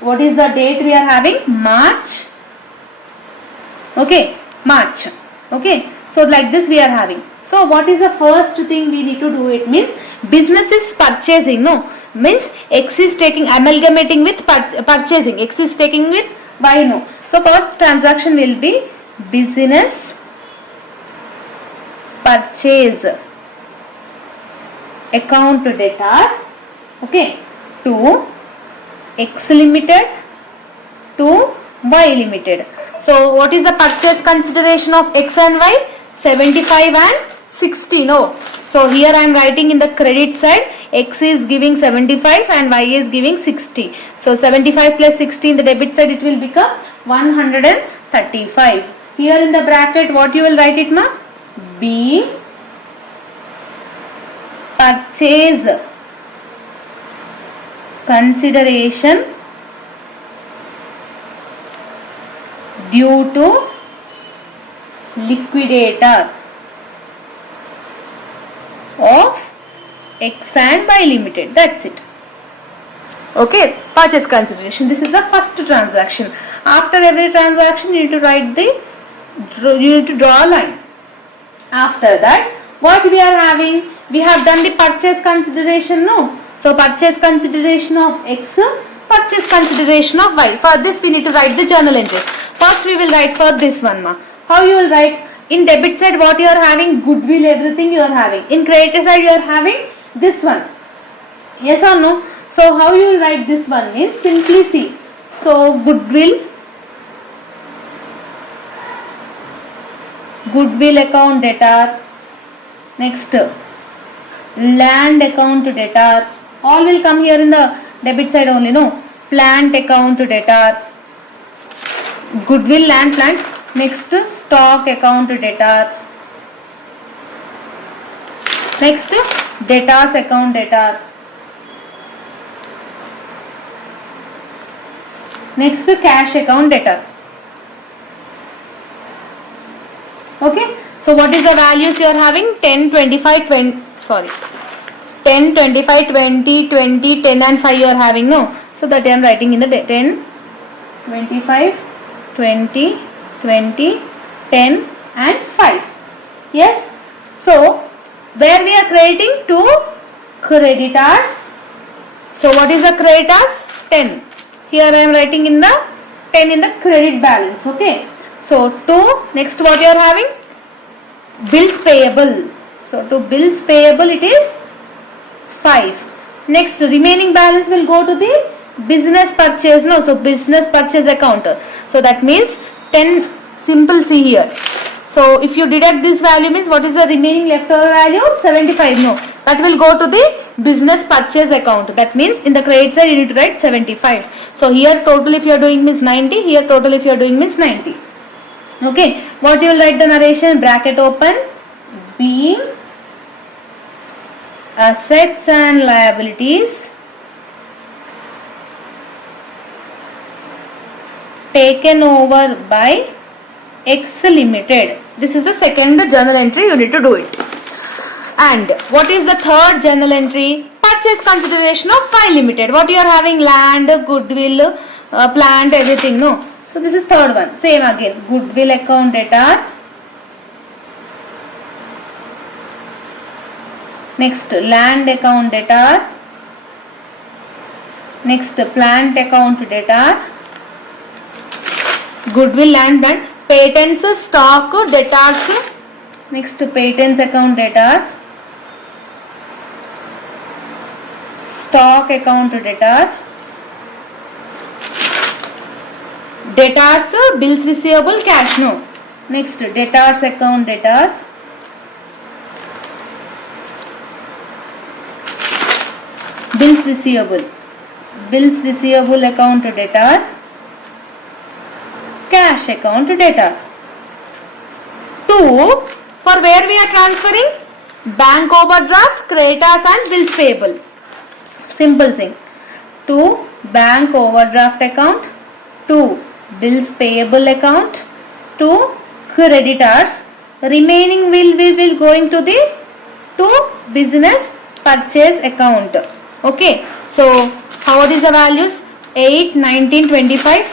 what is the date we are having? March. Okay, March. Okay, so like this we are having. So what is the first thing we need to do? It means business is purchasing, no? Means X is taking, amalgamating with purchasing. X is taking with Y, no? So first transaction will be business purchase account debtor, okay, to X Limited to Y Limited. So what is the purchase consideration of X and Y? 75 and 60, no? So here I am writing in the credit side, X is giving 75 and Y is giving 60. So 75 plus 60 in the debit side, it will become 135. Here in the bracket what you will write it, ma? B purchase consideration due to liquidator of X and Y Limited. That's it. Okay, purchase consideration. This is the first transaction. After every transaction, you need to write you need to draw a line. After that, what we are having? We have done the purchase consideration, no? So purchase consideration of X, purchase consideration of Y. For this we need to write the journal entries. First we will write for this one, ma. How you will write? In debit side what you are having? Goodwill, everything you are having. In credit side you are having this one. Yes or no? So how you will write this one means simply see. So goodwill account debtor, next land account debtor, all will come here in the debit side only, no? Plant account debtor, goodwill, land, plant, next stock account debtor, next debtors account debtor, next cash account debtor. Okay, so what is the values you are having? 10, 25, 20, 10, 25, 20, 20, 10 and 5 you are having, no? So that I am writing in the 10, 25, 20, 20, 10 and 5. Yes. So where we are crediting? To creditors. So what is the creditors? 10. Here I am writing in the 10 in the credit balance. Okay. So to next what you are having? Bills payable. So to bills payable it is 5. Next remaining balance will go to the business purchase, no? So business purchase account. So that means 10, simple see here. So if you deduct this value means what is the remaining leftover value? 75, no? That will go to the business purchase account. That means in the credit side you need to write 75. So here total if you are doing means 90, here total if you are doing means 90. Okay, what you will write the narration? Bracket open, being assets and liabilities taken over by X Limited. This is the second journal entry, you need to do it. And what is the third journal entry? Purchase consideration of Y Limited. What you are having? Land, goodwill, plant, everything, no? So this is third one. Same again. Goodwill account debtor. Next, land account debtor. Next, plant account debtor. Goodwill, land, and patents, stock, debtors. Next, patents account debtor. Stock account debtor. Debtors, bills receivable, cash, no. Next, debtors account debtor. Bills receivable. Bills receivable account debtor. Cash account debtor. 2. For where we are transferring? Bank overdraft, creditors and bills payable. Simple thing. 2. Bank overdraft account. 2. Bills payable account. 2. Creditors. Remaining we will going to the 2 business purchase account. Okay. So how is the values? 8, 19, 25.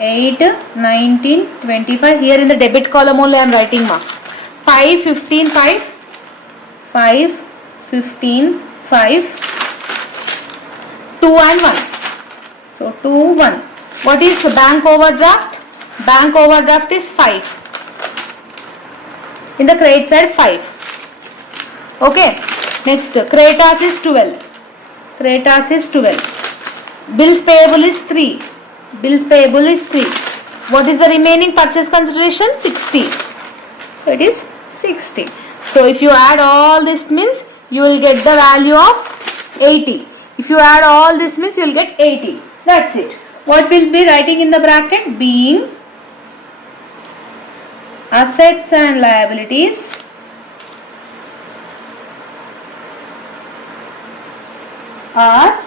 8, 19, 25. Here in the debit column only I am writing ma. 5, 15, 5. 5, 15, 5. 2 and 1. So 2, 1. What is bank overdraft? Bank overdraft is 5. In the credit side 5. Okay. Next, creditors is 12. Creditors is 12. Bills payable is 3. Bills payable is 3. What is the remaining purchase consideration? 60. So it is 60. So if you add all this means you will get the value of 80. If you add all this means you will get 80. That's it. What will be writing in the bracket? Being assets and liabilities are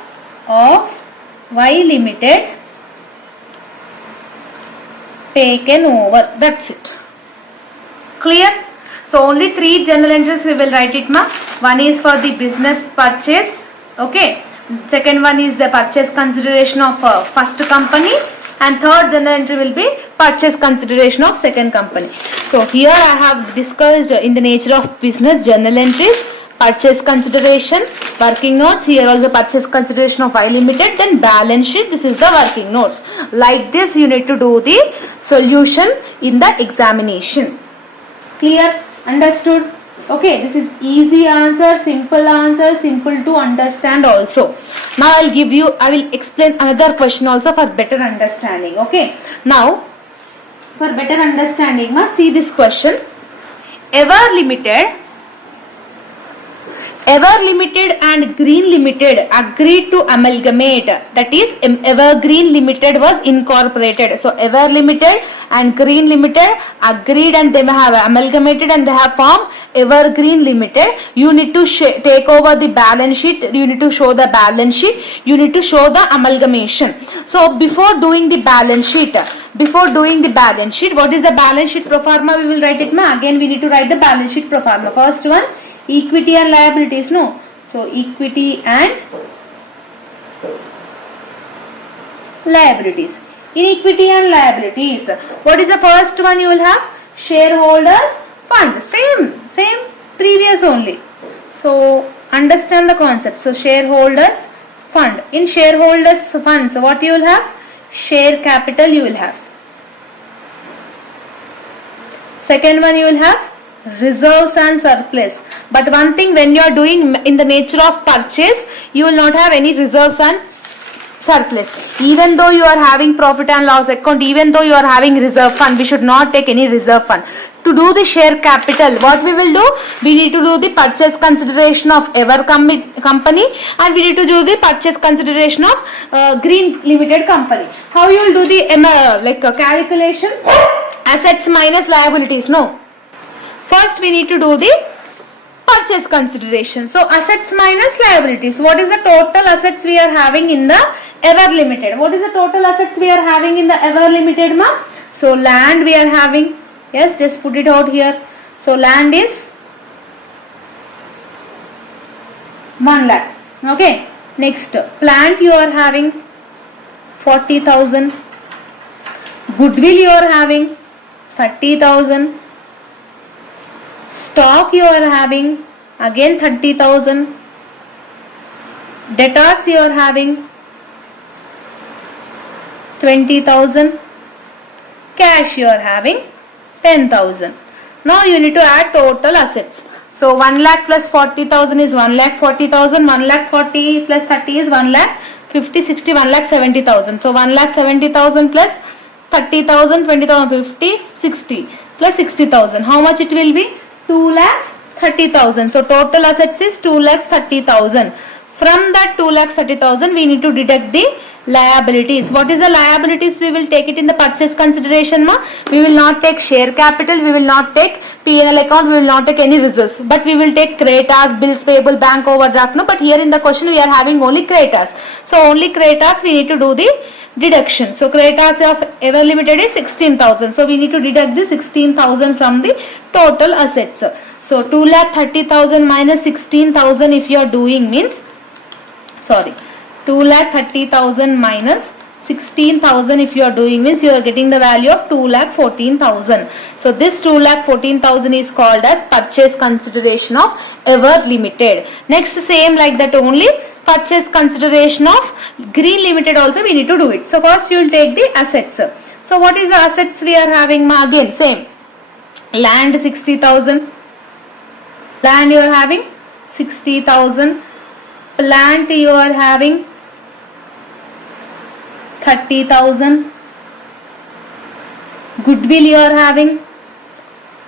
of Y Limited taken over. That's it. Clear? So only 3 journal entries we will write it ma. One is for the business purchase. Okay. Second one is the purchase consideration of first company, and third journal entry will be purchase consideration of second company. So here I have discussed in the nature of business journal entries, purchase consideration, working notes. Here also purchase consideration of Y Limited, then balance sheet. This is the working notes. Like this you need to do the solution in the examination. Clear? Understood? Okay, this is easy answer, simple to understand also. Now I will explain another question also for better understanding. Okay, now for better understanding, see this question. Everlimited and Green Limited agreed to amalgamate. That is, Evergreen Limited was incorporated. So Everlimited and Green Limited agreed and they have amalgamated and they have formed Evergreen Limited. You need to take over the balance sheet. You need to show the balance sheet. You need to show the amalgamation. So before doing the balance sheet, what is the balance sheet pro forma? We will write it. Again we need to write the balance sheet pro forma. First one, equity and liabilities, no? So equity and liabilities. In equity and liabilities, what is the first one you will have? Shareholders fund. Same previous only. So understand the concept. So shareholders fund. In shareholders fund, so what you will have? Share capital you will have. Second one you will have reserves and surplus. But one thing, when you are doing in the nature of purchase, you will not have any reserves and surplus. Even though you are having profit and loss account, even though you are having reserve fund, we should not take any reserve fund. To do the share capital, what we will do? We need to do the purchase consideration of Ever company and we need to do the purchase consideration of Green Limited company. How you will do the calculation? Assets minus liabilities, no. First we need to do the purchase consideration. So assets minus liabilities. What is the total assets we are having in the ever limited? What is the total assets we are having in the ever limited, ma? So land we are having. Yes, just put it out here. So land is 1 lakh. Okay. Next, plant you are having 40,000. Goodwill you are having 30,000. Stock you are having again 30,000. Debtors you are having 20,000. Cash you are having 10,000. Now you need to add total assets. So 1 lakh plus 40,000 is 1 lakh 40,000. 1 lakh 40 plus 30 is 1 lakh 50, 60, 1 lakh 70,000. So 1 lakh 70,000 plus 30,000, 20,000, 50, 60 plus 60,000. How much it will be? 2 lakhs 30,000. So total assets is 2 lakhs 30,000. From that 2 lakhs 30,000 we need to deduct the liabilities. What is the liabilities? We will take it in the purchase consideration, ma. We will not take share capital, we will not take P&L account, we will not take any reserves, but we will take creditors, bills payable, bank overdraft. No, but here in the question we are having only creditors. So only creditors we need to do the deduction. So creditors of ever limited is 16,000. So we need to deduct the 16,000 from the total assets. So 2,30,000 minus 16,000 if you are doing means, 2,30,000 minus 16,000 if you are doing means you are getting the value of 2,14,000. So this 2,14,000 is called as purchase consideration of ever limited. Next, same like that only, purchase consideration of green limited also we need to do it. So first you will take the assets. So what is the assets we are having, ma? Again same, land 60,000. Land you are having 60,000. Plant you are having 30,000. Goodwill you are having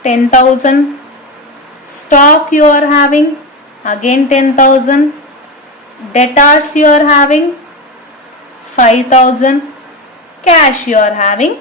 10,000. Stock you are having again 10,000. Debtors you are having 5,000. Cash you are having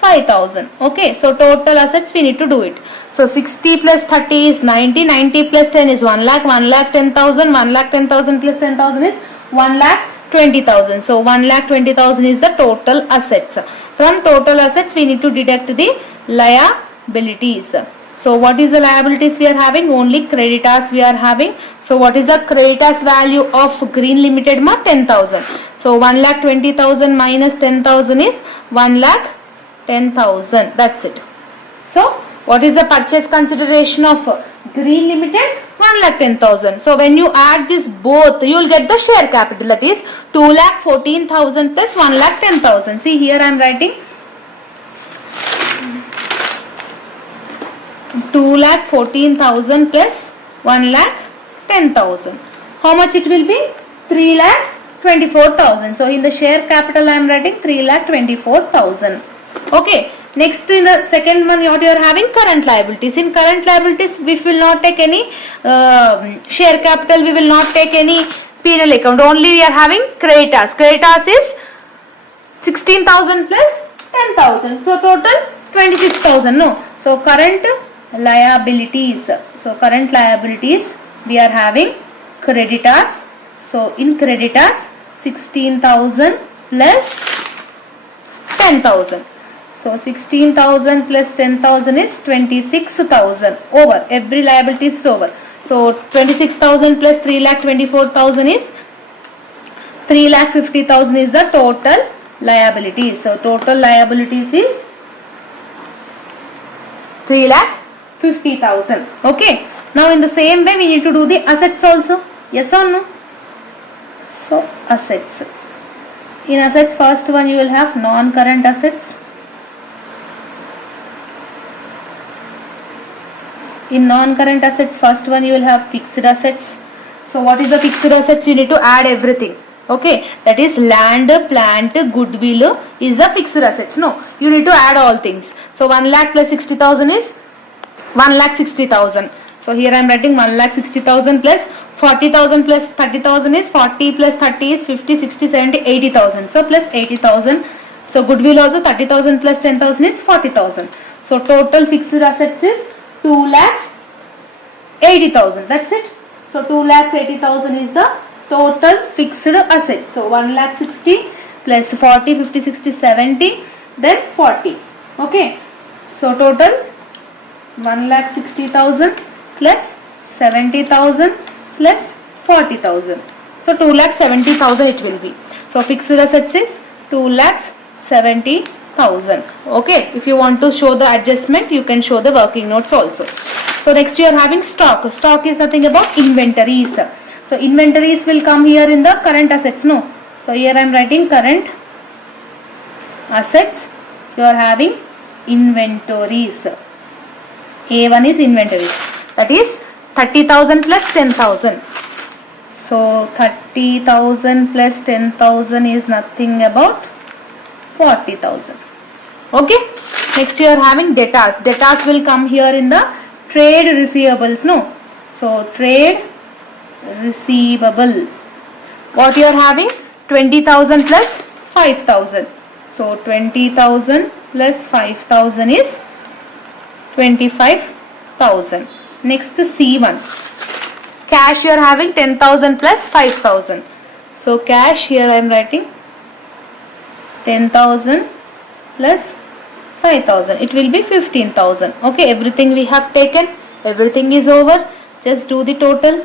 5,000. Okay, so total assets we need to do it. So 60 plus 30 is 90. 90 plus 10 is 1 lakh. 1 lakh 10,000. 1 lakh 10,000 plus 10,000 is 1 lakh 20,000. So 1 lakh 20,000 is the total assets. From total assets we need to deduct the liabilities. So what is the liabilities we are having? Only creditors we are having. So what is the creditors value of green limited, ma? 10,000. So 1 lakh 20,000 minus 10,000 is 1 lakh 10,000. That's it. So what is the purchase consideration of green limited? 1 lakh 10,000. So when you add this both, you will get the share capital, that is 2 lakh 14,000 plus 1 lakh 10,000. See here I am writing 2 lakh 14,000 plus 1 lakh 10,000. How much it will be? 3 lakhs 24,000. So in the share capital I am writing 3 lakh 24,000. Okay. Next, in the second one what you are having? Current liabilities. In current liabilities we will not take any share capital, we will not take any P&L account, only we are having creditors. Creditors is 16,000 plus 10,000. So total 26,000. No. So current liabilities. So current liabilities we are having creditors. So in creditors 16,000 plus 10,000. So 16,000 plus 10,000 is 26,000. Over. Every liability is over. So 26,000 plus 3,24,000 is 3,50,000 is the total liabilities. So total liabilities is 3,50,000. Okay. Now in the same way we need to do the assets also. Yes or no? So assets. In assets, first one you will have non-current assets. In non-current assets, first one you will have fixed assets. So what is the fixed assets? You need to add everything. Okay, that is land, plant, goodwill is the fixed assets. No, you need to add all things. So 1 lakh plus 60,000 is 1 lakh 60,000. So here I am writing 1 lakh 60,000 plus 40,000 plus 30,000 is 40 plus 30 is 50, 60, 70, 80,000. So plus 80,000. So goodwill also 30,000 plus 10,000 is 40,000. So total fixed assets is 2 lakhs 80,000. That's it. So 2,80,000 is the total fixed assets. So 1,60,000 plus 40, 50, 60, 70, then 40. Okay. So total 1,60,000 plus 70,000 plus 40,000. So 2,70,000 it will be. So fixed assets is 2,70,000. Okay. If you want to show the adjustment, you can show the working notes also. So next you are having stock. Stock is nothing about inventories. So inventories will come here in the current assets. No. So here I am writing current assets. You are having inventories. A1 is inventories. That is 30,000 plus 10,000. So 30,000 plus 10,000 is nothing about 40,000. Okay. Next you are having debtors. Debtors will come here in the trade receivables. No. So trade receivable. What you are having? 20,000 plus 5,000. So 20,000 plus 5,000 is 25,000. Next C1. Cash you are having 10,000 plus 5,000. So cash here I am writing 10,000 plus 5,000. It will be 15,000. Okay, everything we have taken. Everything is over. Just do the total.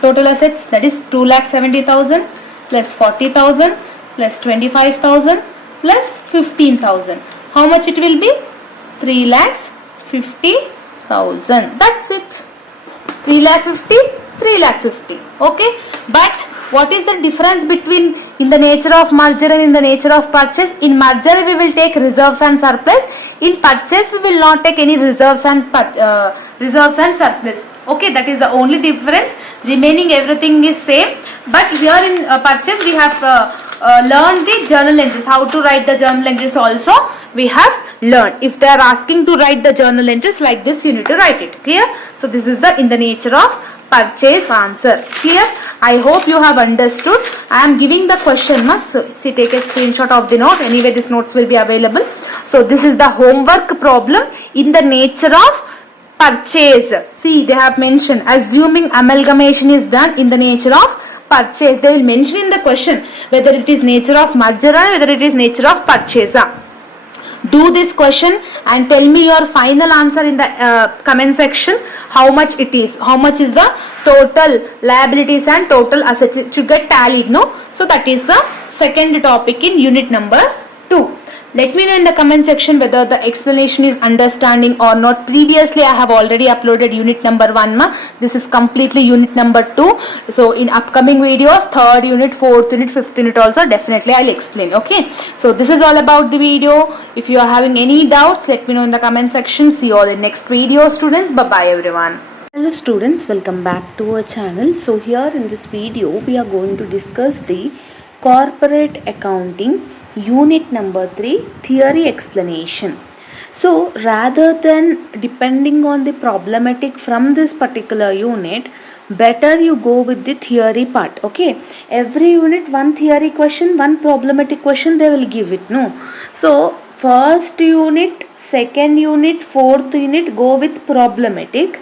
Total assets, that is 2,70,000 plus 40,000 plus 25,000 plus 15,000. How much it will be? 3,50,000. That's it. 3,50,000, 3,50,000. Okay. But what is the difference between in the nature of merger and in the nature of purchase? In merger we will take reserves and surplus. In purchase we will not take any reserves and surplus. Okay, that is the only difference. Remaining everything is same. But here in purchase we have learned the journal entries. How to write the journal entries also we have learned. If they are asking to write the journal entries like this, you need to write it. Clear? So this is the in the nature of purchase answer. Clear? I hope you have understood. I am giving the question. So see, take a screenshot of the note. Anyway, these notes will be available. So this is the homework problem in the nature of purchase. See, they have mentioned assuming amalgamation is done in the nature of purchase. They will mention in the question whether it is nature of merger or whether it is nature of purchase. Do this question and tell me your final answer in the comment section. How much it is? How much is the total liabilities and total assets? It should get tallied, no? So that is the second topic in unit number 2. Let me know in the comment section whether the explanation is understanding or not. Previously I have already uploaded unit number 1. This is completely unit number 2. So in upcoming videos, 3rd unit, 4th unit, 5th unit also definitely I'll explain. Okay. So this is all about the video. If you are having any doubts, let me know in the comment section. See you all in next video, students. Bye bye everyone. Hello students, welcome back to our channel. So here in this video we are going to discuss the corporate accounting unit number 3 theory explanation. So rather than depending on the problematic from this particular unit, better you go with the theory part. Okay, every unit one theory question, one problematic question they will give it. No, so first unit, second unit, fourth unit go with problematic.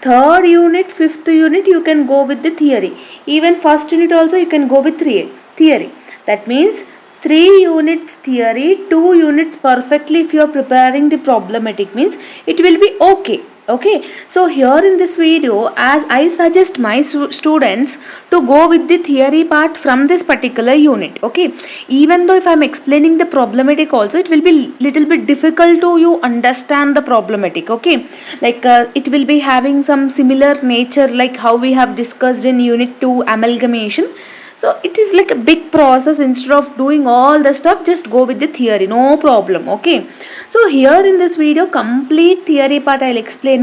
Third unit, fifth unit you can go with the theory. Even first unit also you can go with theory. That means 3 units theory, 2 units perfectly if you are preparing the problematic means it will be okay. Okay, so here in this video, as I suggest my students to go with the theory part from this particular unit. Okay, even though if I am explaining the problematic also, it will be little bit difficult to you understand the problematic. Okay, like it will be having some similar nature like how we have discussed in unit 2 amalgamation. So it is like a big process. Instead of doing all the stuff, just go with the theory, no problem. Okay, so here in this video complete theory part I'll explain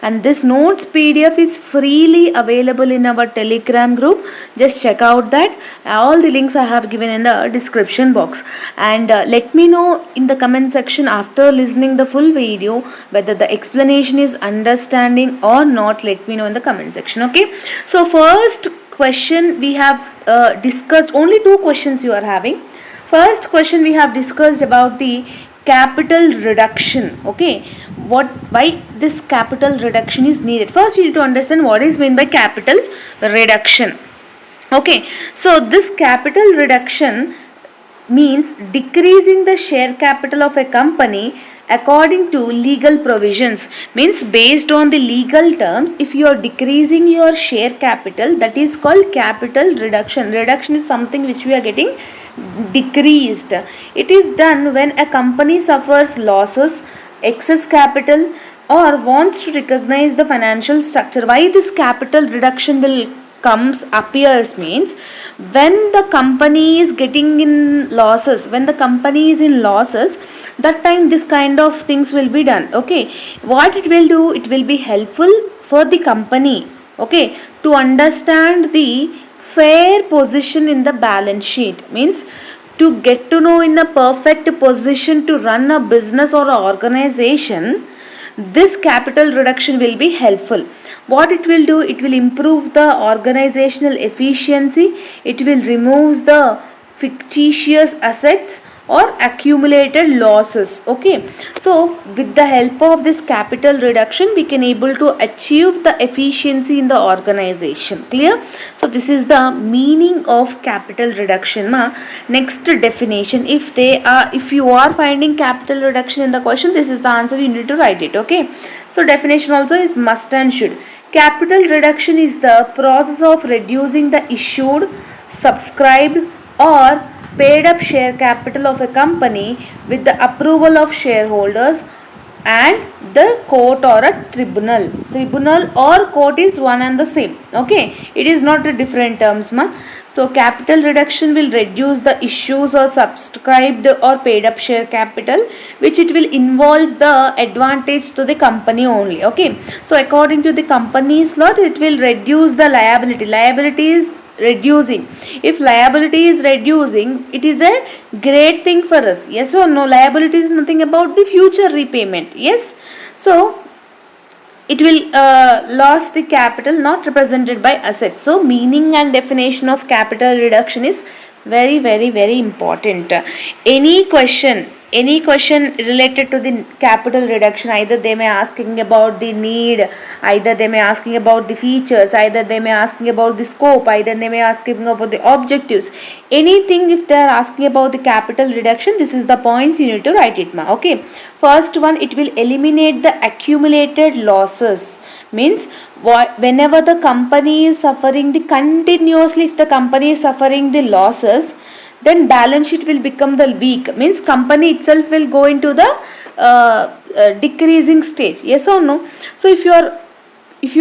and this notes PDF is freely available in our Telegram group. Just check out that. All the links I have given in the description box, and let me know in the comment section after listening the full video whether the explanation is understanding or not. Let me know in the comment section. Okay, so first question we have discussed, only 2 questions you are having. First question we have discussed about the capital reduction. Okay, why this capital reduction is needed? First you need to understand what is meant by capital reduction. Okay, so this capital reduction means decreasing the share capital of a company according to legal provisions. Means based on the legal terms, if you are decreasing your share capital, that is called capital reduction. Reduction is something which we are getting decreased. It is done when a company suffers losses, excess capital, or wants to recognize the financial structure. Why this capital reduction will appears means when the company is getting in losses, when the company is in losses, that time this kind of things will be done. Okay, what it will do, it will be helpful for the company, okay, to understand the fair position in the balance sheet. Means to get to know in a perfect position to run a business or a organization, this capital reduction will be helpful. What it will do, it will improve the organizational efficiency, it will remove the fictitious assets or accumulated losses. Okay, so with the help of this capital reduction, we can able to achieve the efficiency in the organization. Clear? So this is the meaning of capital reduction. Next definition, if you are finding capital reduction in the question, this is the answer, you need to write it. Okay, so definition also is must and should. Capital reduction is the process of reducing the issued, subscribed, or paid up share capital of a company with the approval of shareholders and the court or a tribunal. Tribunal or court is one and the same. Okay, it is not a different terms. So capital reduction will reduce the issues or subscribed or paid up share capital, which it will involve the advantage to the company only. Okay, so according to the company's law, it will reduce the liability. Liability is reducing. If liability is reducing, it is a great thing for us. Yes or no? Liability is nothing about the future repayment. Yes, so it will lose the capital not represented by assets. So meaning and definition of capital reduction is very important. Any question related to the capital reduction, either they may asking about the need, either they may asking about the features, either they may asking about the scope, either they may asking about the objectives, anything. If they are asking about the capital reduction, this is the points you need to write it. Okay, first one, it will eliminate the accumulated losses. Means whenever the company is suffering the continuously, if the company is suffering the losses, then balance sheet will become the weak. Means company itself will go into the decreasing stage. Yes or no? So if you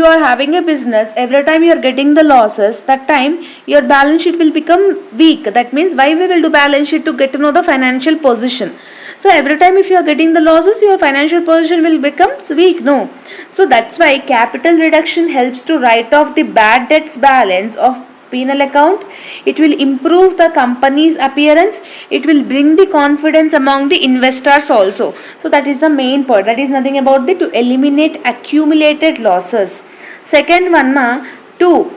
are having a business, every time you are getting the losses, that time your balance sheet will become weak. That means why we will do balance sheet? To get to know the financial position. So every time if you are getting the losses, your financial position will become weak. No. So that's why capital reduction helps to write off the bad debts balance of penal account. It will improve the company's appearance. It will bring the confidence among the investors also. So that is the main point. That is nothing about to eliminate accumulated losses. Second one, to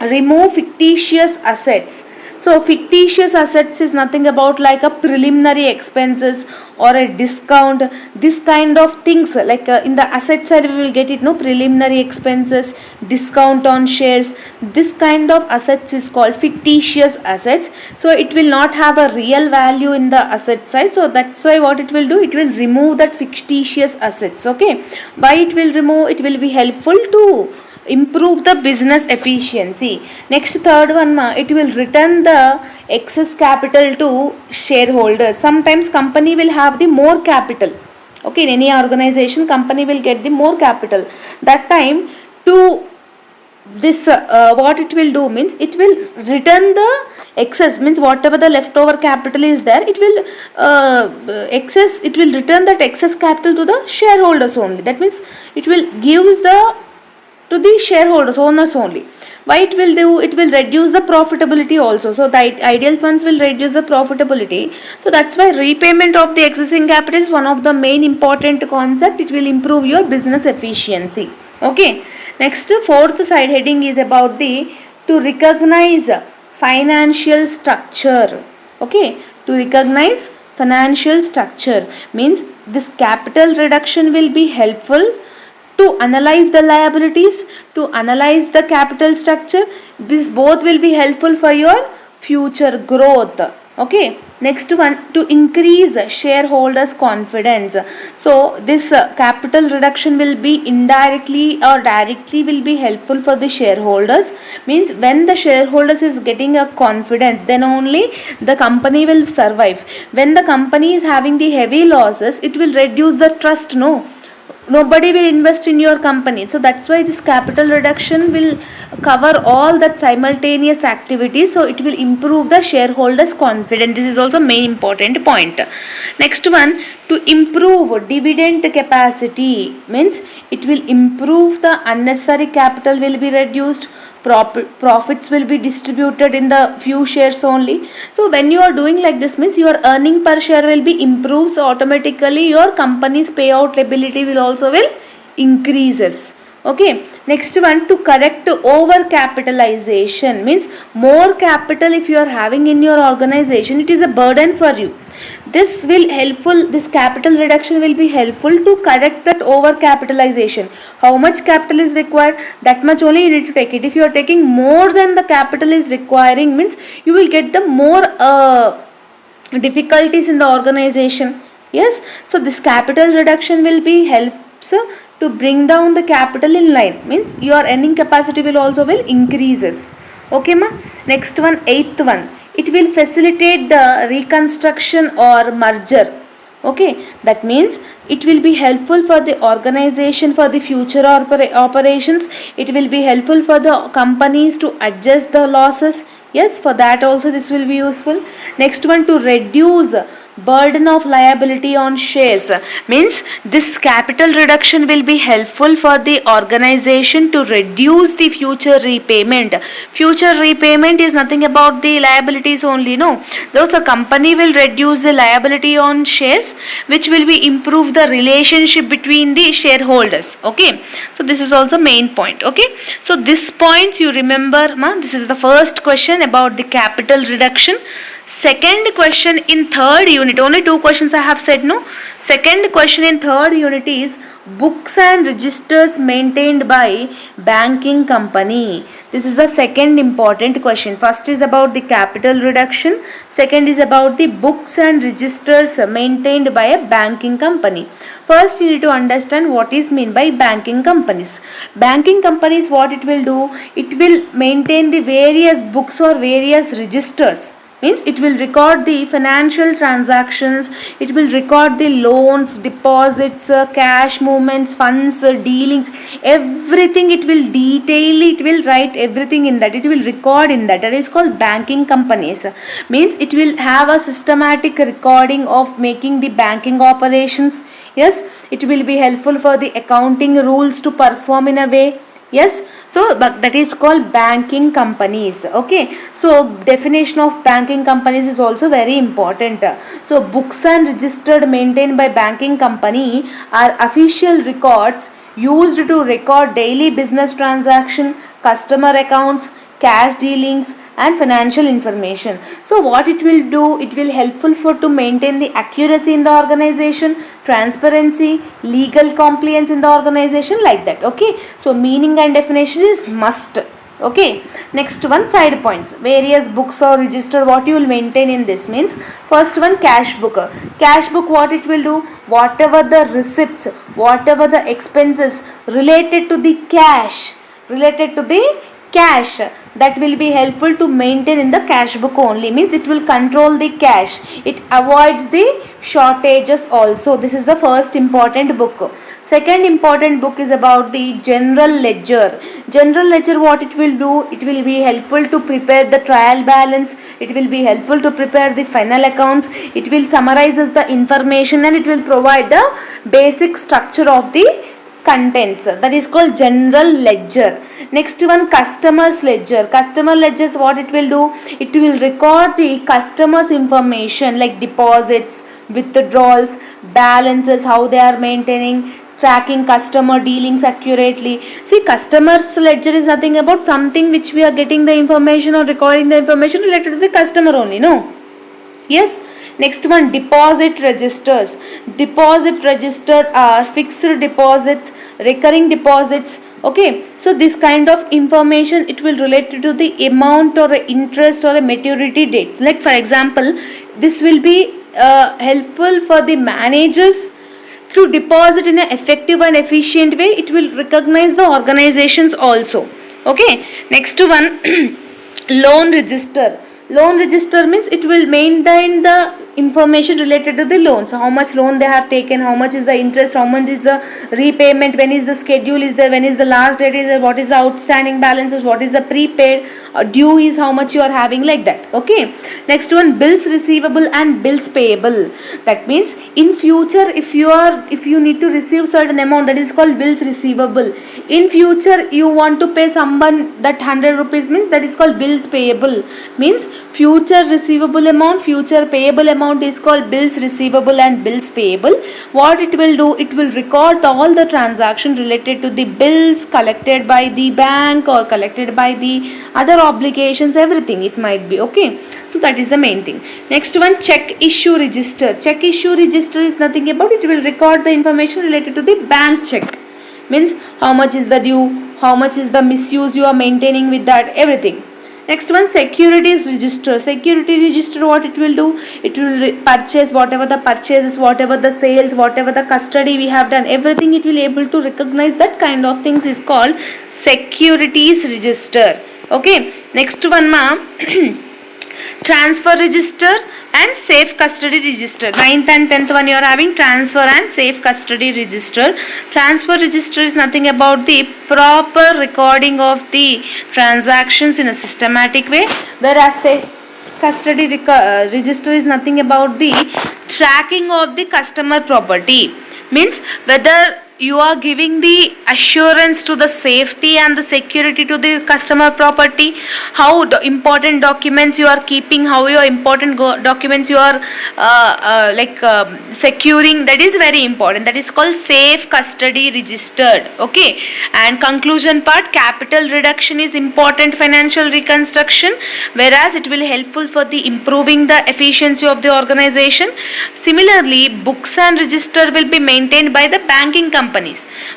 remove fictitious assets. So fictitious assets is nothing about like a preliminary expenses or a discount. This kind of things, like in the asset side we will get it, no, preliminary expenses, discount on shares. This kind of assets is called fictitious assets. So it will not have a real value in the asset side. So that's why what it will do, it will remove that fictitious assets. Okay, why it will remove? It will be helpful to improve the business efficiency. Next, third one, it will return the excess capital to shareholders. Sometimes company will have the more capital. Okay, in any organization, company will get the more capital. That time, to this what it will do means, it will return the excess. Means whatever the leftover capital is there, it will it will return that excess capital to the shareholders only. That means it will gives to the shareholders, owners only. Why it will do? It will reduce the profitability also. So the ideal funds will reduce the profitability. So that's why repayment of the existing capital is one of the main important concept. It will improve your business efficiency. Okay. Next, fourth side heading is about the to recognize financial structure. Okay, to recognize financial structure. Means this capital reduction will be helpful to analyze the liabilities, to analyze the capital structure. This both will be helpful for your future growth. Okay, next one, to increase shareholders confidence. So this capital reduction will be indirectly or directly will be helpful for the shareholders. Means when the shareholders is getting a confidence, then only the company will survive. When the company is having the heavy losses, it will reduce the trust. Nobody will invest in your company. So that's why this capital reduction will cover all that simultaneous activities. So it will improve the shareholders confidence. This is also main important point. Next one, to improve dividend capacity. Means it will improve the unnecessary capital will be reduced, profits will be distributed in the few shares only. So when you are doing like this, means your earning per share will be improves, automatically your company's payout ability will also will increases. Okay, next one, to correct over capitalization. Means more capital if you are having in your organization, it is a burden for you. This will helpful, this capital reduction will be helpful to correct that over capitalization. How much capital is required, that much only you need to take it. If you are taking more than the capital is requiring, means you will get the more difficulties in the organization. Yes, so this capital reduction will be helps to bring down the capital in line. Means your earning capacity will also will increases. Okay ma. Next one, eighth one, it will facilitate the reconstruction or merger. Okay, that means it will be helpful for the organization for the future operations. It will be helpful for the companies to adjust the losses. Yes, for that also this will be useful. Next one, to reduce burden of liability on shares. Means this capital reduction will be helpful for the organization to reduce the future repayment. Future repayment is nothing about the liabilities only, no. Those the company will reduce the liability on shares, which will be improve the relationship between the shareholders. Okay, so this is also main point. Okay, so this points you remember ma. This is the first question about the capital reduction. Second question in third unit, only two questions I have said, no. Second question in third unit is books and registers maintained by banking company. This is the second important question. First is about the capital reduction, second is about the books and registers maintained by a banking company. First you need to understand what is meant by banking companies. Banking companies, what it will do, it will maintain the various books or various registers. Means it will record the financial transactions, it will record the loans, deposits, cash movements, funds, dealings, everything. It will detail, it will write everything in that, it will record in that. That is called banking companies. Means it will have a systematic recording of making the banking operations. Yes, it will be helpful for the accounting rules to perform in a way. Yes, so but that is called banking companies. Okay, so definition of banking companies is also very important. So books and registered maintained by banking company are official records used to record daily business transaction, customer accounts, cash dealings and financial information. So what it will do, it will helpful for to maintain the accuracy in the organization, transparency, legal compliance in the organization, like that. Okay, so meaning and definition is must. Okay, next one, side points. Various books or register, what you will maintain in this means, first one, cash book. Cash book, what it will do, whatever the receipts, whatever the expenses related to the cash, that will be helpful to maintain in the cash book only. Means it will control the cash, it avoids the shortages also. This is the first important book. Second important book is about the general ledger. General ledger, what it will do, it will be helpful to prepare the trial balance, it will be helpful to prepare the final accounts, it will summarizes the information and it will provide the basic structure of the contents. That is called general ledger. Next one, customers ledger. Customer ledgers, what it will do, it will record the customers information like deposits, withdrawals, balances, how they are maintaining, tracking customer dealings accurately. See, customers ledger is nothing about something which we are getting the information or recording the information related to the customer only, no. Yes, Next one, deposit registers. Deposit register are fixed deposits, recurring deposits. Okay, so this kind of information, it will relate to the amount or a interest or a maturity dates. Like for example, this will be helpful for the managers to deposit in an effective and efficient way. It will recognize the organizations also. Okay, next one, loan register. Loan register means it will maintain the information related to the loan. So how much loan they have taken, how much is the interest, how much is the repayment, when is the schedule is there, when is the last date is there, what is the outstanding balances, what is the prepaid, due is how much you are having, like that. Okay, next one, bills receivable and bills payable. That means in future, if you need to receive certain amount, that is called bills receivable. In future you want to pay someone that 100 rupees, means that is called bills payable. Means future receivable amount, future payable amount is called bills receivable and bills payable. What it will do, it will record all the transaction related to the bills collected by the bank or collected by the other obligations, everything it might be. Okay, so that is the main thing. Next one, check issue register. Check issue register is nothing about, it will record the information related to the bank check. Means how much is the due, how much is the misuse you are maintaining with that, everything. Next one, securities register. Security register, what it will do, it will purchase, whatever the purchases, whatever the sales, whatever the custody we have done, everything it will able to recognize. That kind of things is called securities register. Okay, next one, ma'am. Transfer register and safe custody register. 9th and 10th one you are having transfer and safe custody register. Transfer register is nothing about the proper recording of the transactions in a systematic way, whereas safe custody register is nothing about the tracking of the customer property. Means whether you are giving the assurance to the safety and the security to the customer property, how the important documents you are keeping, how your important documents you are securing, that is very important. That is called safe custody registered. Okay, and conclusion part, capital reduction is important financial reconstruction, whereas it will helpful for the improving the efficiency of the organization. Similarly, books and register will be maintained by the banking companies.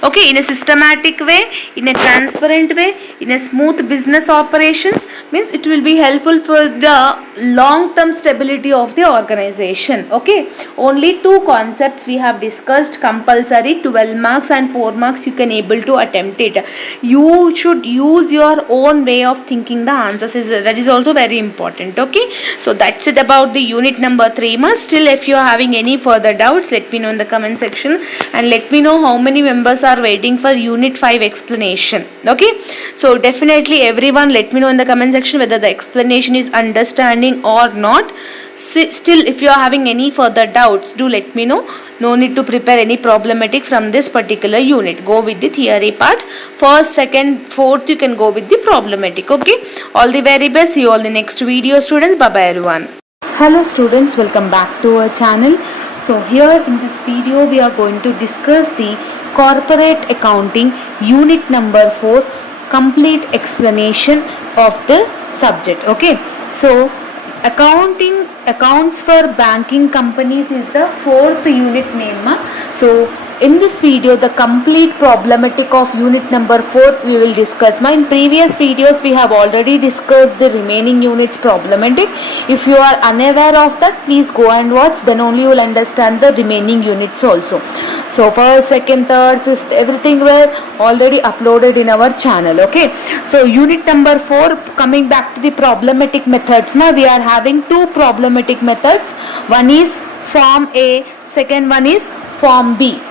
Okay, in a systematic way, in a transparent way, in a smooth business operations. Means it will be helpful for the long term stability of the organization. Okay, only two concepts we have discussed, compulsory 12 marks and 4 marks you can able to attempt it. You should use your own way of thinking the answers, that is also very important. Okay, so that's it about the unit number 3. Still, if you are having any further doubts, let me know in the comment section, and let me know how many members are waiting for unit 5 explanation. Okay, so definitely everyone let me know in the comment section whether the explanation is understanding or not. Still, if you are having any further doubts, do let me know. No need to prepare any problematic from this particular unit. Go with the theory part. First, second, fourth you can go with the problematic. Okay, all the very best. See you all in the next video, students. Bye bye everyone. Hello students, welcome back to our channel. So here in this video we are going to discuss the corporate accounting unit number 4, complete explanation of the subject. Okay, so accounts for banking companies is the 4th unit name. So in this video, the complete problematic of unit number 4 we will discuss. In previous videos we have already discussed the remaining units problematic. If you are unaware of that, please go and watch, then only you will understand the remaining units also. So first, second, third, fifth, everything were already uploaded in our channel. Okay, so unit number 4, coming back to the problematic methods. Now we are having 2 problematic methods. One is form A, second one is form B.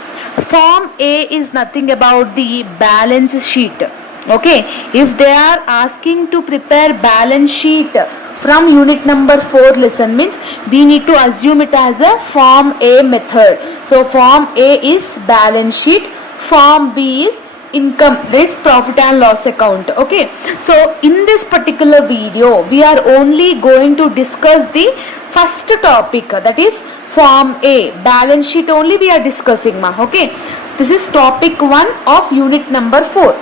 Form A is nothing about the balance sheet. Okay, if they are asking to prepare balance sheet from unit number 4 lesson, means we need to assume it as a form A method. So form A is balance sheet, form B is income, this profit and loss account. Okay, so in this particular video we are only going to discuss the first topic, that is form A, balance sheet only we are discussing. Okay, this is topic 1 of unit number 4.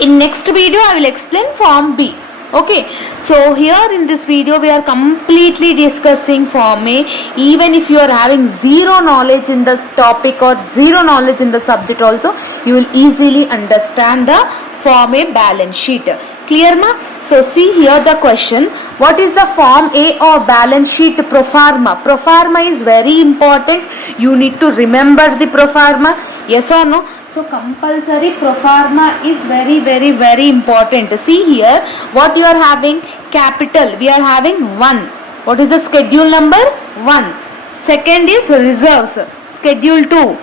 In next video I will explain form B. Okay, so here in this video we are completely discussing Form A. Even if you are having zero knowledge in the topic or zero knowledge in the subject also, you will easily understand the Form A balance sheet. Clear ma? So see here the question, what is the Form A or balance sheet pro forma? Pro forma is very important. You need to remember the pro forma. Yes or no? So compulsory pro forma is very important. See here what you are having. Capital we are having 1. What is the schedule number? 1. Second is reserves, schedule 2.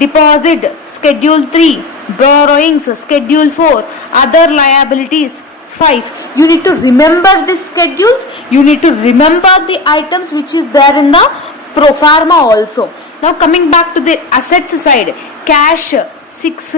Deposit, schedule 3. Borrowings, schedule 4. Other liabilities, 5. You need to remember these schedules. You need to remember the items which is there in the pro forma also. Now coming back to the assets side, cash 6,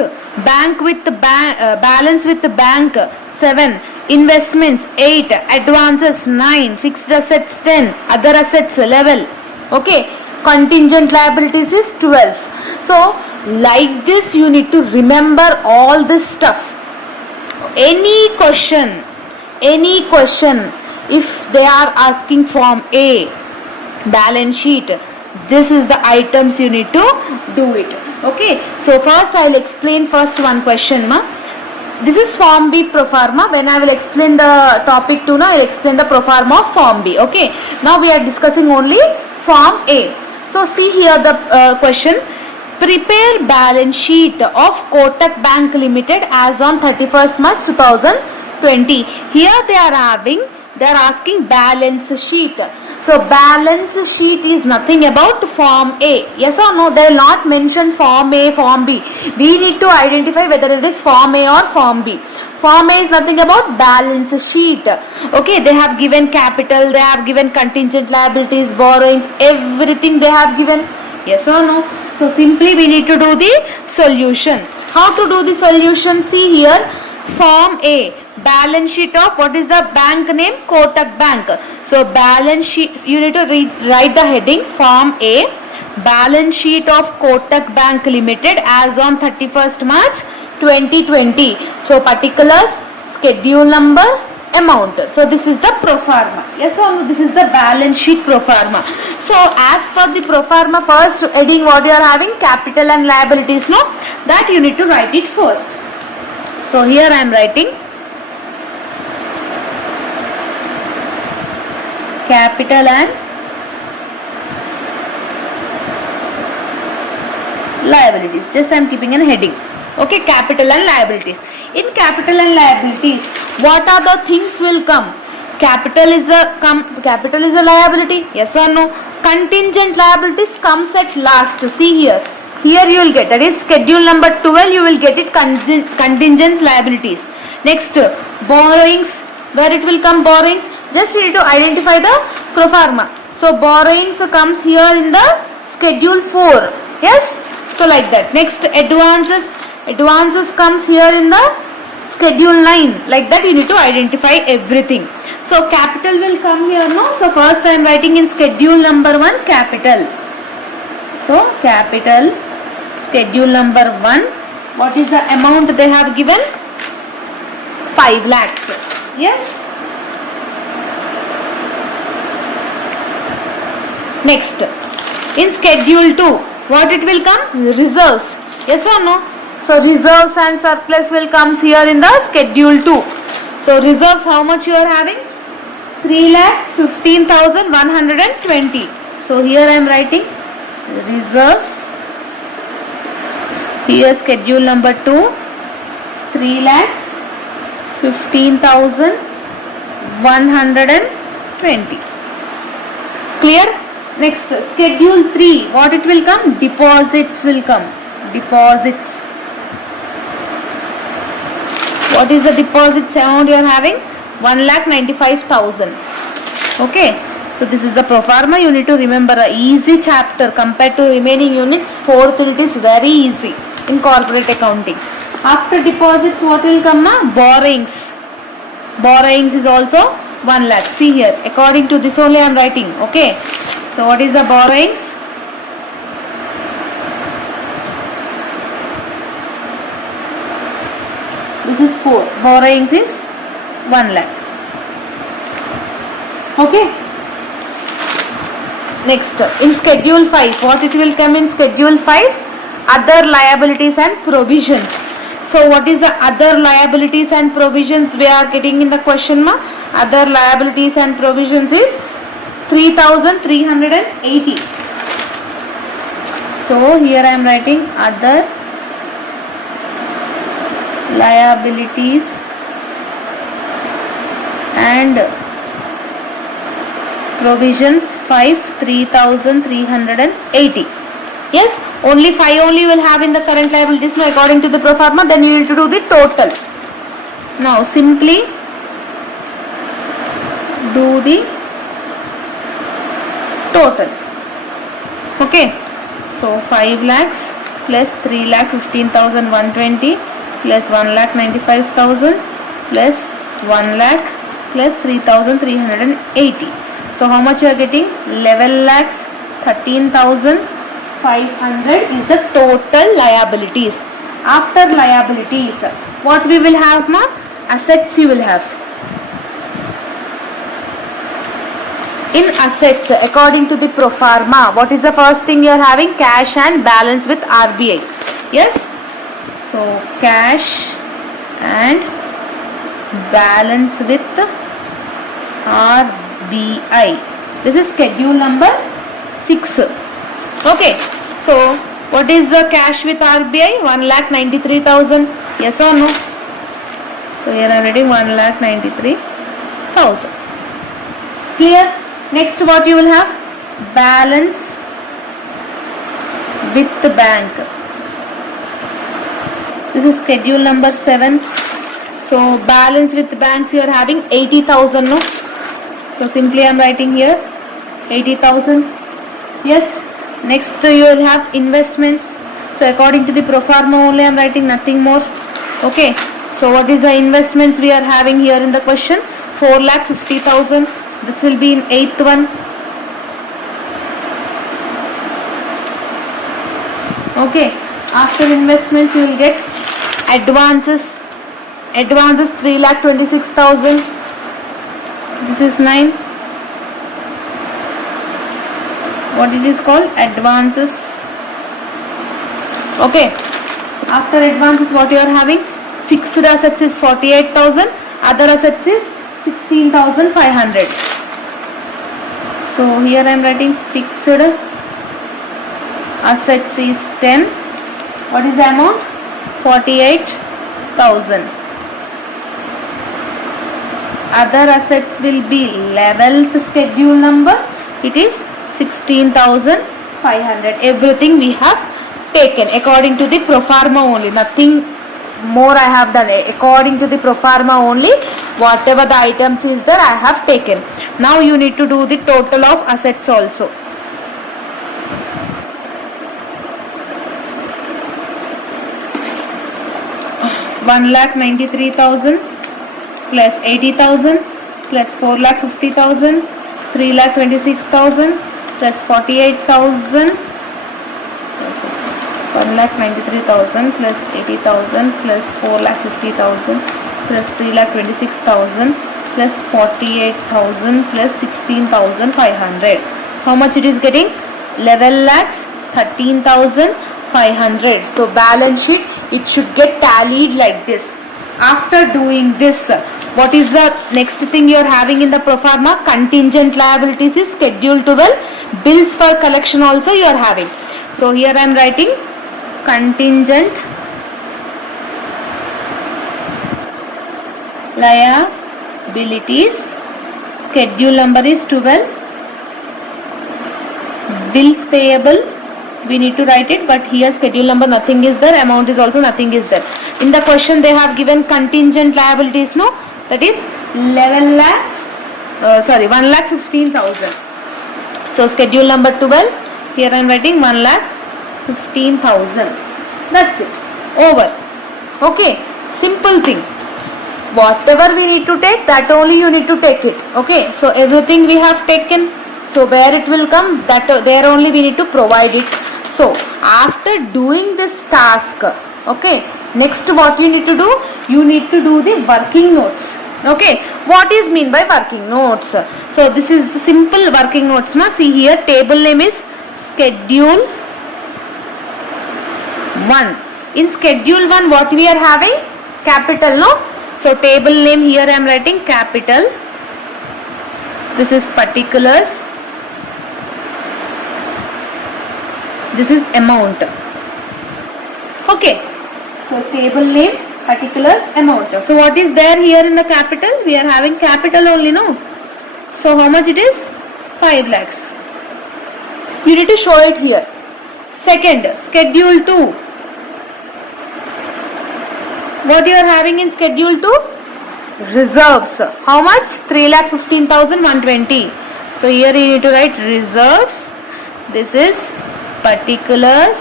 bank with balance with the bank 7, investments 8, advances 9, fixed assets 10, other assets 11. Okay, contingent liabilities is 12. So like this you need to remember all this stuff. Any question if they are asking Form A balance sheet, this is the items you need to do it. Okay, so first I will explain first one question ma. This is Form B pro forma. When I will explain the topic 2 now, I will explain the pro forma of Form B. Okay, now we are discussing only Form A. So see here the question, prepare balance sheet of Kotak Bank Limited as on 31st March 2020. Here they are asking balance sheet. So balance sheet is nothing about Form A. Yes or no? They will not mention Form A, Form B. We need to identify whether it is Form A or Form B. Form A is nothing about balance sheet. Okay, they have given capital, they have given contingent liabilities, borrowings, everything they have given. Yes or no? So simply we need to do the solution. How to do the solution? See here, Form A, balance sheet of, what is the bank name? Kotak Bank. So balance sheet, you need to write the heading, Form A, balance sheet of Kotak Bank Limited as on 31st March 2020. So particulars, schedule number, amount. So this is the pro forma. Yes or no? This is the balance sheet pro forma. So as per the pro forma, first heading what you are having, capital and liabilities, no? That you need to write it first. So here I am writing capital and liabilities. Just I am keeping a heading. Okay, capital and liabilities. In capital and liabilities, what are the things will come? Capital is a liability. Yes or no? Contingent liabilities comes at last. See here. Here you will get, that is schedule number 12, you will get it, contingent liabilities. Next, borrowings, where it will come borrowings, just you need to identify the pro forma. So borrowings comes here in the schedule 4. Yes, so like that. Next, advances comes here in the schedule 9. Like that you need to identify everything. So capital will come here, no? So first I am writing in schedule number 1 capital. So capital, schedule number 1, what is the amount they have given? 5 lakhs. Yes. Next, in schedule 2, what it will come? Reserves. Yes or no? So reserves and surplus will comes here in the schedule 2. So reserves, how much you are having? 3,15,120. So here I am writing reserves. Here schedule number 2, 3,15,120. Clear? Next, schedule 3, what it will come? Deposits will come. Deposits. What is the deposits amount you are having? 1,95,000. Okay. So this is the pro forma. You need to remember a easy chapter compared to remaining units. Fourth unit is very easy in corporate accounting. After deposits, what will come? Borrowings. Borrowings is also 1 lakh. See here. According to this only I am writing. Okay. So what is the borrowings? This is 4. Borrowings is 1 lakh. Okay. Next, in schedule 5, what it will come in schedule 5? Other liabilities and provisions. So what is the other liabilities and provisions we are getting in the question mark? Other liabilities and provisions is 3380. So here I am writing other liabilities and provisions 3380. Yes, only 5 only will have in the current liabilities now according to the pro forma. Then you need to do the total. Now simply do the total. Okay, so 5 lakhs plus 3,15,120 plus 1,95,000 plus 1 lakh plus 3,380. So how much you are getting? 11 lakhs 13,500 is the total liabilities. After liabilities, what we will have, ma? Assets you will have. In assets, according to the pro forma, what is the first thing you are having? Cash and balance with RBI. Yes. So cash and balance with RBI. This is schedule number 6. Okay. So what is the cash with RBI? 1,93,000. Yes or no? So here I am writing 1,93,000. Clear? Next, what you will have? Balance with the bank. This is schedule number 7. So balance with banks you are having 80,000, no? So simply I am writing here 80,000. Yes. Next you will have investments. So according to the pro forma only I am writing, nothing more. Okay. So what is the investments we are having here in the question? 4,50,000. This will be in 8th one. Okay. After investments you will get advances. Advances 3,26,000. This is 9. What it is called? Advances. Okay. After advances what you are having? Fixed assets is 48,000. Other assets is 16,500. So here I am writing fixed assets is 10. What is the amount? 48,000. Other assets will be 11th schedule number. It is 16,500. Everything we have taken according to the pro forma only. Nothing more I have done. According to the pro forma only, whatever the items is there I have taken. Now you need to do the total of assets also. $1,93,000 plus 80,000 plus 4,50,000, 3,26,000 plus 48,000. 1,93,000 plus 80,000 plus 4,50,000 plus 3,26,000 plus 48,000 plus 16,500. How much it is getting? 11,13,500. So balance sheet it should get tallied like this. After doing this, what is the next thing you are having in the pro forma? Contingent liabilities is schedule 12. Bills for collection also you are having. So here I am writing contingent liabilities. Schedule number is 12. Bills payable we need to write it, but here schedule number nothing is there, amount is also nothing is there. In the question they have given contingent liabilities, no, that is 1,15,000. So schedule number 12, here I am writing 1,15,000. That's it, over. Okay, simple thing. Whatever we need to take, that only you need to take it. Okay, so everything we have taken. So where it will come, that there only we need to provide it. So after doing this task, okay, next what you need to do? You need to do the working notes. Okay, What is mean by working notes? So this is the simple working notes. See here, table name is schedule 1. In schedule 1, what we are having? Capital, no? So table name here I am writing capital. This is particulars. This is amount. Okay. So table name, particulars, amount. So what is there here in the capital? We are having capital only, no? So how much it is? 5 lakhs. You need to show it here. Second, schedule 2. What you are having in schedule 2? Reserves. How much? 3,15,120. So here you need to write reserves. This is particulars,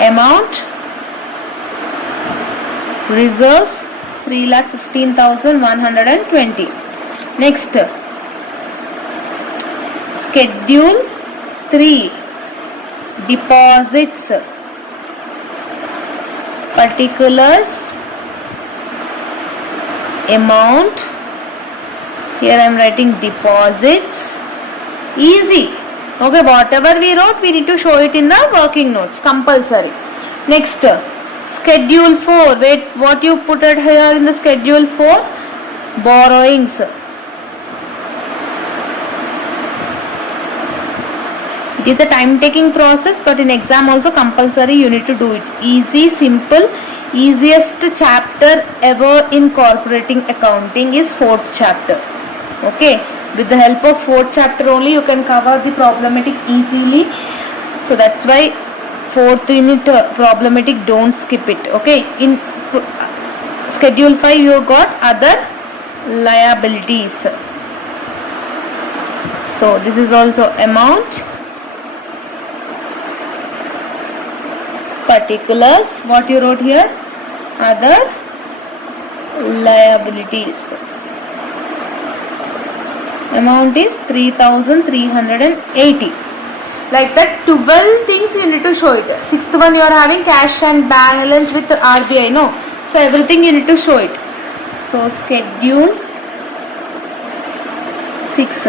amount, reserves 3,15,120. Next, schedule 3, deposits, particulars, amount. Here I am writing deposits. Easy. Okay, whatever we wrote, we need to show it in the working notes, compulsory. Next, schedule 4. Wait, what you put it here in the schedule 4? Borrowings. It is a time taking process, but in exam also compulsory you need to do it. Easy, simple, easiest chapter ever in corporating accounting is 4th chapter. Okay, with the help of 4th chapter only you can cover the problematic easily. So that's why 4th unit problematic, don't skip it. Okay, in schedule 5 you got other liabilities. So this is also amount, particulars, what you wrote here, other liabilities. Amount is 3,380. Like that, 12 things you need to show it. 6th one you are having cash and balance with RBI, no? So everything you need to show it. So schedule 6.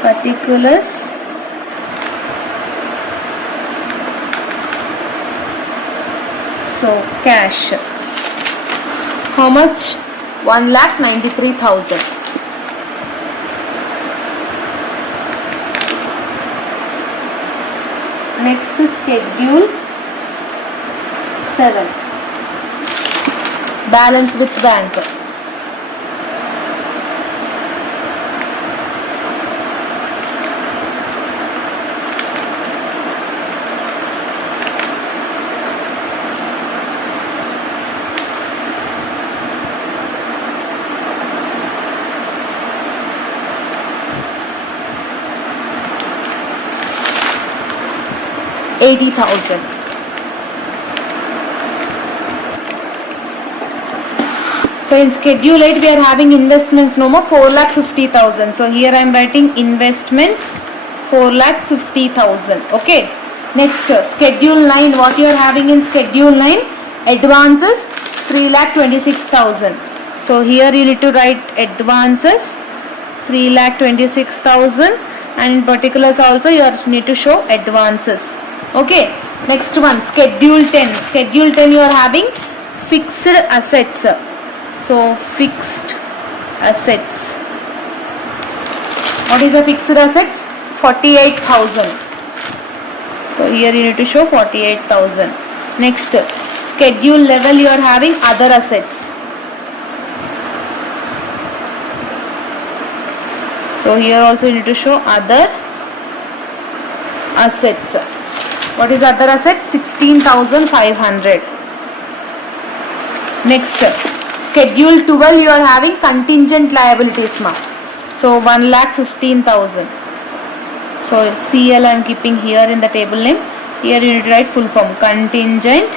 Particulars, so cash. How much? 1,93,000. Next is schedule 7. Balance with bank. $80,000. So in schedule 8 we are having investments no more, 4,50,000. So here I am writing investments 4,50,000. Okay. Next, schedule 9. What you are having in schedule 9? Advances 3,26,000. So here you need to write advances 3,26,000, and in particulars also you need to show advances. Okay, next one, schedule 10. Schedule 10 you are having fixed assets. So fixed assets. What is the fixed assets? 48,000. So here you need to show 48,000. Next, schedule level you are having other assets. So here also you need to show other assets. What is other asset? 16,500. Next, schedule 12 you are having contingent liabilities. So 1,15,000. So CL I am keeping here in the table name. Here you need to write full form, contingent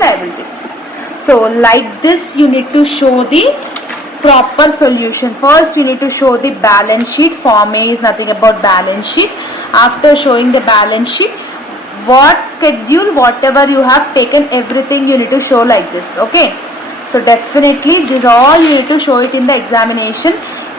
liabilities. So like this you need to show the proper solution. First you need to show the balance sheet. Form A is nothing about balance sheet. After showing the balance sheet, what schedule, whatever you have taken, everything you need to show like this. Okay, so definitely this all you need to show it in the examination.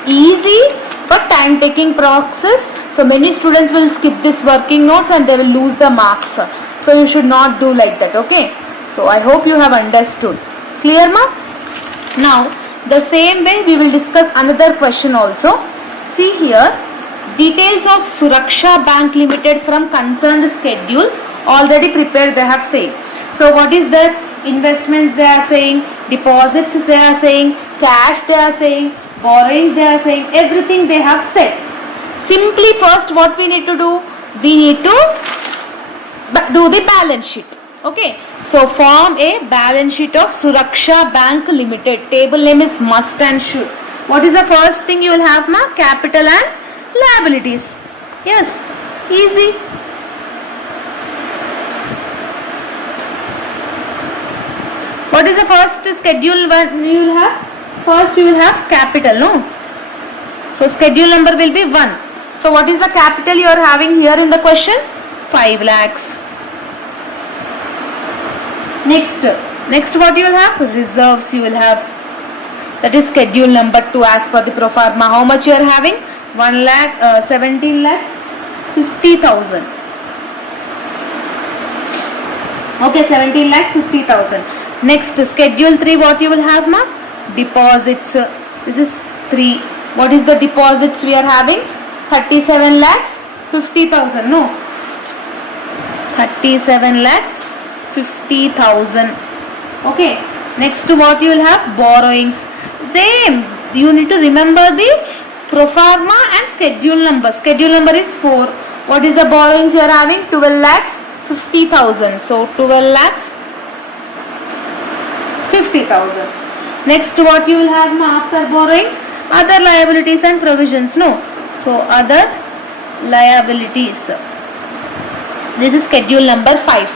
Easy but time taking process. So many students will skip this working notes and they will lose the marks. So you should not do like that. Okay, so I hope you have understood. Clear, ma? Now the same way we will discuss another question also. See here, details of Suraksha Bank Limited from concerned schedules already prepared they have said. So what is that? Investments they are saying, deposits they are saying, cash they are saying, borrowings they are saying, everything they have said. Simply first what we need to do? We need to do the balance sheet. Okay, so form a balance sheet of Suraksha Bank Limited. Table name is must and should. What is the first thing you will have, ma? Capital and liabilities. Yes, easy. What is the first schedule one you will have? First you will have capital, no? So schedule number will be 1. So what is the capital you are having here in the question? 5 lakhs. Next what you will have? Reserves you will have. That is schedule number 2 as per the pro forma. How much you are having? 17 lakhs 50,000. Okay, 17 lakhs 50,000. Next, schedule 3 what you will have, ma? Deposits. This is 3. What is the deposits we are having? 37 lakhs 50,000. No, 37 lakhs 50,000. Okay, next what you will have? Borrowings. Same, you need to remember the pro forma and schedule number. Schedule number is 4. What is the borrowings you are having? 12 lakhs 50,000. So 12 lakhs 50,000. Next what you will have, ma, after borrowings? Other liabilities and provisions. No, so other liabilities. This is schedule number 5.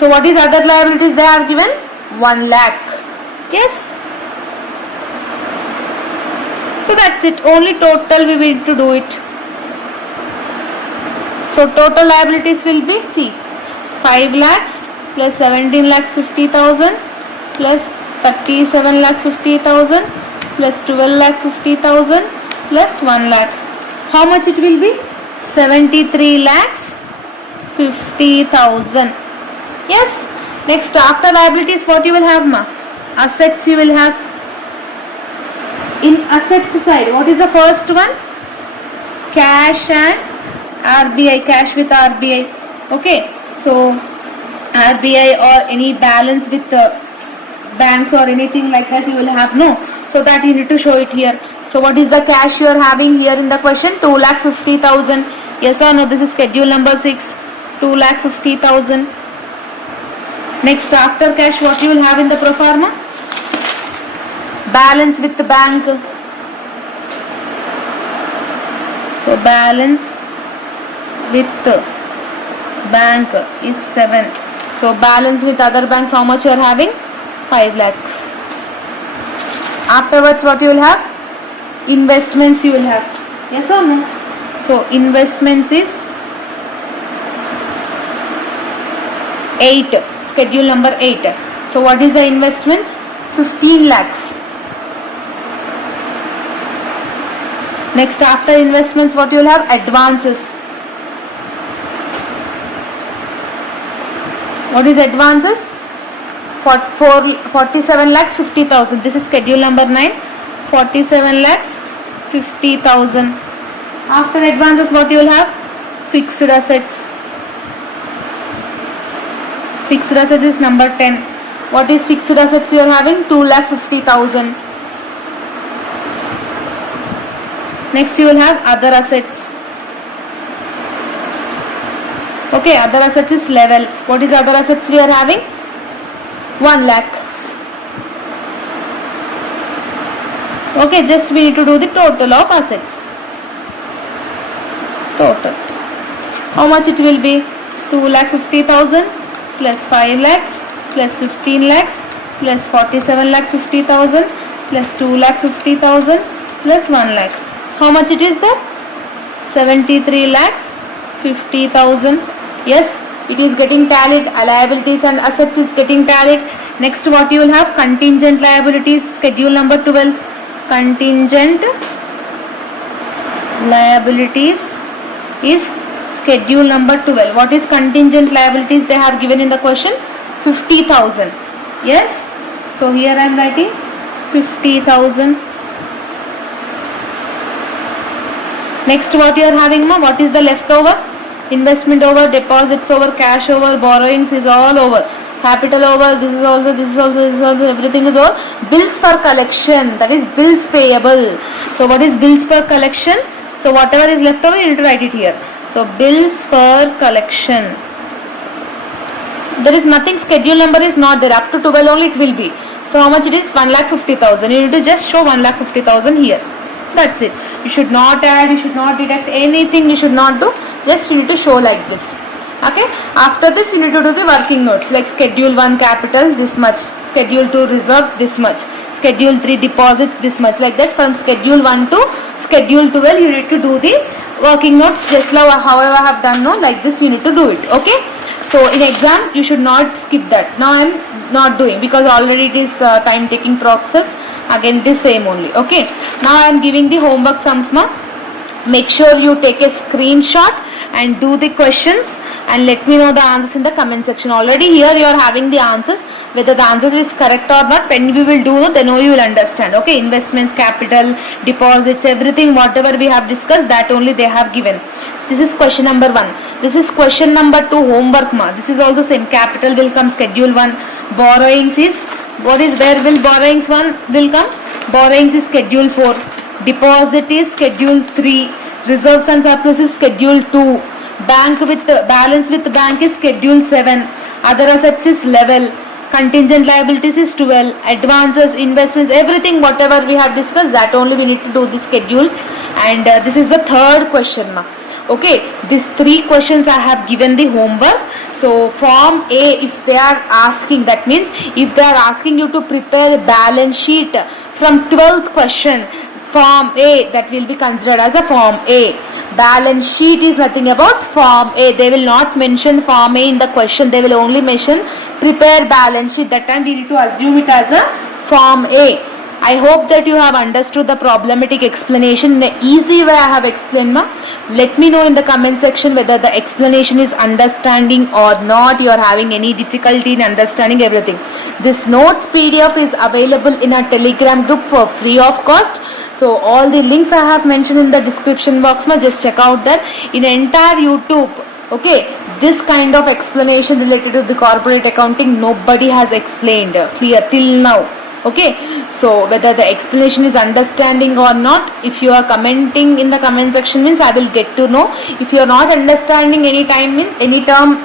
So what is other liabilities they have given? 1 lakh. Yes. So that's it. Only total we need to do it. So total liabilities will be, see, 5 lakhs plus 17 lakhs 50,000 plus 37 lakh 50,000 plus 12 lakh 50,000 plus 1 lakh. How much it will be? 73 lakhs 50,000. Yes. Next, after liabilities what you will have, ma? Assets you will have. In assets side, what is the first one? Cash and RBI, cash with RBI. Okay, so RBI or any balance with banks or anything like that you will have, no? So that you need to show it here. So what is the cash you are having here in the question? 2,50,000. Yes or no? This is schedule number 6. 2,50,000. Next, after cash what you will have in the pro forma? Balance with the bank. So balance with bank is 7. So balance with other banks, how much you are having? 5 lakhs. Afterwards what you will have? Investments you will have. Yes or no? So investments is 8. Schedule number 8. So what is the investments? 15 lakhs. Next, after investments what you will have? Advances. What is advances? 47 lakhs 50,000. This is schedule number 9. 47 lakhs 50,000. After advances what you will have? Fixed assets. Fixed assets is number 10. What is fixed assets you are having? 2,50,000. Next you will have other assets. Okay, other assets is level. What is other assets we are having? 1 lakh. Okay, just we need to do the total of assets. Total. How much it will be? 2,50,000 plus 5 lakhs plus 15 lakhs plus 47 lakh 50,000 plus 2,50,000 plus 1 lakh. How much it is there? 73 lakhs 50,000. Yes, it is getting tallied. Liabilities and assets is getting tallied. Next, what you will have? Contingent liabilities, schedule number 12. Contingent liabilities is schedule number 12. What is contingent liabilities? They have given in the question 50,000. Yes, so here I am writing 50,000. Next, what you are having, ma? What is the leftover? Investment over, deposits over, cash over, borrowings is all over, capital over, this is also, this is also, this is also, everything is over. Bills for collection, that is bills payable. So what is bills for collection? So whatever is left over, you need to write it here. So bills for collection. There is nothing, schedule number is not there, up to 12 only it will be. So how much it is? 1,50,000. You need to just show 1,50,000 here. That's it. You should not add, you should not deduct anything, you should not do. Just you need to show like this. Okay. After this you need to do the working notes, like schedule 1 capital this much, schedule 2 reserves this much, schedule 3 deposits this much, like that. From schedule 1 to schedule 12 you need to do the working notes, just now however I have done, no, like this you need to do it. Okay. So in exam you should not skip that. Now I am not doing because already it is time taking process. Again it is same only. Okay. Now I am giving the homework sums, ma. Make sure you take a screenshot and do the questions and let me know the answers in the comment section. Already here you are having the answers. Whether the answer is correct or not, when we will do, then only you will understand. Okay, investments, capital, deposits, everything whatever we have discussed, that only they have given. This is question number 1. This is question number 2, homework, ma. This is also same. Capital will come schedule 1. Borrowings is, what is, where will borrowings 1 will come? Borrowings is schedule 4. Deposit is schedule 3. Reserves and surplus is schedule 2. Bank with balance with bank is schedule 7. Other assets is level. Contingent liabilities is 12. Advances, investments, everything whatever we have discussed, that only we need to do the schedule. And this is the third question, ma. Okay, these 3 questions I have given the homework. So form A, if they are asking, that means if they are asking you to prepare a balance sheet from 12th question, form A, that will be considered as a form A. Balance sheet is nothing about form A. They will not mention form A in the question. They will only mention prepare balance sheet. That time we need to assume it as a form A. I hope that you have understood the problematic explanation in an easy way I have explained, ma. Let me know in the comment section whether the explanation is understanding or not. You are having any difficulty in understanding everything. This notes PDF is available in a Telegram group for free of cost. So all the links I have mentioned in the description box, ma. Just check out that. In entire YouTube, okay, this kind of explanation related to the corporate accounting nobody has explained clear till now. Okay, so whether the explanation is understanding or not, if you are commenting in the comment section means I will get to know. If you are not understanding any time means any term,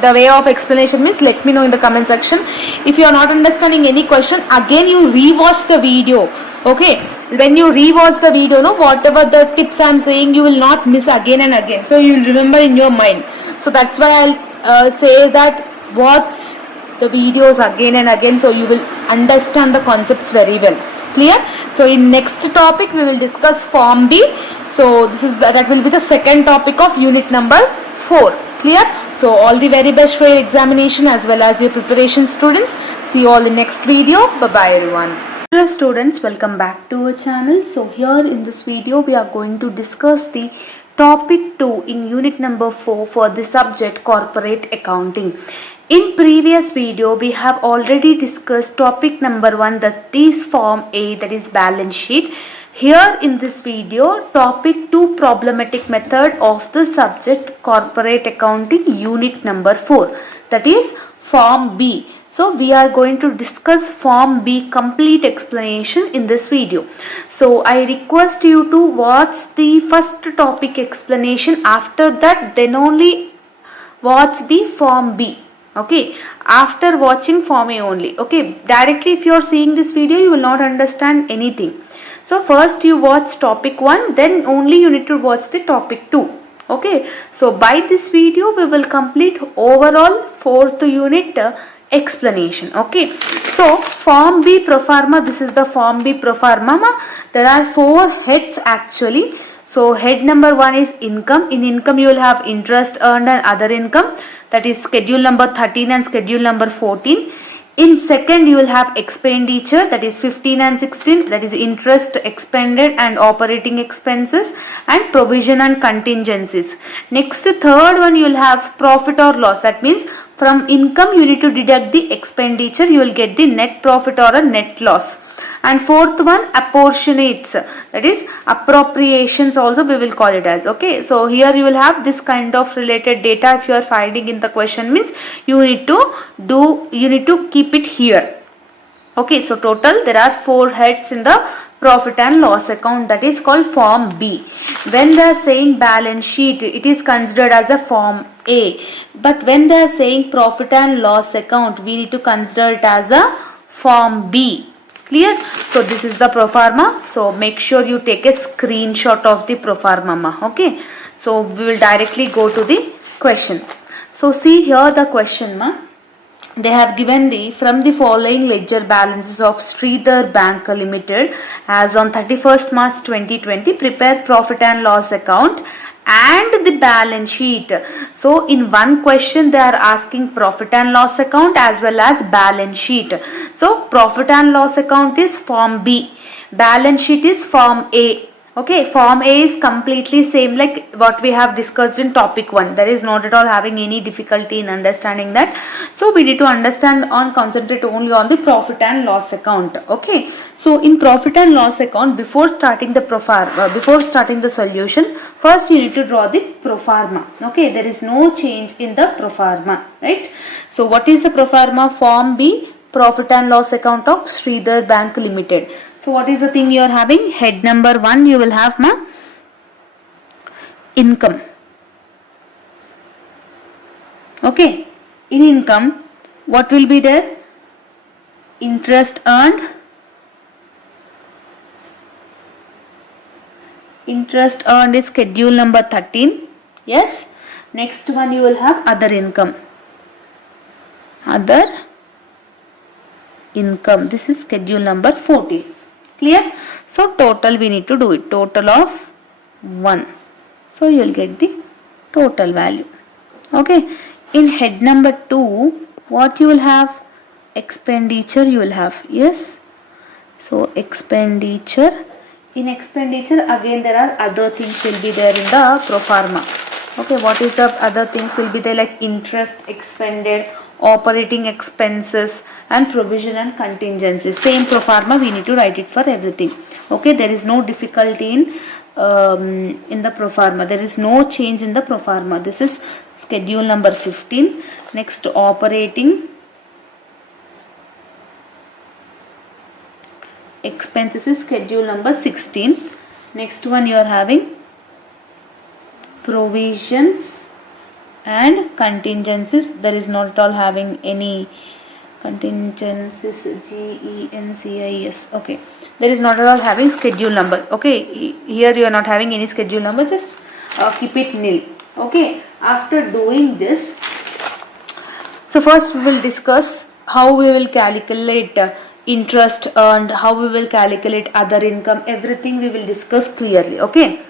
the way of explanation means let me know in the comment section. If you are not understanding any question, again you rewatch the video. Okay, when you rewatch the video, no, whatever the tips I am saying you will not miss again and again, so you will remember in your mind. So that's why I'll say that watch the videos again and again, so you will understand the concepts very well. Clear? So in next topic we will discuss form B. So this is that will be the second topic of unit number 4. Clear? So all the very best for your examination as well as your preparation, students. See you all in next video. Bye bye everyone. Hello students, welcome back to our channel. So here in this video we are going to discuss the topic 2 in unit number 4 for the subject corporate accounting. In previous video we have already discussed topic number 1, that is form A, that is balance sheet. Here in this video, topic 2, problematic method of the subject corporate accounting, unit number 4, that is form B. So we are going to discuss form B complete explanation in this video. So I request you to watch the first topic explanation. After that then only watch the form B. Okay, after watching form A only. Okay, directly if you are seeing this video you will not understand anything. So first you watch topic 1, then only you need to watch the topic 2. Okay, so by this video we will complete overall 4th unit explanation. Okay, so form B pro forma, this is the form B pro forma. There are 4 heads actually. So head number 1 is income. In income you will have interest earned and other income, that is schedule number 13 and schedule number 14. In second you will have expenditure, that is 15 and 16, that is interest expended and operating expenses and provision and contingencies. Next, third one you will have profit or loss, that means from income you need to deduct the expenditure, you will get the net profit or a net loss. And fourth one, apportionates, that is appropriations also we will call it as. Okay, so here you will have this kind of related data. If you are finding in the question, means you need to keep it here. Okay, so total there are 4 heads in the profit and loss account, that is called form B. When they are saying balance sheet, it is considered as a form A, but when they are saying profit and loss account, we need to consider it as a form B. Clear? So this is the pro forma. So make sure you take a screenshot of the pro forma. Okay, so we will directly go to the question. So see here the question, ma. They have given the from the following ledger balances of Sridhar Bank Limited as on 31st March 2020, prepare profit and loss account and the balance sheet. So in one question they are asking profit and loss account as well as balance sheet. So profit and loss account is form B, balance sheet is form A. Okay, form A is completely same like what we have discussed in topic 1. There is not at all having any difficulty in understanding that. So we need to understand on concentrate only on the profit and loss account. Okay, so in profit and loss account, before starting the before starting the solution, first you need to draw the pro forma. Okay, there is no change in the pro forma, right? So what is the pro forma? Form B, profit and loss account of Sridhar Bank Limited. So what is the thing you are having? Head number 1 you will have income. Okay, in income what will be there? Interest earned, interest earned is schedule number 13. Yes, next one you will have other income, other income, this is schedule number 14. Clear? So total we need to do it, total of 1. So you will get the total value. Okay, in head number 2 what you will have? Expenditure you will have. Yes, so expenditure, in expenditure again there are other things will be there in the pro forma. Okay, what is the other things will be there? Like interest expended, operating expenses and provision and contingencies. Same pro forma we need to write it for everything. Okay, there is no difficulty in the pro forma. There is no change in the pro forma. This is schedule number 15. Next, operating expenses is schedule number 16. Next one you are having provisions and contingencies. There is not at all having any contingencies, GENCIS. Okay, there is not at all having schedule number. Okay, here you are not having any schedule number, just keep it nil. Okay, after doing this, so first we will discuss how we will calculate interest earned, how we will calculate other income, everything we will discuss clearly. Okay,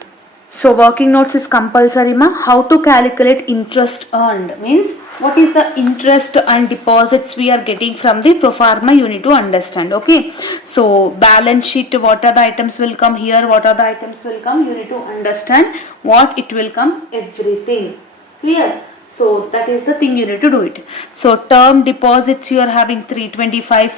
so working notes is compulsory, ma. How to calculate interest earned means what is the interest and deposits we are getting from the pro forma, you need to understand. Okay, so balance sheet, what are the items will come here, what are the items will come, you need to understand what it will come, everything. Clear? So that is the thing you need to do it. So term deposits you are having 325,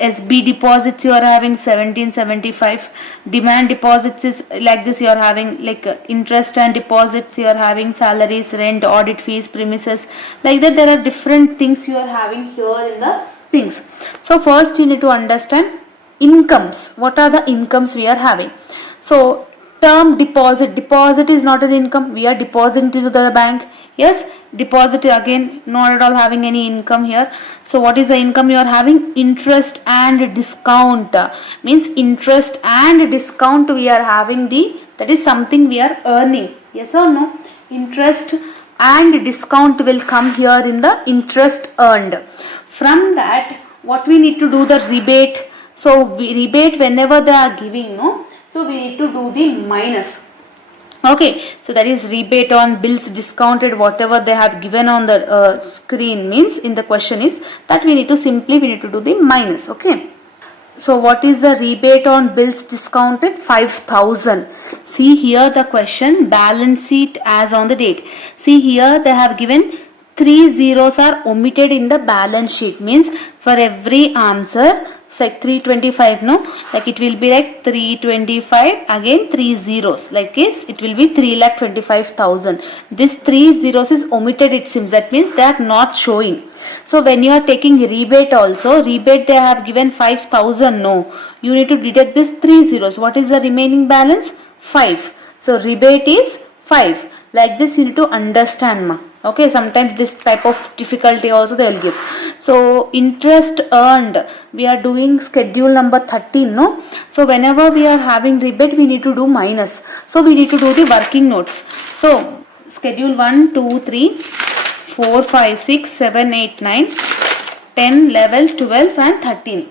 SB deposits you are having 1775, demand deposits is like this, you are having like interest and deposits you are having salaries, rent, audit fees, premises, like that there are different things you are having here in the things. So first you need to understand incomes, what are the incomes we are having. So term deposit, deposit is not an income, we are depositing to the bank. Yes, deposit again not at all having any income here. So what is the income you are having? Interest and discount, means interest and discount we are having, the that is something we are earning. Yes or no? Interest and discount will come here in the interest earned. From that, what we need to do, the rebate. So we rebate whenever they are giving, no, so we need to do the minus. Okay, so that is rebate on bills discounted, whatever they have given on the screen, means in the question is that we need to do the minus. Okay, so what is the rebate on bills discounted? 5,000. See here the question, balance sheet as on the date. See here they have given 3 zeros are omitted in the balance sheet, means for every answer, it's like 325, no, like it will be like 325 again 3 zeros, like this it will be 3,25,000. This 3 zeros is omitted, it seems, that means they are not showing. So when you are taking rebate also, rebate they have given 5,000, no, you need to deduct this 3 zeros. What is the remaining balance? 5. So rebate is 5. Like this you need to understand, ma. Okay, sometimes this type of difficulty also they will give. So interest earned, we are doing schedule number 13, no. So whenever we are having rebate, we need to do minus. So we need to do the working notes. So schedule 1, 2, 3, 4, 5, 6, 7, 8, 9, 10, 11, 12 and 13.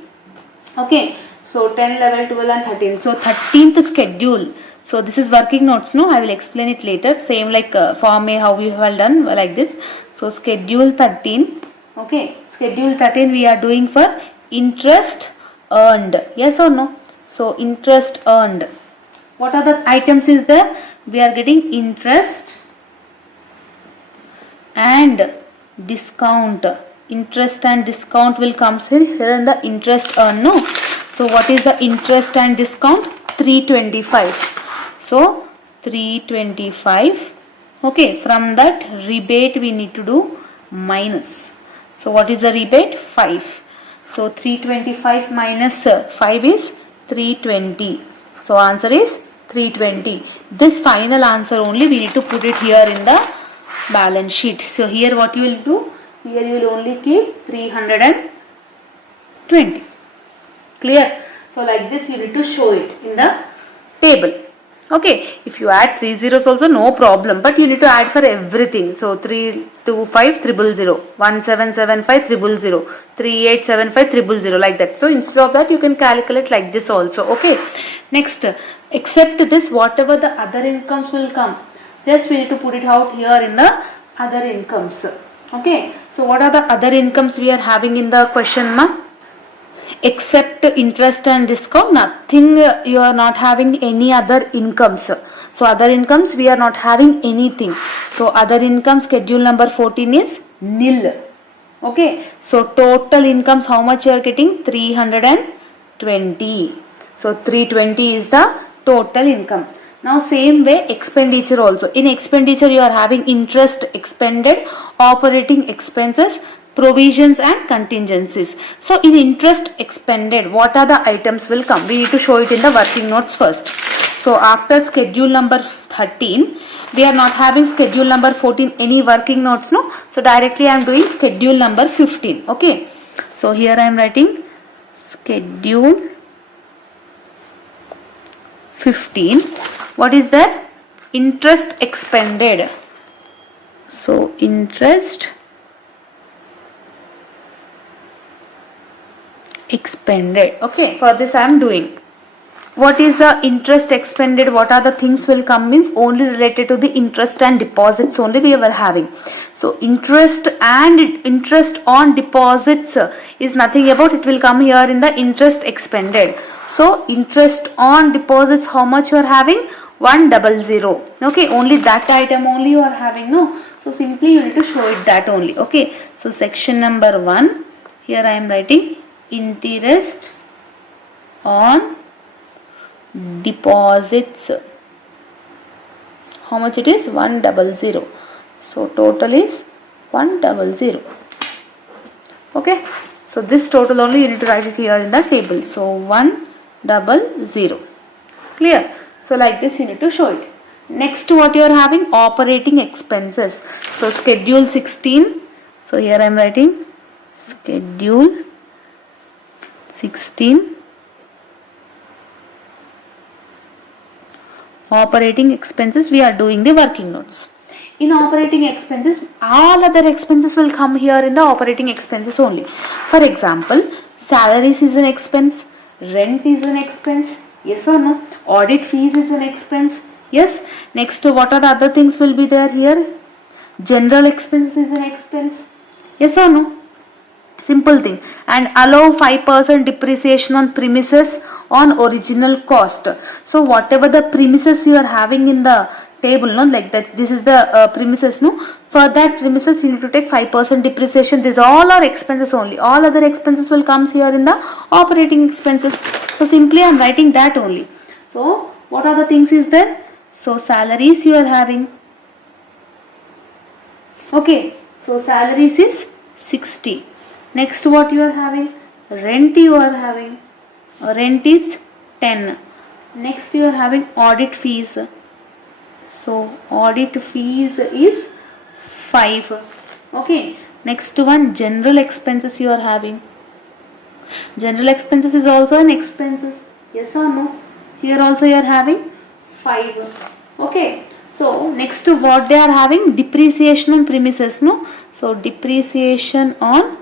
Okay, so 10, 11, 12 and 13. So 13th schedule. So this is working notes, no, I will explain it later. Same like form A, how we have done like this. So schedule 13. Okay, schedule 13 we are doing for interest earned. Yes or no? So interest earned. What are the items is there? We are getting interest and discount. Interest and discount will come here in the interest earned, no. So what is the interest and discount? 325. So 325. Okay, from that rebate we need to do minus. So what is the rebate? 5. So 325 minus 5 is 320. So answer is 320. This final answer only we need to put it here in the balance sheet. So here what you will do? Here you will only keep 320. Clear? So like this you need to show it in the table. Okay, if you add 3 zeros also no problem, but you need to add for everything. So 325 000, 1775 000, 3875 000, like that. So instead of that you can calculate like this also. Okay, next, except this, whatever the other incomes will come, just we need to put it out here in the other incomes. Okay, so what are the other incomes we are having in the question, ma? Except interest and discount, nothing, you are not having any other incomes. So other incomes we are not having anything. So other income schedule number 14 is nil. Okay, so total incomes how much you are getting? 320. So 320 is the total income. Now same way expenditure also. In expenditure you are having interest expended, operating expenses, provisions and contingencies. So in interest expended, what are the items will come? We need to show it in the working notes first. So after schedule number 13, we are not having schedule number 14 any working notes, no. So directly I am doing schedule number 15. Okay. So here I am writing schedule 15. What is that? Interest expended. So interest expended. Okay, for this I am doing. What is the interest expended? What are the things will come? Means only related to the interest and deposits only we were having. So interest and interest on deposits is nothing about, it will come here in the interest expended. So interest on deposits, how much you are having? 100. Okay, only that item only you are having, no. So simply you need to show it that only. Okay, so section number 1, here I am writing interest on deposits. How much it is? 100. So total is 100. Okay, so this total only you need to write it here in the table. So 100. Clear? So like this you need to show it. Next, what you are having? Operating expenses. So schedule 16. So here I am writing schedule 16. Operating expenses, we are doing the working notes. in operating expenses, all other expenses will come here in the operating expenses only. For example, salaries is an expense, rent is an expense, yes or no? Audit fees is an expense, yes. Next, what are the other things will be there here? General expenses is an expense, yes or no? Simple thing. And allow 5% depreciation on premises on original cost. So whatever the premises you are having in the table, no, like that, this is the premises, no, for that premises you need to take 5% depreciation. These all are expenses only. All other expenses will comes here in the operating expenses. So simply I am writing that only. So what are the things is there? So salaries you are having, okay, so salaries is 60. Next, what you are having? Rent you are having. Rent is 10. Next, you are having audit fees. So audit fees is 5. Okay. Next one, general expenses you are having. General expenses is also an expenses. Yes or no? Here also you are having 5. Okay. So next, what they are having? Depreciation on premises, no? So depreciation on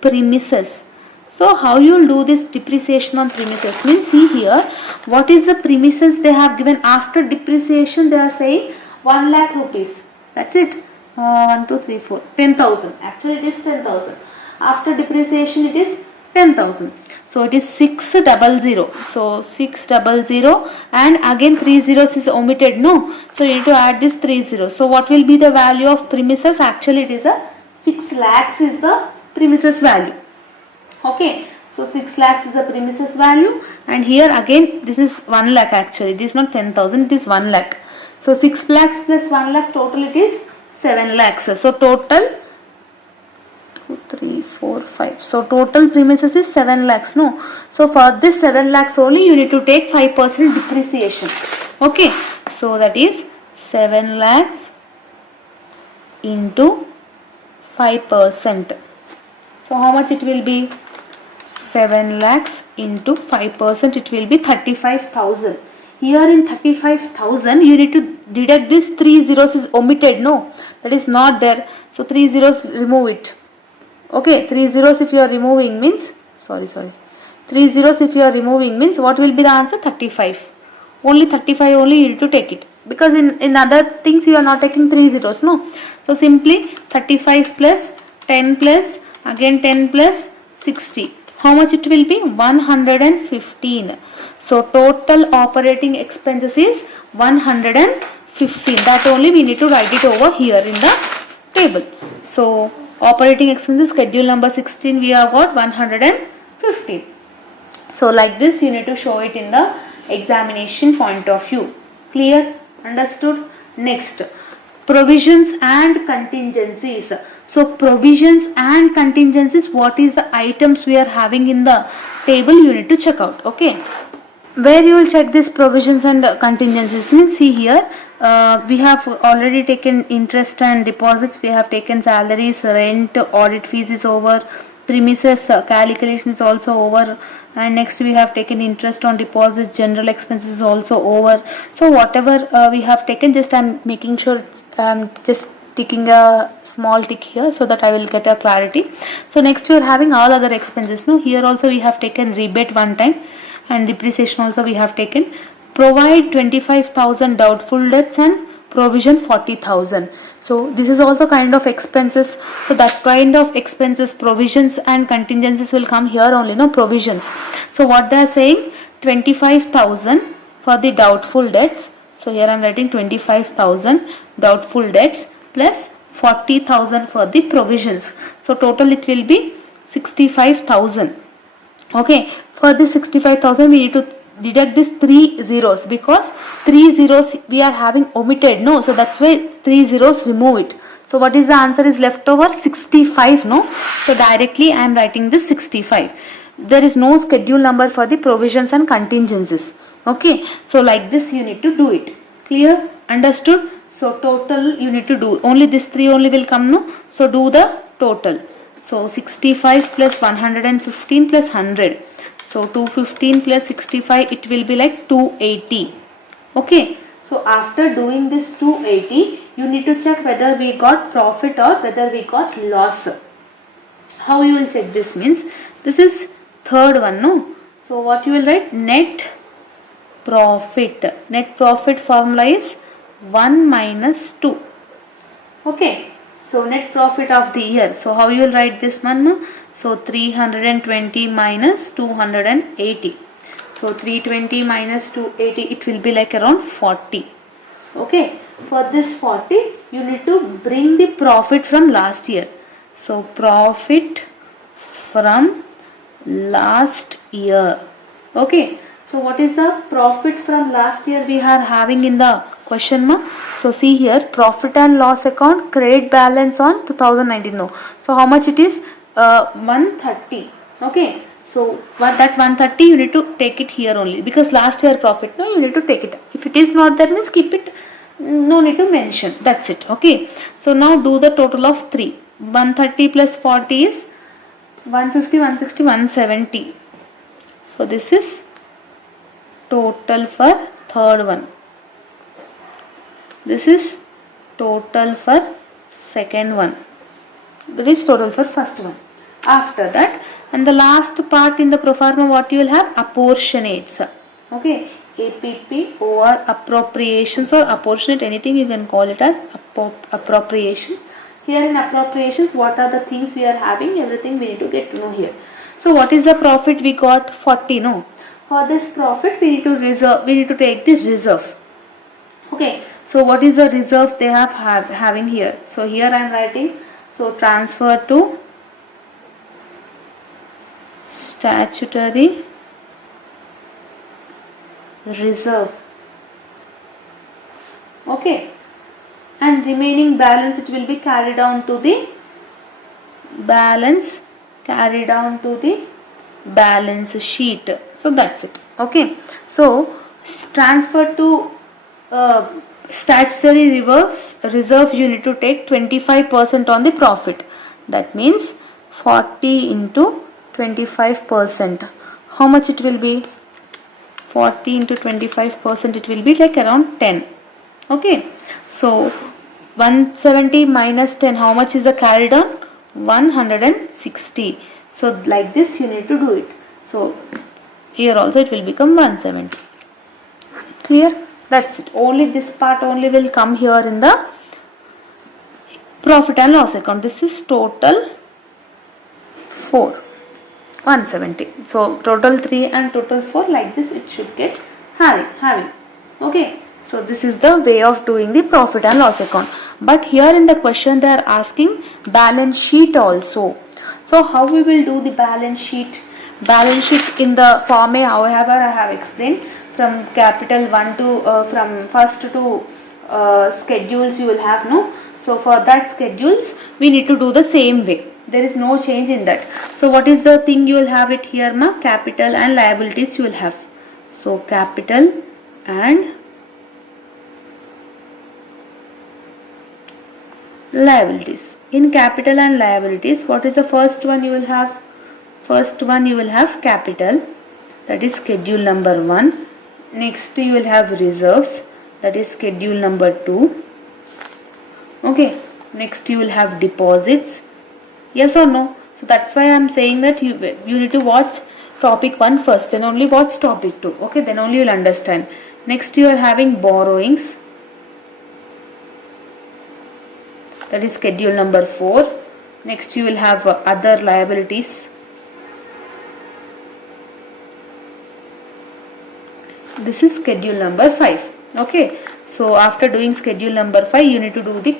premises. So how you will do this depreciation on premises? Means, see here, what is the premises they have given after depreciation? They are saying 1 lakh rupees. That's it. 1, 2, 3, 4. 10,000. Actually it is 10,000. After depreciation it is 10,000. So it is 600. So 600, and again 3 zeros is omitted. No. So you need to add this 3 zeros. So what will be the value of premises? Actually it is a 6 lakhs is the premises value. Okay, so 6 lakhs is the premises value, and here again this is 1 lakh. Actually this is not 10,000, it is 1 lakh. So 6 lakhs plus 1 lakh, total it is 7 lakhs. So total 2, 3, 4, 5. So total premises is 7 lakhs. No, so for this 7 lakhs only you need to take 5% depreciation. Okay, so that is 7 lakhs into 5%. So how much it will be? 7 lakhs into 5%, it will be 35,000. Here in 35,000 you need to deduct this 3 zeros is omitted. No, that is not there. So 3 zeros, remove it. Okay, 3 zeros if you are removing means, 3 zeros if you are removing means, what will be the answer? 35. Only 35 only you need to take it, because in other things you are not taking 3 zeros. No, so simply 35 plus 10 plus again 10 plus 60. How much it will be? 115. So total operating expenses is 115. That only we need to write it over here in the table. So operating expenses schedule number 16 we have got 115. So like this you need to show it in the examination point of view. Clear? Understood? Next, provisions and contingencies. So provisions and contingencies, what is the items we are having in the table, you need to check out. Okay, where you will check this provisions and contingencies means, see here, we have already taken interest and deposits, we have taken salaries, rent, audit fees is over, premises calculation is also over, and next we have taken interest on deposits, general expenses is also over. So whatever we have taken, just I am making sure just ticking a small tick here so that I will get a clarity. So next we are having all other expenses. No, here also we have taken rebate one time, and depreciation also we have taken. Provide 25,000 doubtful debts and provision 40,000. So this is also kind of expenses. So that kind of expenses, provisions and contingencies will come here only. No, provisions. So what they are saying, 25,000 for the doubtful debts. So here I am writing 25,000 doubtful debts plus 40,000 for the provisions. So total it will be 65,000. Okay, for this 65,000 we need to deduct this 3 zeros, because 3 zeros we are having omitted. No, so that's why 3 zeros, remove it. So what is the answer is left over? 65. No, so directly I am writing this 65. There is no schedule number for the provisions and contingencies. Okay, so like this you need to do it. Clear? Understood? So total you need to do, only this 3 only will come. No, so do the total. So 65 plus 115 plus 100. So 215 plus 65, it will be like 280. Okay. So after doing this 280, you need to check whether we got profit or whether we got loss. How you will check this means, this is third one, no? So what you will write? Net profit. Net profit formula is 1 minus 2. Okay. So net profit of the year. So how you will write this one? So 320 minus 280. So 320 minus 280, it will be like around 40. Okay. For this 40, you need to bring the profit from last year. So profit from last year. Okay. So what is the profit from last year we are having in the question ma? So see here, profit and loss account, credit balance on 2019. No. So how much it is? 130. Okay. So that 130 you need to take it here only, because last year profit, no, you need to take it. If it is not there, means keep it, no need to mention. That's it. Okay. So now do the total of 3. 130 plus 40 is 150, 160, 170. So this is total for third one. This is total for second one. That is total for first one. After that, and the last part in the pro forma, what you will have? Apportionates. Okay. APP or appropriations or apportionate, anything you can call it as appropriation. Here in appropriations, what are the things we are having? Everything we need to get to know here. So what is the profit we got? 40, no? For this profit, we need to reserve. We need to take this reserve. Okay. So what is the reserve they have having here? So here I am writing. So transfer to statutory reserve. Okay. And remaining balance, it will be carried down to the balance, balance sheet. So that's it. Okay. So transfer to statutory reserve, you need to take 25% on the profit. That means 40 into 25%. How much it will be? 40 into 25%, it will be like around 10. Okay. So 170 minus 10, how much is the carried on? 160. So like this you need to do it. So here also it will become 170. Clear? That's it. Only this part only will come here in the profit and loss account. This is total 4. 170. So total 3 and total 4, like this it should get having. Okay. So this is the way of doing the profit and loss account. But here in the question they are asking balance sheet also. So how we will do the balance sheet? Balance sheet in the form A, however I have explained, from capital 1 to from first to schedules you will have, no? So for that schedules we need to do the same way. There is no change in that. So what is the thing you will have it here, ma? Capital and liabilities you will have. So capital and liabilities. In capital and liabilities, what is the first one you will have? First one you will have capital, that is schedule number 1. Next you will have reserves, that is schedule number 2. Okay. Next you will have deposits. Yes or no? So that's why I am saying that you need to watch topic 1 first, then only watch topic 2. Okay, then only you will understand. Next you are having borrowings, that is schedule number 4. Next you will have other liabilities. This is schedule number 5. Okay. So after doing schedule number 5, you need to do the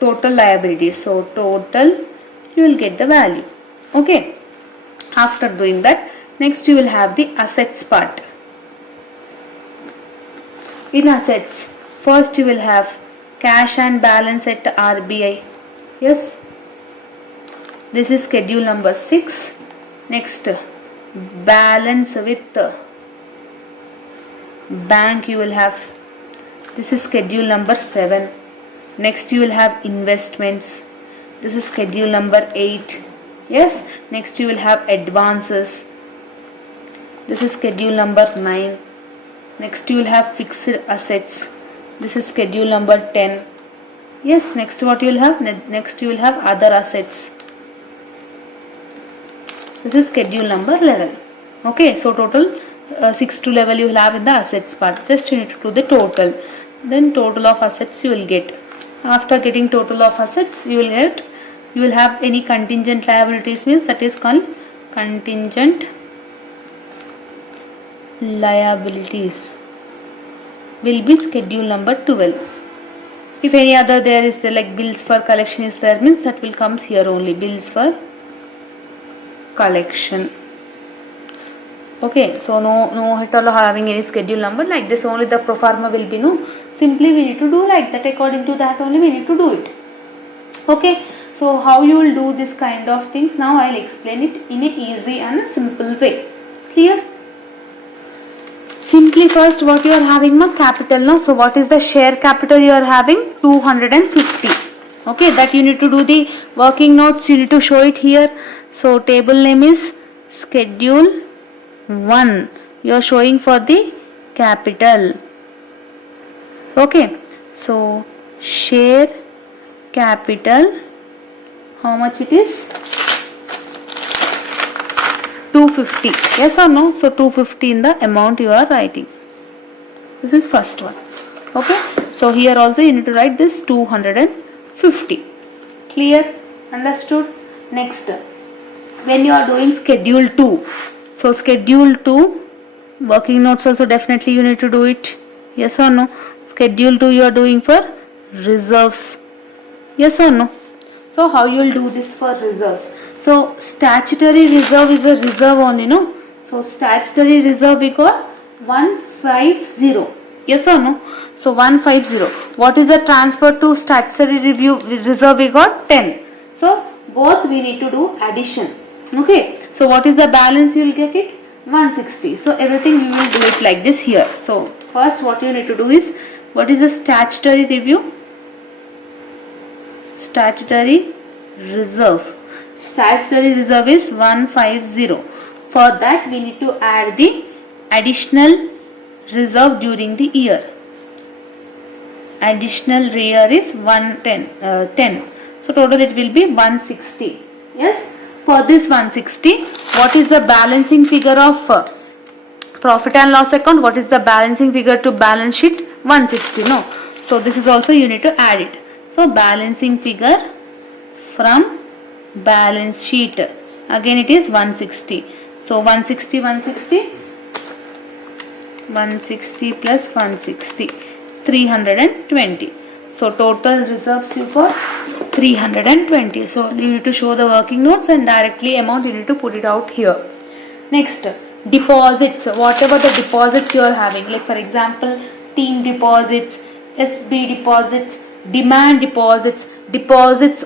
total liabilities. So total, you will get the value. Okay. After doing that, next you will have the assets part. In assets, first you will have cash and balance at RBI. Yes. This is schedule number 6. Next, balance with bank you will have. This is schedule number 7. Next you will have investments. This is schedule number 8. Yes. Next you will have advances. This is schedule number 9. Next you will have fixed assets. This is schedule number 10. Yes, next what you will have? Next you will have other assets. This is schedule number 11. Okay, so total 6 to level you will have in the assets part. Just you need to do the total. Then total of assets you will get. After getting total of assets, you will have any contingent liabilities, means that is called contingent liabilities, will be schedule number 12. If any other there is there, like bills for collection is there, means that will comes here only, bills for collection. Okay, so no at all having any schedule number like this, only the pro forma will be no. Simply we need to do like that, according to that only we need to do it. Okay, so how you will do this kind of things, now I will explain it in a easy and a simple way. Clear? Simply first what you are having, ma capital, no? So what is the share capital you are having? 250. Okay, that you need to do the working notes, you need to show it here. So table name is schedule 1. You are showing for the capital. Okay, so share capital, how much it is? 250. Yes or no? So 250 in the amount you are writing. This is first one. Okay, so here also you need to write this 250. Clear? Understood? Next, when you are doing schedule 2, so schedule 2 working notes also definitely you need to do it. Yes or no? Schedule 2 you are doing for reserves. Yes or no? So how you will do this for reserves? So statutory reserve is a reserve only, no? So statutory reserve we got 150. Yes or no? So 150. What is the transfer to statutory reserve we got? 10. So both we need to do addition. Okay. So what is the balance you will get it? 160. So everything you will do it like this here. So first what you need to do is, what is the statutory review? Statutory reserve. Statutory reserve is 150. For that we need to add the additional reserve during the year. Additional year is 10. So total it will be 160. Yes. For this 160, what is the balancing figure of profit and loss account? What is the balancing figure to balance sheet? 160. No. So this is also you need to add it. So balancing figure from balance sheet, again it is 160. So 160 plus 160, 320. So total reserves you got 320. So you need to show the working notes and directly amount you need to put it out here. Next, deposits. Whatever the deposits you are having, like for example team deposits, SB deposits, demand deposits,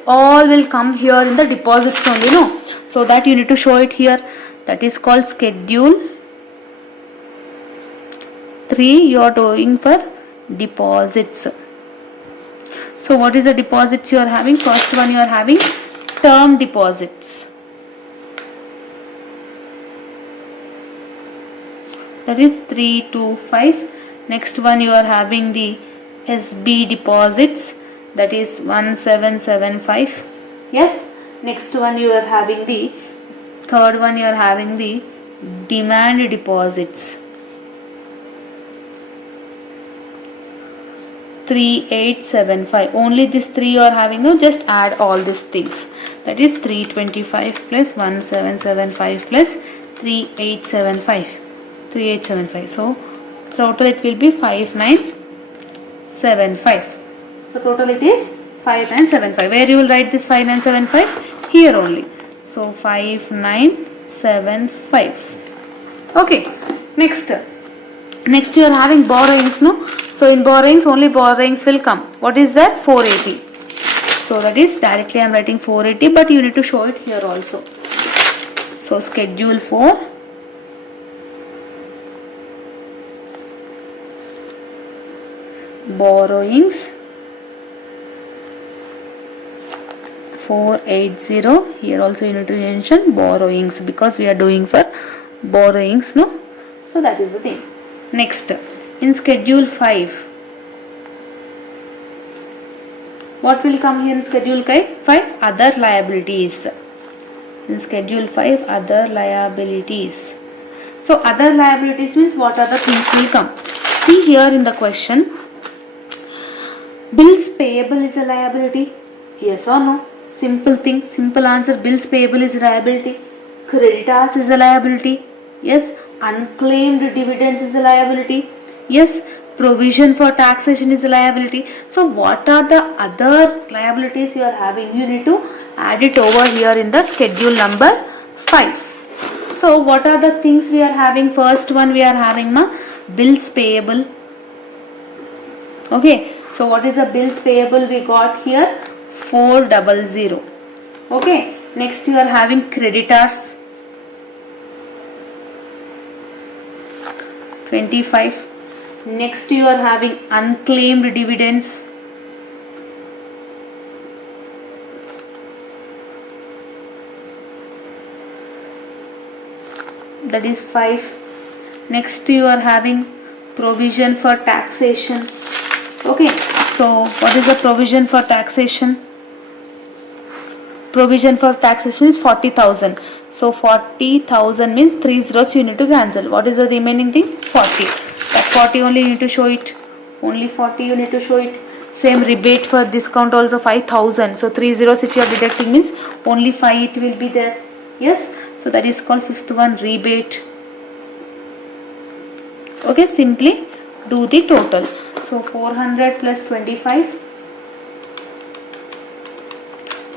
all will come here in the deposits only, no? So that you need to show it here. That is called schedule 3. You are doing for deposits. So what is the deposits you are having? First one you are having term deposits. That is 325. Next one you are having the SB deposits, that is 1775. Yes. Next one you are having the third one you are having the demand deposits, 3875. Only this 3 you are having, no? Just add all these things. That is 325 plus 1775 plus 3875. So total it will be 5975. So total it is 5975. Where you will write this 5975? Here only. So 5975. Okay. Next you are having borrowings, no? So in borrowings, only borrowings will come. What is that? 480. So that is directly I am writing 480, but you need to show it here also. So schedule 4, borrowings 480. Here also you need to mention borrowings because we are doing for borrowings, no? So that is the thing. Next, in schedule 5, What will come here in Schedule 5? Other liabilities. In Schedule 5, other liabilities. So other liabilities means what are the things will come? See here in the question. Bills payable is a liability. Yes or no? Simple thing, simple answer. Bills payable is a liability. Creditors is a liability. Yes. Unclaimed dividends is a liability. Yes. Provision for taxation is a liability. So what are the other liabilities you are having? You need to add it over here in the schedule number 5. So what are the things we are having? First one we are having bills payable. Okay. So what is the bills payable we got here? 400. Okay. Next you are having creditors. 25. Next you are having unclaimed dividends. That is 5. Next you are having provision for taxation. Okay. So what is the provision for taxation? Provision for taxation is 40,000. So 40,000 means 3 zeros you need to cancel. What is the remaining thing? 40. That 40 only you need to show it. Only 40 you need to show it. Same rebate for discount also 5,000. So 3 zeros if you are deducting means only 5 it will be there. Yes. So that is called fifth one, rebate. Okay. Simply do the total. So 400 plus 25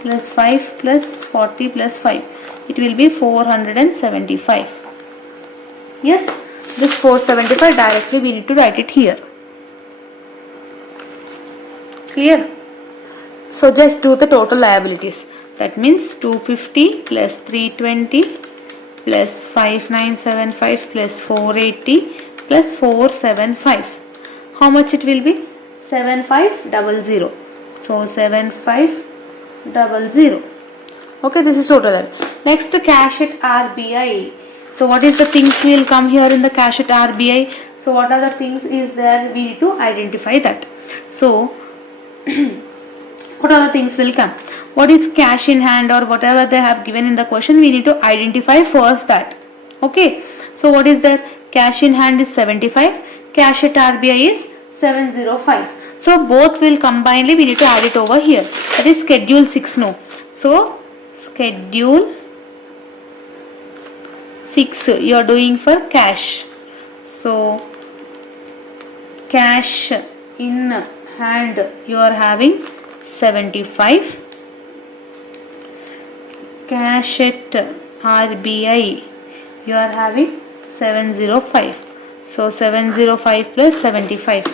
plus 5 plus 40 plus 5. It will be 475. Yes, this 475 directly we need to write it here. Clear? So just do the total liabilities. That means 250 plus 320 plus 5975 plus 480 plus 475. How much it will be? 7500. So 7500. Okay, this is total. Next, cash at RBI. So what is the things will come here in the cash at RBI? So what are the things is there? We need to identify that. So what are the things will come? What is cash in hand or whatever they have given in the question? We need to identify first that. Okay. So what is there? Cash in hand is 75. Cash at RBI is 705. So both will combinedly we need to add it over here. That is schedule 6 no. So schedule 6 you are doing for cash. So cash in hand you are having 75. Cash at RBI you are having 705. So 705 plus 75.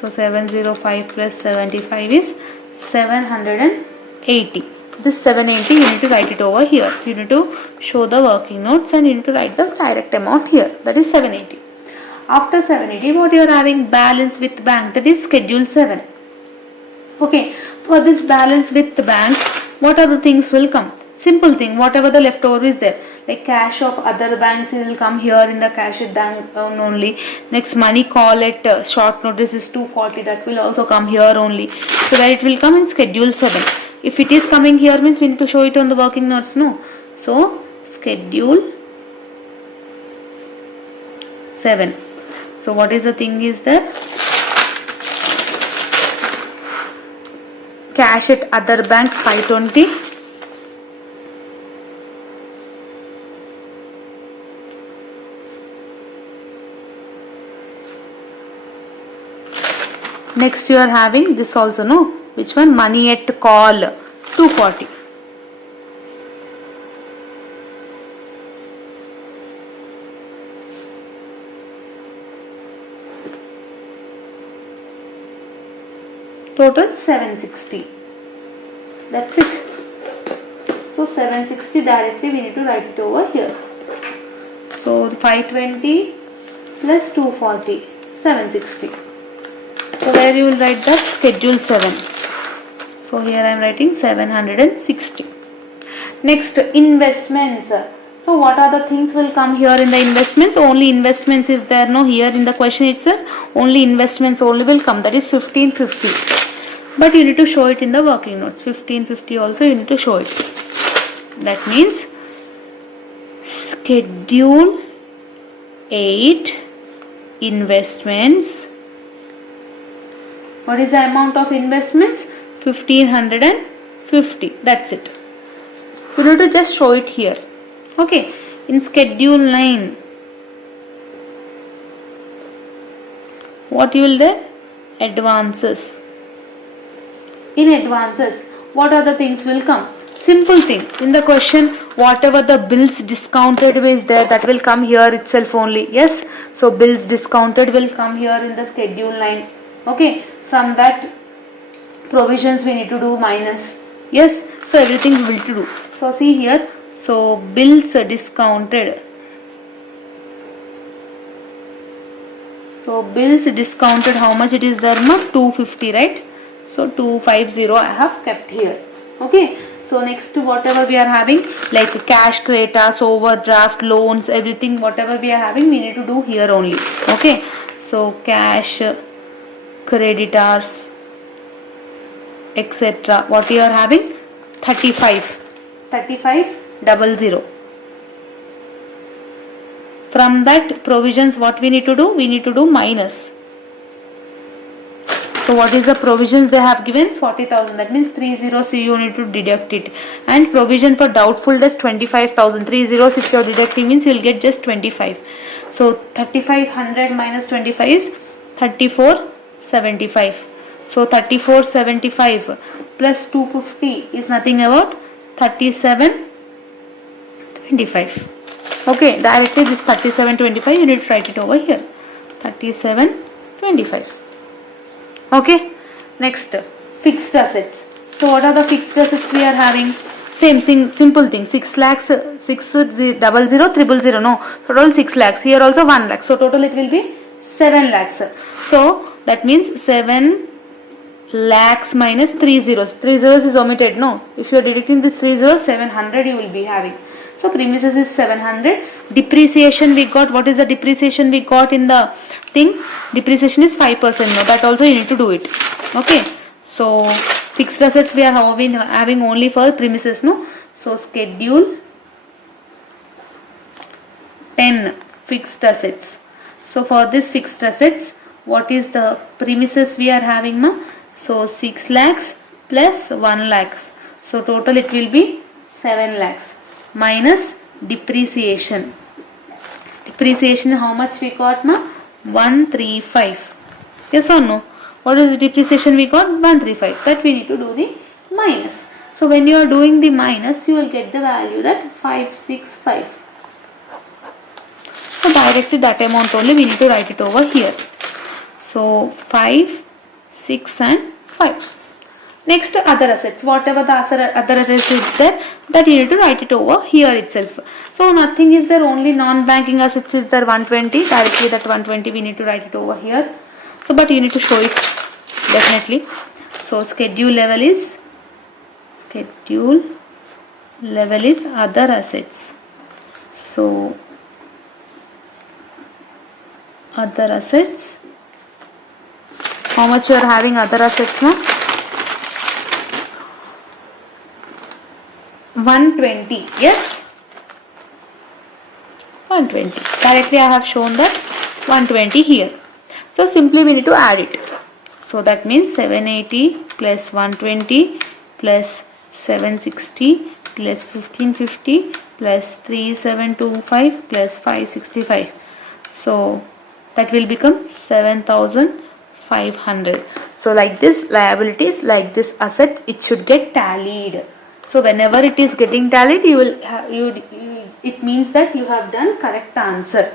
So 705 plus 75 is 780. This 780 you need to write it over here. You need to show the working notes and you need to write the direct amount here. That is 780. After 780 what you are having? Balance with bank. That is schedule 7. Okay. For this balance with the bank, what are the things will come? Simple thing, whatever the leftover is there, like cash of other banks will come here in the cash at bank only. Next, money call at short notice is 240, that will also come here only. So that it will come in schedule 7. If it is coming here means we need to show it on the working notes, no. So schedule 7. So what is the thing is there? Cash at other banks 520. Next you are having this also, no? Which one? Money at call 240. Total 760. That's it. So 760 directly we need to write it over here. So 520 plus 240, 760. So where you will write the schedule 7. So here I am writing 760. Next, investments. So what are the things will come here in the investments? Only investments is there, no? Here in the question itself only investments only will come. That is 1550. but you need to show it in the working notes. 1550 also you need to show it. That means schedule 8 investments. What is the amount of investments? 1550. That's it. You need to just show it here. Okay. In schedule 9, what you will do? Advances. In advances, what are the things will come? Simple thing. In the question, whatever the bills discounted is there, that will come here itself only. Yes. So bills discounted will come here in the schedule 9. Okay. From that, provisions we need to do minus. Yes. So everything we will to do. So see here. So bills discounted. So bills discounted, how much it is there? 250, right? So 250 I have kept here. Okay. So next, whatever we are having, like cash creditors, overdraft, loans, everything, whatever we are having, we need to do here only. Okay. So cash creditors, etc. What you are having? 3500. From that provisions, what we need to do? We need to do minus. So what is the provisions they have given? 40,000. That means 3 zeros you need to deduct it. And provision for doubtful debts 25,000. 3 zeros if you are deducting means you will get just 25. So 3500 minus 25 is 3475. So 3475 plus 250 is nothing about 3725. Okay, directly this 3725 you need to write it over here. 3725. Okay. Next, fixed assets. So what are the fixed assets we are having? Same simple thing. 6 lakhs, 600, 000, no. Total 6 lakhs. Here also 1 lakh. So total it will be 7 lakhs. So that means 7 lakhs minus 3 zeros. 3 zeros is omitted. No. If you are deducting this 3 zeros, 700 you will be having. So premises is 700. Depreciation we got. What is the depreciation we got in the thing? Depreciation is 5%. No, that also you need to do it. Okay. So fixed assets we are having only for premises. No. So schedule 10 fixed assets. So for this fixed assets, what is the premises we are having? No? So 6 lakhs plus 1 lakh. So total it will be 7 lakhs. Minus depreciation. Depreciation how much we got? 135. Yes or no? What is the depreciation we got? 135. That we need to do the minus. So when you are doing the minus, you will get the value that 565. So directly that amount only we need to write it over here. So 5, 6 and 5. Next, other assets. Whatever the other assets is there, that you need to write it over here itself. So nothing is there, only non-banking assets is there 120. Directly that 120 we need to write it over here. So but you need to show it definitely. So schedule level is other assets. So other assets. How much you are having other assets now? 120. Yes, 120. Directly I have shown that 120 here. So simply we need to add it. So that means 780 plus 120 plus 760 plus 1550 plus 3725 plus 565. So that will become 7500. So like this liabilities, like this asset, it should get tallied. So whenever it is getting tallied, it means that you have done correct answer.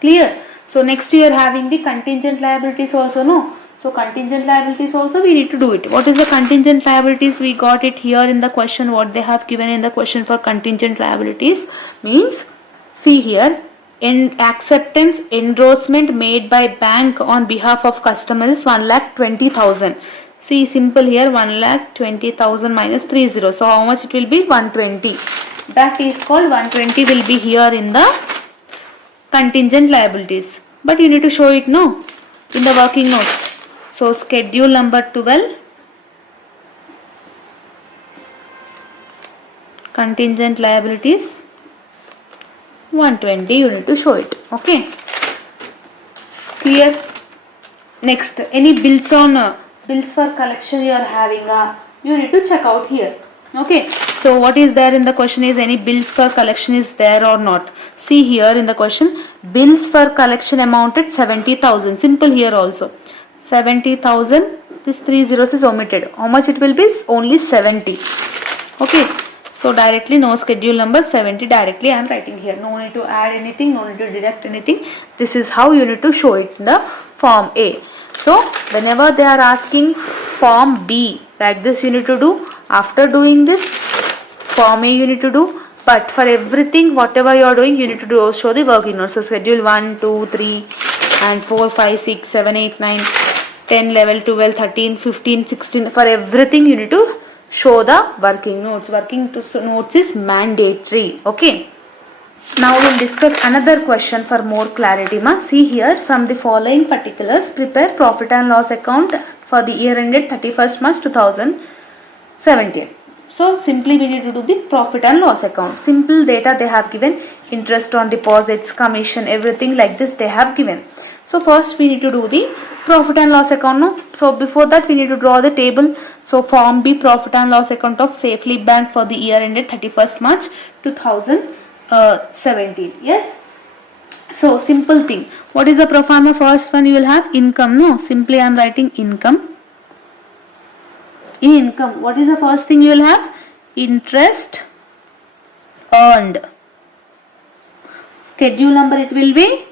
Clear? So next you are having the contingent liabilities also, no? So contingent liabilities also we need to do it. What is the contingent liabilities? We got it here in the question. What they have given in the question for contingent liabilities means, see here, in acceptance endorsement made by bank on behalf of customers 1,20,000. See, simple here, 1,20,000 minus 3 zeros. So how much it will be? 120. That is called 120 will be here in the contingent liabilities. But you need to show it, no, in the working notes. So schedule number 12. contingent liabilities 120, you need to show it. Okay, clear? Next, any bills for collection you are having, you need to check out here. Okay, so what is there in the question is any bills for collection is there or not. See here in the question, bills for collection amounted 70,000. Simple here also, 70,000. This 3 zeros is omitted. How much it will be? Only 70. Okay, so directly no schedule number 70 directly I am writing here. No need to add anything, no need to deduct anything. This is how you need to show it in the form A. So whenever they are asking form B, like this you need to do. After doing this, form A you need to do. But for everything, whatever you are doing, you need to do show the working notes. So schedule 1, 2, 3 and 4, 5, 6, 7, 8, 9, 10, 11, 12, 13, 15, 16. For everything you need to show the working notes. Working notes is mandatory. Okay. Now we will discuss another question for more clarity. See here, from the following particulars, prepare profit and loss account for the year ended 31st March 2017. So simply we need to do the profit and loss account. Simple data they have given, interest on deposits, commission, everything like this they have given. So first we need to do the profit and loss account. No? So before that we need to draw the table. So form B, profit and loss account of Safely Bank for the year ended 31st March 2017. Yes. So simple thing. What is the pro forma? First one you will have income. No, simply I am writing income. In income, what is the first thing you will have? Interest earned. Schedule number it will be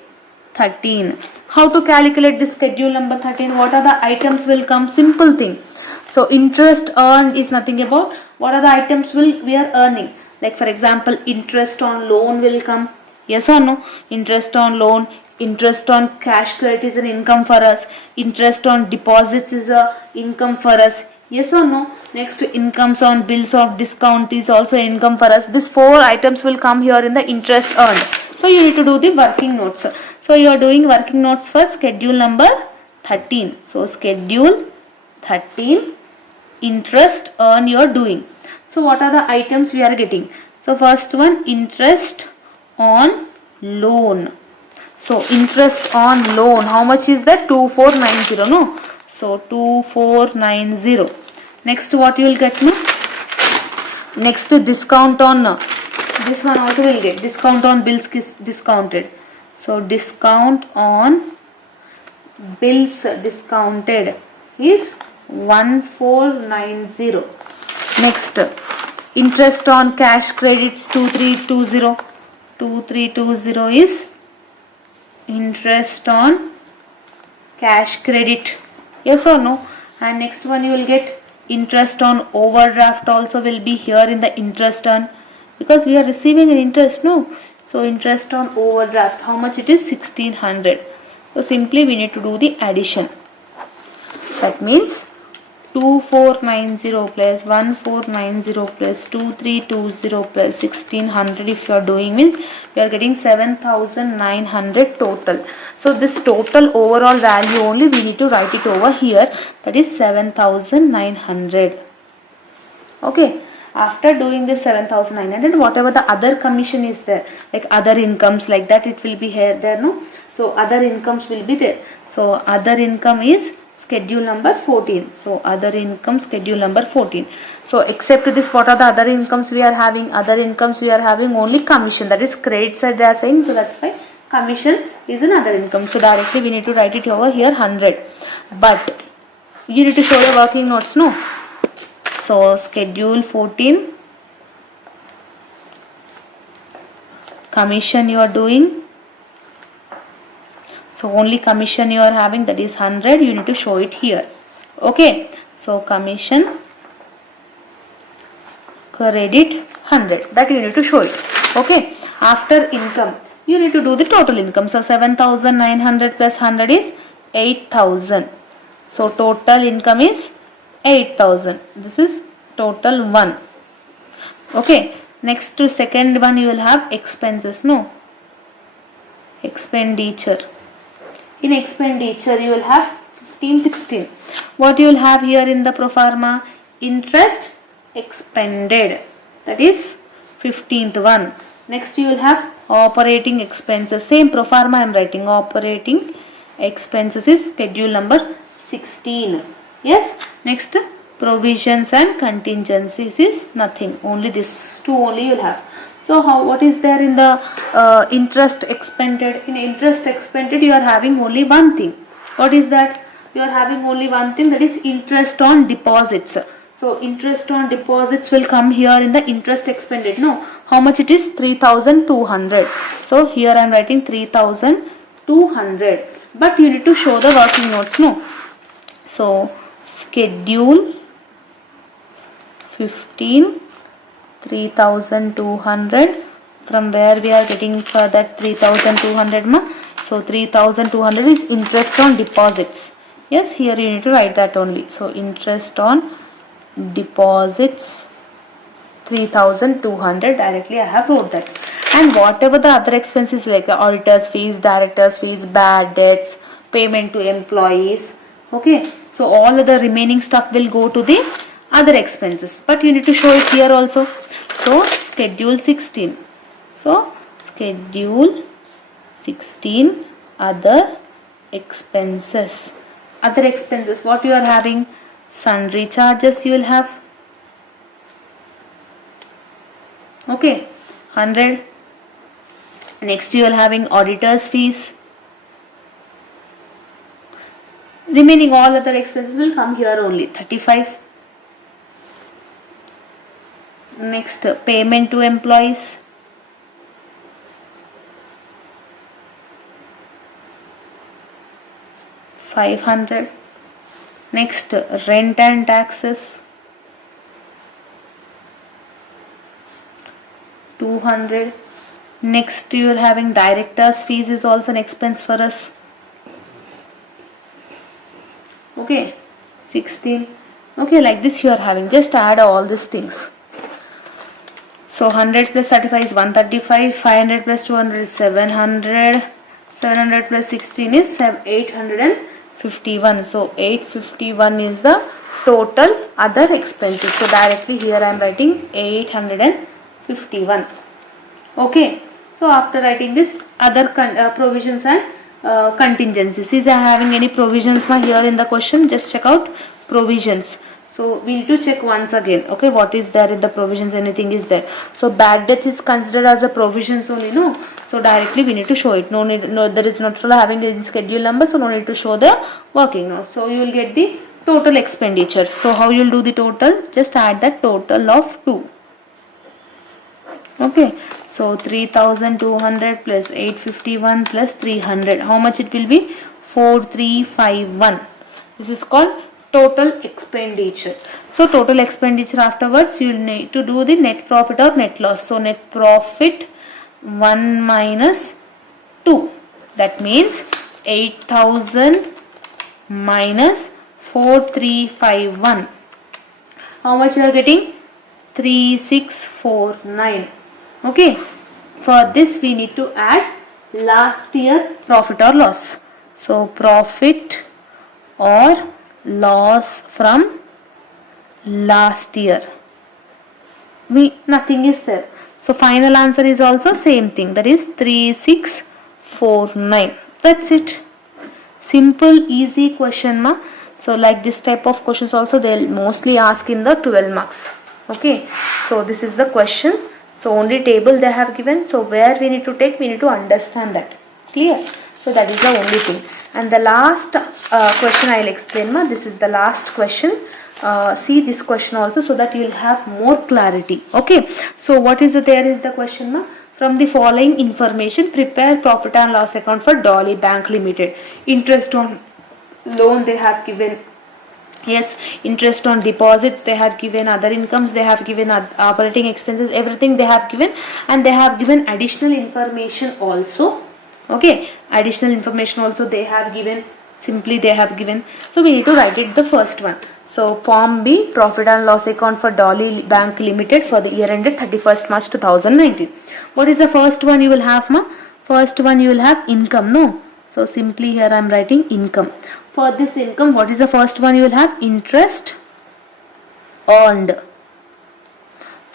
13. How to calculate this schedule number 13? What are the items will come? Simple thing. So interest earned is nothing about what are the items we are earning. Like for example, interest on loan will come. Yes or no? Interest on loan, interest on cash credit is an income for us. Interest on deposits is a income for us. Yes or no? Next, incomes on bills of discount is also income for us. These 4 items will come here in the interest earned. So you need to do the working notes. So you are doing working notes for schedule number 13. So schedule 13, interest earn you are doing. So what are the items we are getting? So first one, interest on loan. So interest on loan, how much is that? 2490. No. So 2490. Next what you will get? No? Next discount on, this one also will get discount on bills discounted. So discount on bills discounted is 1490. Next, interest on cash credits 2320. 2320 is interest on cash credit. Yes or no? And next one you will get interest on overdraft also will be here in the interest on, because we are receiving an interest. No. So interest on overdraft, how much it is? 1600. So simply we need to do the addition. That means 2490 plus 1490 plus 2320 plus 1600, if you are doing means you are getting 7900 total. So this total overall value only we need to write it over here, that is 7900. Okay. After doing this 7900, whatever the other commission is there, like other incomes like that, it will be here there. No. So other incomes will be there. So other income is schedule number 14. So other income schedule number 14. So except this, what are the other incomes we are having? Other incomes we are having only commission, that is credit side they are saying. So that's why commission is another income. So directly we need to write it over here 100. But you need to show the working notes. No. So schedule 14, commission you are doing. So only commission you are having, that is 100. You need to show it here. Okay. So commission credit 100, that you need to show it. Okay. After income, you need to do the total income. So 7900 plus 100 is 8000. So total income is 8000. This is total 1. Okay. Next to second one you will have expenses. No. Expenditure. In expenditure you will have 1516. What you will have here in the pro forma? Interest expended, that is 15th one. Next you will have operating expenses. Same pro forma I am writing. Operating expenses is schedule number 16. Yes. Next provisions and contingencies is nothing. Only this two only you will have. So what is there in the interest expended? In interest expended you are having only one thing. What is that? You are having only one thing, that is interest on deposits. So interest on deposits will come here in the interest expended. No, how much it is? 3,200. So here I am writing 3,200. But you need to show the working notes. No. So schedule 15, 3,200. From where we are getting for that 3,200 ma? So 3,200 is interest on deposits. Yes, here you need to write that only. So interest on deposits 3,200, directly I have wrote that. And whatever the other expenses like auditors fees, directors fees, bad debts, payment to employees, okay, so all of the remaining stuff will go to the other expenses, but you need to show it here also. So schedule 16. So schedule 16 other expenses. Other expenses, what you are having? Sundry charges you will have. Okay, 100. Next you are having auditors fees. Remaining all other expenses will come here only. 35. Next payment to employees. 500. Next rent and taxes. 200. Next you are having directors fees is also an expense for us. Okay, 16. Okay, like this you are having. Just add all these things. So 100 plus 35 is 135. 500 plus 200 is 700. 700 plus 16 is 851. So 851 is the total other expenses. So directly here I am writing 851. Okay. So after writing this, other provisions and contingencies. Is there having any provisions here in the question? Just check out provisions. So we need to check once again. Okay, what is there in the provisions? Anything is there? So bad debts is considered as a provisions only. No. So directly we need to show it. No need. No, there is not having a schedule number. So no need to show the working note. So you will get the total expenditure. So how you will do the total? Just add the total of 2. Okay, so 3,200 plus 851 plus 300. How much it will be? 4,351. This is called total expenditure. So total expenditure, afterwards you will need to do the net profit or net loss. So net profit 1 minus 2. That means 8,000 minus 4,351. How much you are getting? 3,649. Okay, for this we need to add last year profit or loss. So profit or loss from last year. Nothing is there. So final answer is also same thing, that is 3,649. That's it. Simple, easy question ma. So like this type of questions also they'll mostly ask in the 12 marks. Okay, so this is the question. So only table they have given. So where we need to take, we need to understand that. Clear? So that is the only thing. And the last question I will explain ma. This is the last question. See this question also, so that you will have more clarity. Okay. So what is there is the question ma. From the following information, prepare profit and loss account for Dolly Bank Limited. Interest on loan they have given. Yes, interest on deposits they have given, other incomes they have given, operating expenses, everything they have given, and they have given additional information also. Okay, additional information also they have given. Simply they have given. So we need to write it the first one. So form B, profit and loss account for Dolly Bank Limited for the year ended 31st March 2019. What is the first one you will have ma? First one you will have income. No. So simply here I am writing income. For this income, what is the first one you will have? Interest earned.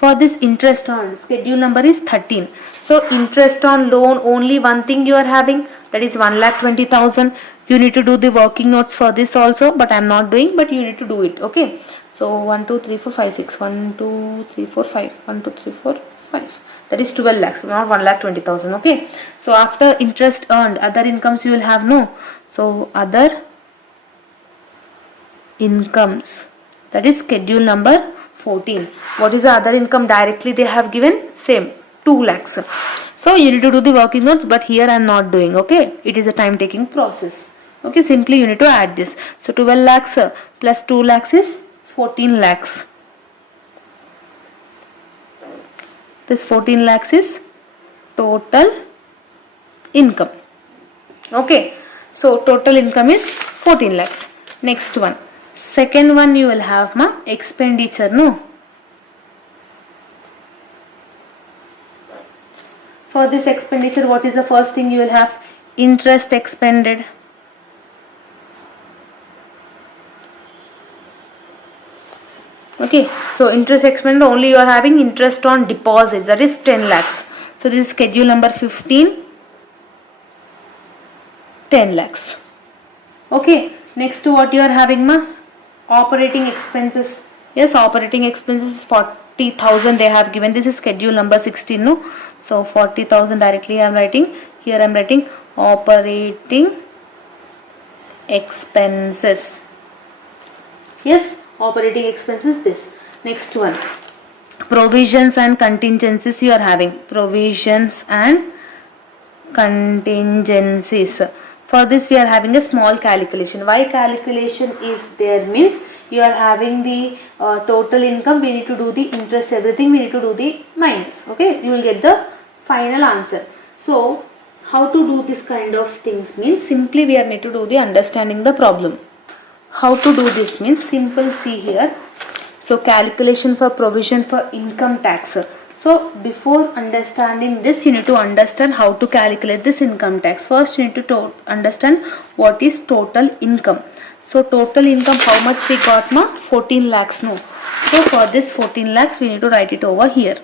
For this interest on, schedule number is 13. So interest on loan, only one thing you are having, that is 1,20,000. You need to do the working notes for this also, but I am not doing, but you need to do it. Okay. So 1 2 3 4 5 6 1 2 3 4 5 1 2 3 4 5, that is 12 lakhs, not 1,20,000. Okay. So after interest earned, other incomes you will have, no. So other incomes, that is schedule number 14. What is the other income directly they have given? Same, 2 lakhs. So you need to do the working notes, but here I am not doing. Okay, it is a time taking process. Okay, simply you need to add this. So 12 lakhs plus 2 lakhs is 14 lakhs. This 14 lakhs is total income. Okay, so total income is 14 lakhs. Next one, second one, you will have expenditure, no. For this expenditure, what is the first thing you will have? Interest expended. Okay, so interest expended, only you are having interest on deposits, that is 10 lakhs. So this is schedule number 15, 10 lakhs. Okay, next what you are having, operating expenses. Yes, operating expenses 40,000 they have given. This is schedule number 16, no. So 40,000 directly I am writing. Here I am writing operating expenses. Yes, operating expenses this. Next one, provisions and contingencies you are having. Provisions and contingencies. For this we are having a small calculation. Why calculation is there means, you are having the total income, we need to do the interest, everything we need to do the minus. Okay, you will get the final answer. So how to do this kind of things means, simply we are need to do the understanding the problem. How to do this means simple, see here. So calculation for provision for income tax. So before understanding this, you need to understand how to calculate this income tax. First you need to understand what is total income. So total income, how much we got, 14 lakhs, no. So for this 14 lakhs we need to write it over here.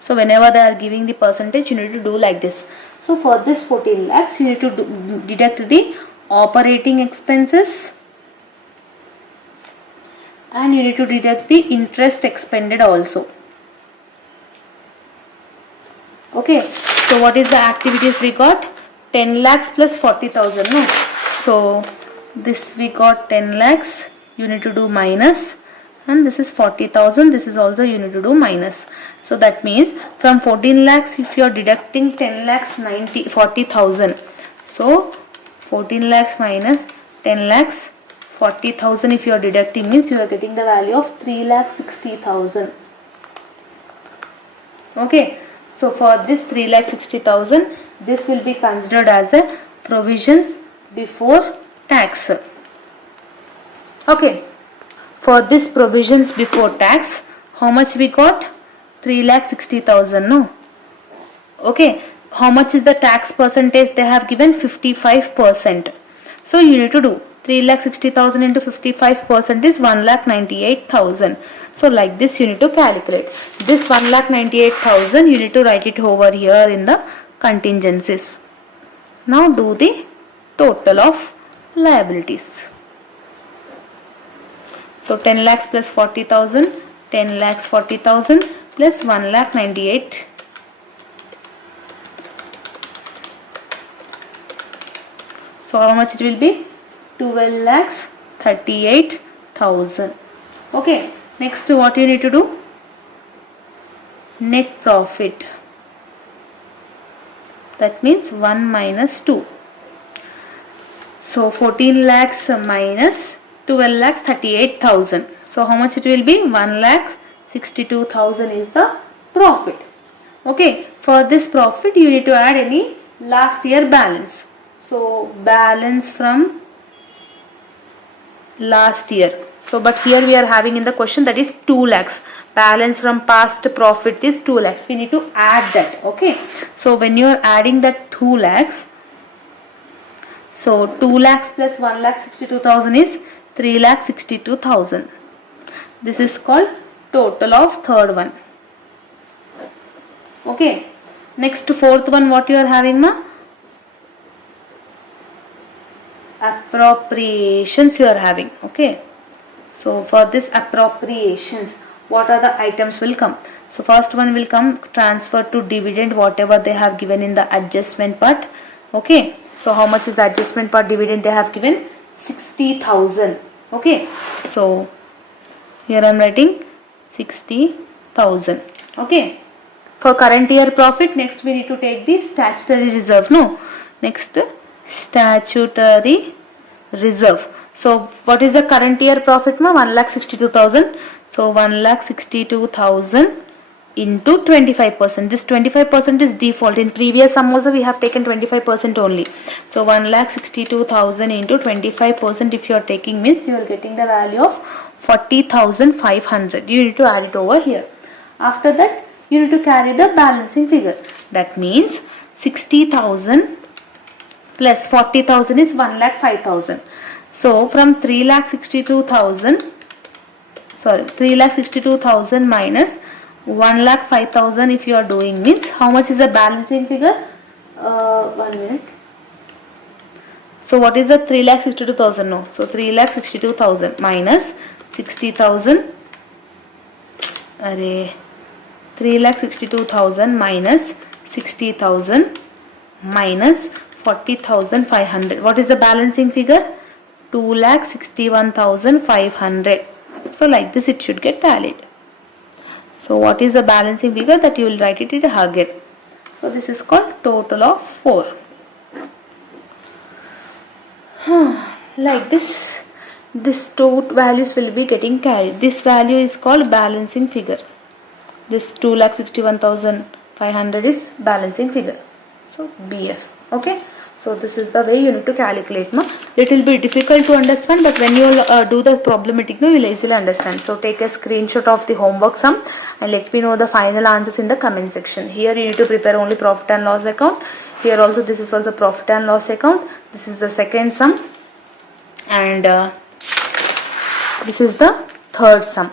So whenever they are giving the percentage, you need to do like this. So for this 14 lakhs you need to deduct the operating expenses and you need to deduct the interest expended also. Okay, so what is the activities we got? 10 lakhs plus 40,000, no. So this we got 10 lakhs, you need to do minus, and this is 40,000, this is also you need to do minus. So that means from 14 lakhs if you are deducting 10 lakhs 40,000. So 14 lakhs minus 10 lakhs 40,000 if you are deducting means you are getting the value of 3,60,000. Okay. So for this 3,60,000, this will be considered as a provisions before tax. Okay. For this provisions before tax, how much we got? 3,60,000, no. Okay. How much is the tax percentage they have given? 55%. So you need to do 3,60,000 into 55% is 1,98,000. So like this you need to calculate. This 1,98,000 you need to write it over here in the contingencies. Now do the total of liabilities. So 10 lakhs plus 40,000, 10 lakhs 40,000 plus 1,98,000. So how much it will be? 12 lakhs 38,000. Okay, next what you need to do? Net profit. That means 1 minus 2. So 14 lakhs minus 12 lakhs 38,000. So how much it will be? 1 lakh 62,000 is the profit. Okay, for this profit you need to add any last year balance. So balance from last year. So but here we are having in the question that is 2 lakhs. Balance from past profit is 2 lakhs. We need to add that. Okay. So when you are adding that 2 lakhs, so 2 lakhs plus 1 lakh 62,000 is 3 lakh 62,000. This is called total of third one. Okay. Next, fourth one, what you are having, ma? Appropriations you are having. Okay. So for this appropriations, what are the items will come? So first one will come transfer to dividend, whatever they have given in the adjustment part. Okay. So how much is the adjustment part dividend they have given? 60,000. Okay. So here I am writing 60,000. Okay. For current year profit, next we need to take the statutory reserve. No. Next, statutory reserve. So what is the current year profit, ma? 1,62,000. So 1,62,000 into 25%. This 25% is default. In previous sum also we have taken 25% only. So 1,62,000 into 25%, if you are taking, means you are getting the value of 40,500. You need to add it over here. After that, you need to carry the balancing figure. That means 60,000 plus 40,000 is 1,05,000. So from 3,62,000 minus 1,05,000 if you are doing, means how much is the balancing figure? 1 minute. So what is the 3,62,000? No. So 3,62,000 minus 60,000. 3,62,000 minus 60,000 minus 40,500. What is the balancing figure? 2,61,500. So like this it should get tallied. So what is the balancing figure? That you will write it in again. So this is called total of 4. Like this two values will be getting carried. This value is called balancing figure. This 2,61,500 is balancing figure. So BF. Okay. So this is the way you need to calculate. No, little bit difficult to understand, but when you do the problematic, no, you will easily understand. So take a screenshot of the homework sum and let me know the final answers in the comment section. Here you need to prepare only profit and loss account. Here also this is also profit and loss account. This is the second sum, and this is the third sum.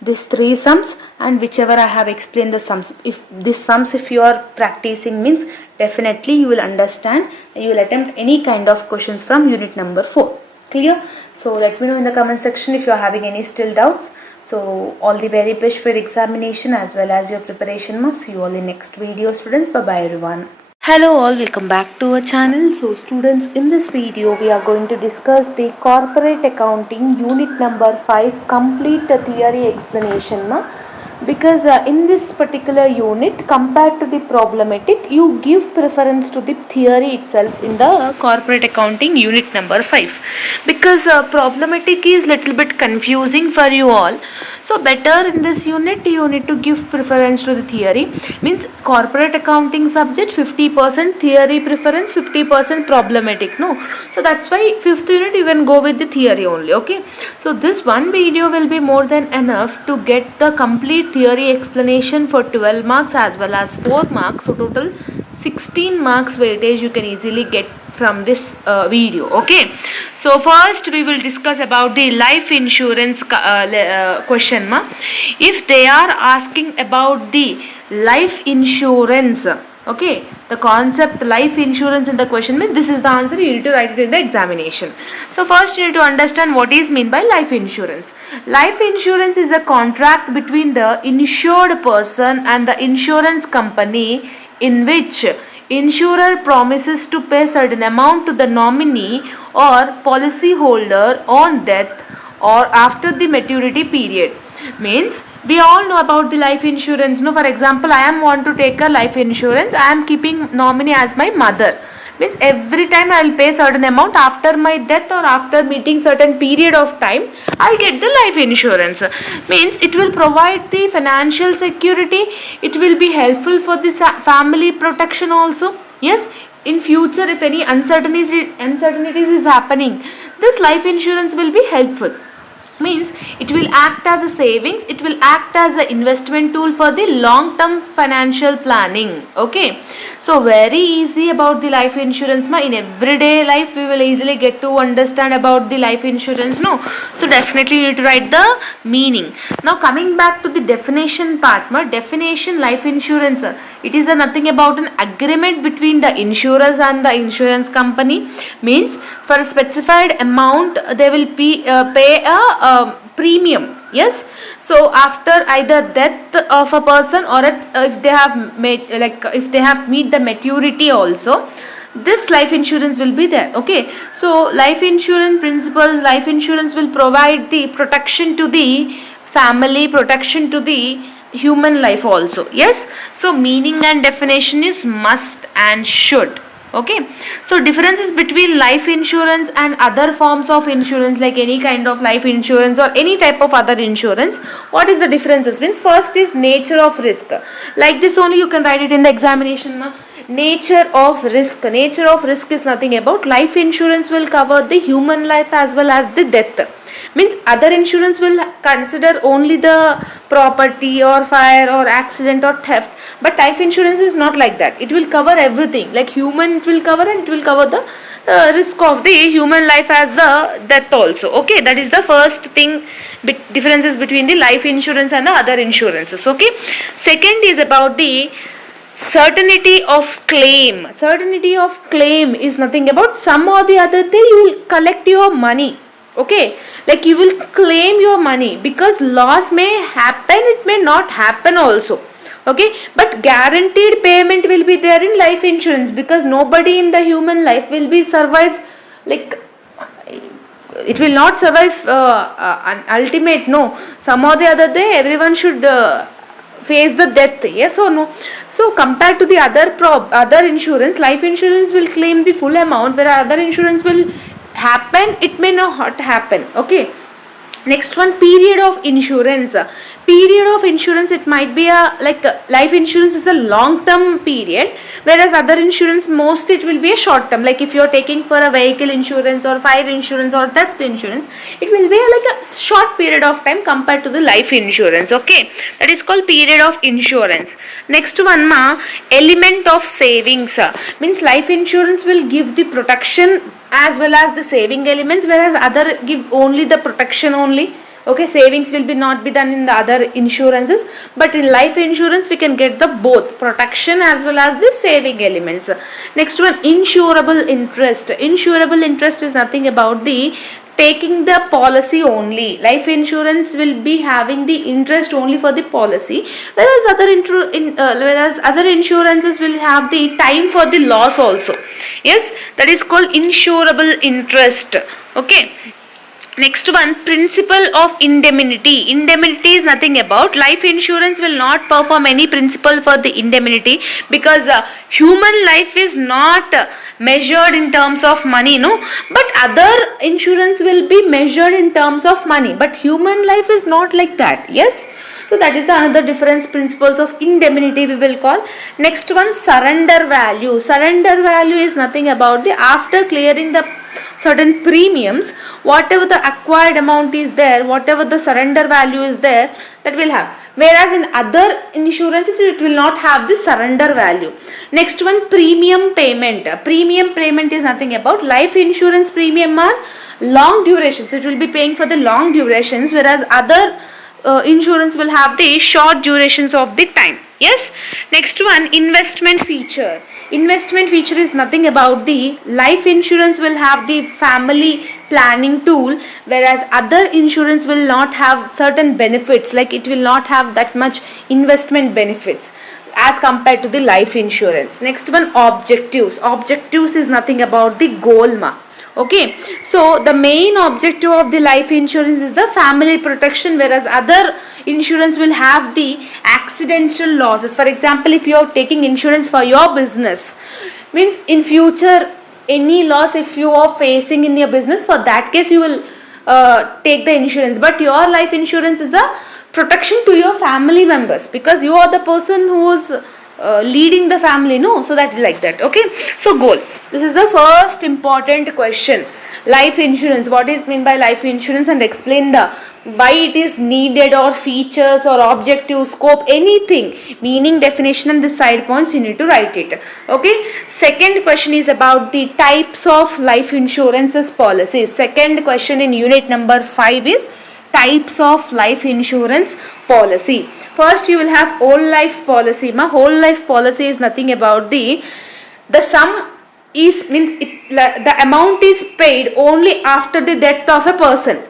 These three sums, and whichever I have explained the sums. If these sums, if you are practicing, means definitely you will understand and you will attempt any kind of questions from unit number 4. Clear? So let me know in the comment section if you are having any still doubts. So all the very best for examination as well as your preparation. See you all in next video, students. Bye bye everyone. Hello all, welcome back to our channel. So students, in this video we are going to discuss the corporate accounting unit number 5 complete theory explanation. Because in this particular unit, compared to the problematic, you give preference to the theory itself in the corporate accounting unit number 5, because problematic is little bit confusing for you all. So better in this unit you need to give preference to the theory. Means corporate accounting subject 50% theory preference, 50% problematic. No, so that's why 5th unit you can go with the theory only. Okay, so this one video will be more than enough to get the complete theory explanation for 12 marks as well as 4 marks. So total 16 marks weightage you can easily get from this video. Okay, so first we will discuss about the life insurance question. If they are asking about the life insurance, okay, the concept life insurance in the question, means this is the answer, you need to write it in the examination. So first you need to understand what is meant by life insurance. Life insurance is a contract between the insured person and the insurance company, in which insurer promises to pay certain amount to the nominee or policy holder on death or after the maturity period. Means we all know about the life insurance. No, for example, I am want to take a life insurance. I am keeping nominee as my mother. Means every time I will pay certain amount after my death or after meeting certain period of time, I'll get the life insurance. Means it will provide the financial security. It will be helpful for the family protection also. Yes, in future if any uncertainties is happening, this life insurance will be helpful. Means it will act as a savings, it will act as an investment tool for the long term financial planning. Okay, so very easy about the life insurance. In everyday life we will easily get to understand about the life insurance. No, so definitely you need to write the meaning. Now coming back to the definition part. Definition life insurance, It is nothing about an agreement between the insurers and the insurance company. Means for a specified amount they will pay a premium. Yes, so after either death of a person, or if they have made, like if they have meet the maturity also, this life insurance will be there. Okay, so life insurance principles, life insurance will provide the protection to the family, protection to the human life also. Yes, so meaning and definition is must and should. Okay, so differences between life insurance and other forms of insurance, like any kind of life insurance or any type of other insurance. What is the differences? Means first is nature of risk. Like this only you can write it in the examination. Nature of risk. Nature of risk is nothing about life insurance will cover the human life as well as the death. Means other insurance will consider only the property or fire or accident or theft, but life insurance is not like that. It will cover everything, like human it will cover, and it will cover the risk of the human life as the death also. Okay, that is the first thing, differences between the life insurance and the other insurances. Okay, second is about the certainty of claim. Certainty of claim is nothing about some or the other day you will collect your money. Okay, like you will claim your money, because loss may happen, it may not happen also. Okay, but guaranteed payment will be there in life insurance, because nobody in the human life will be survive, like it will not survive ultimate, no, some or the other day everyone should face the death. Yes or no? So compared to the other insurance, life insurance will claim the full amount, where other insurance will happen, it may not happen. Okay, next one, period of insurance. Period of insurance, it might be life insurance is a long term period, whereas other insurance mostly it will be a short term. Like if you are taking for a vehicle insurance or fire insurance or theft insurance, it will be like a short period of time compared to the life insurance. Okay, that is called period of insurance. Next one, element of savings. Means life insurance will give the protection as well as the saving elements, whereas other give only the protection only. Okay, savings will be not be done in the other insurances, but in life insurance we can get the both protection as well as the saving elements. Next one, insurable interest. Insurable interest is nothing about the taking the policy only. Life insurance will be having the interest only for the policy, whereas other insurances will have the time for the loss also. Yes, that is called insurable interest. Okay, next one, principle of indemnity. Indemnity is nothing about life insurance will not perform any principle for the indemnity, because human life is not measured in terms of money, no, but other insurance will be measured in terms of money, but human life is not like that. Yes, so that is the another difference, principles of indemnity we will call. Next one, surrender value. Surrender value is nothing about the after clearing the certain premiums, whatever the acquired amount is there, whatever the surrender value is there, that will have, whereas in other insurances it will not have the surrender value. Next one, premium payment. Premium payment is nothing about life insurance premium are long durations, it will be paying for the long durations, whereas other insurance will have the short durations of the time. Yes, next one, investment feature. Investment feature is nothing about the life insurance will have the family planning tool, whereas other insurance will not have certain benefits, like it will not have that much investment benefits as compared to the life insurance. Next one, objectives. Objectives is nothing about the goal, Okay, so the main objective of the life insurance is the family protection, whereas other insurance will have the accidental losses. For example, if you are taking insurance for your business, means in future any loss if you are facing in your business, for that case you will take the insurance, but your life insurance is the protection to your family members, because you are the person who is leading the family, no, so that is like that. Okay, so goal, this is the first important question. Life insurance, what is mean by life insurance, and explain the why it is needed, or features or objective, scope, anything, meaning, definition, and the side points you need to write it. Okay, second question is about the types of life insurances policies. Second question in unit number 5 is types of life insurance policy. First you will have whole life policy. Whole life policy is nothing about the sum is means the amount is paid only after the death of a person.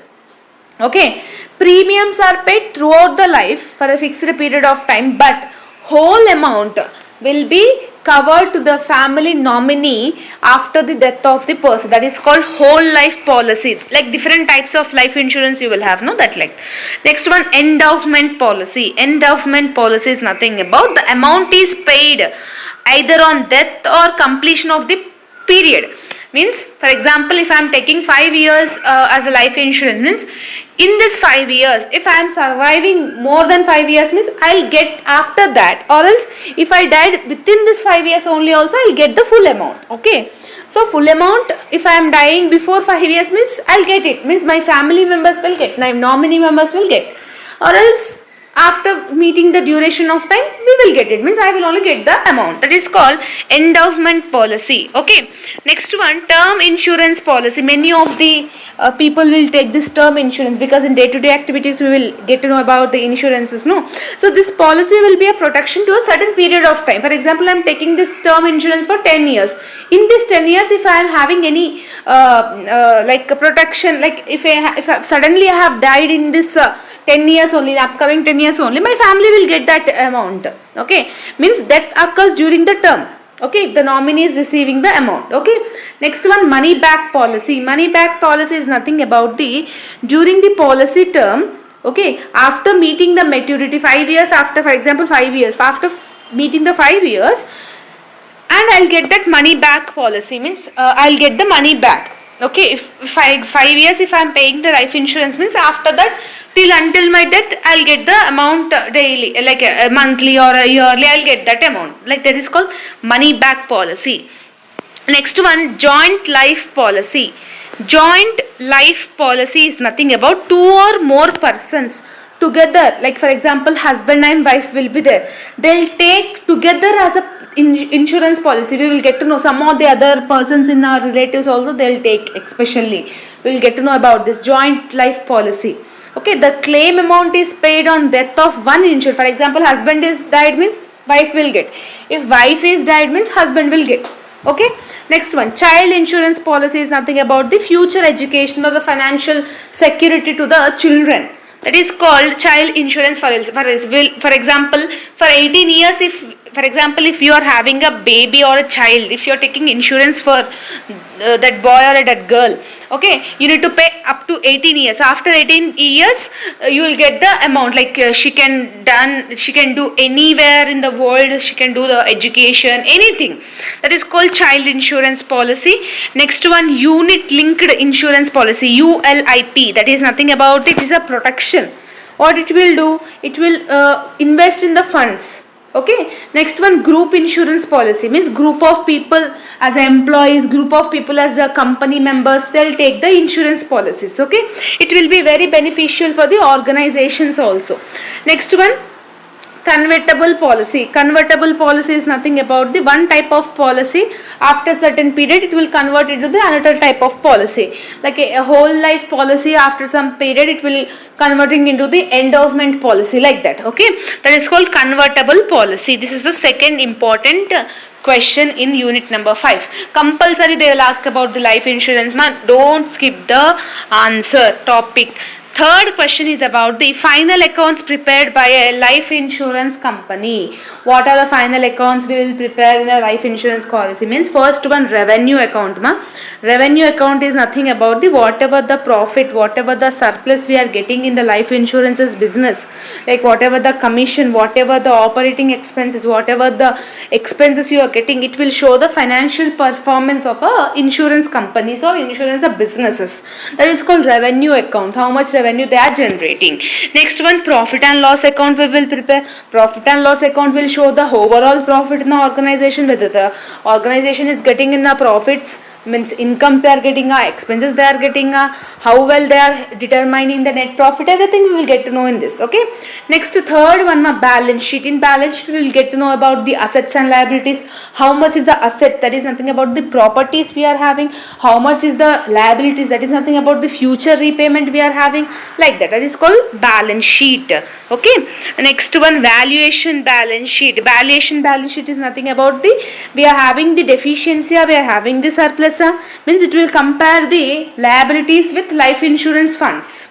Okay, premiums are paid throughout the life for a fixed period of time, but whole amount will be covered to the family nominee after the death of the person. That is called whole life policy. Like different types of life insurance you will have, no, that like. Next one, endowment policy. Endowment policy is nothing about the amount is paid either on death or completion of the period. Means, for example, if I am taking 5 years as a life insurance, means in this 5 years, if I am surviving more than 5 years, means I'll get after that, or else if I died within this 5 years only also, I'll get the full amount. Okay, so full amount, if I am dying before 5 years, means I'll get it, means my family members will get, my nominee members will get, or else after meeting the duration of time we will get it, means I will only get the amount. That is called endowment policy. Okay, next one, term insurance policy. Many of the people will take this term insurance because in day-to-day activities we will get to know about the insurances, no. So this policy will be a protection to a certain period of time. For example, I am taking this term insurance for 10 years. In this 10 years, if I am having any like a protection, like if I suddenly I have died in this 10 years only, in upcoming 10 years only, my family will get that amount. Okay, means that occurs during the term. Okay, if the nominee is receiving the amount. Okay, next one, money back policy. Money back policy is nothing about the during the policy term. Okay, after meeting the maturity, 5 years after, for example 5 years after meeting the 5 years, and I'll get that money back policy, means I'll get the money back. Okay, if 5 years if I'm paying the life insurance, means after that till until my death I'll get the amount daily, like a monthly or a yearly, I'll get that amount. Like that is called money back policy. Next one, joint life policy. Joint life policy is nothing about two or more persons together, like for example husband and wife will be there, they'll take together as a insurance policy. We will get to know some of the other persons in our relatives also, they'll take, especially we will get to know about this joint life policy. Okay, the claim amount is paid on death of one insured. For example, husband is died, means wife will get. If wife is died, means husband will get. Okay, next one, child insurance policy is nothing about the future education or the financial security to the children. That is called child insurance. For example, for 18 years, if for example if you are having a baby or a child, if you are taking insurance for that boy or that girl, okay, you need to pay up to 18 years. After 18 years you will get the amount, like she can do anywhere in the world, she can do the education, anything. That is called child insurance policy. Next one, unit linked insurance policy, ULIP. That is nothing about it is a protection. What it will do, it will invest in the funds. Okay, next one, group insurance policy, means group of people as employees, group of people as the company members, they'll take the insurance policies. Okay, it will be very beneficial for the organizations also. Next one, convertible policy. Convertible policy is nothing about the one type of policy, after certain period it will convert into the another type of policy, like a whole life policy, after some period it will converting into the endowment policy, like that. Okay, that is called convertible policy. This is the second important question in unit number 5. Compulsory they will ask about the life insurance, man, don't skip the answer topic. Third question is about the final accounts prepared by a life insurance company. What are the final accounts we will prepare in a life insurance policy? Means first one, revenue account. Revenue account is nothing about the whatever the profit, whatever the surplus we are getting in the life insurances business, like whatever the commission, whatever the operating expenses, whatever the expenses you are getting, it will show the financial performance of insurance companies or insurance businesses. That is called revenue account. How much revenue they are generating. Next one, profit and loss account we will prepare. Profit and loss account will show the overall profit in the organization, whether the organization is getting in the profits means incomes they are getting, expenses they are getting, how well they are determining the net profit, everything we will get to know in this. Okay, next third one, balance sheet. In balance sheet we will get to know about the assets and liabilities. How much is the asset, that is nothing about the properties we are having. How much is the liabilities, that is nothing about the future repayment we are having, like that. That is called balance sheet. Okay, next one, valuation balance sheet. Valuation balance sheet is nothing about the, we are having the deficiency, we are having the surplus, means it will compare the liabilities with life insurance funds,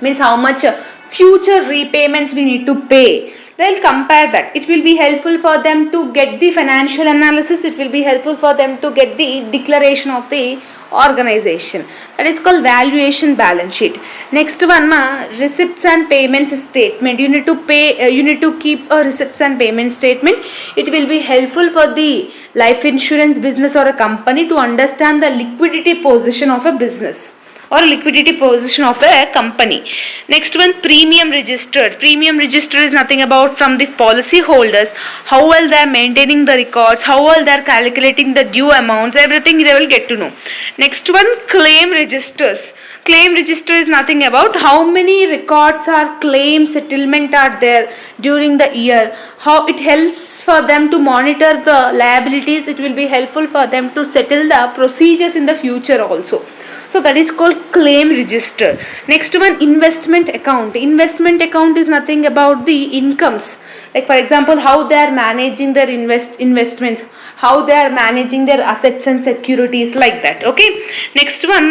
means how much future repayments we need to pay. They'll compare that. It will be helpful for them to get the financial analysis. It will be helpful for them to get the declaration of the organization. That is called valuation balance sheet. Next one, receipts and payments statement. You need to pay, you need to keep a receipts and payment statement. It will be helpful for the life insurance business or a company to understand the liquidity position of a business or liquidity position of a company. Next one, premium registered. Premium register is nothing about from the policy holders, how well they are maintaining the records, how well they are calculating the due amounts, everything they will get to know. Next one, claim registers. Claim register is nothing about how many records or claim settlement are there during the year, how it helps for them to monitor the liabilities. It will be helpful for them to settle the procedures in the future also. So that is called claim register. Next one, investment account. Investment account is nothing about the incomes, like for example how they are managing their investments, how they are managing their assets and securities, like that. Okay, next one,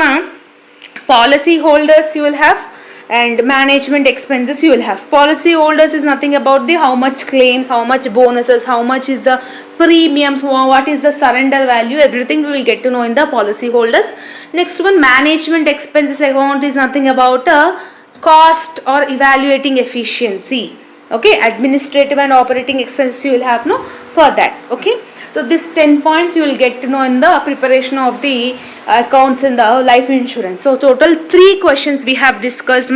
policy holders you will have, and management expenses you will have. Policy holders is nothing about the how much claims, how much bonuses, how much is the premiums, what is the surrender value, everything we will get to know in the policy holders. Next one, management expenses account is nothing about a cost or evaluating efficiency. Okay, administrative and operating expenses you will have no for that. Okay, so this 10 points you will get to know in the preparation of the accounts in the life insurance. So total 3 questions we have discussed,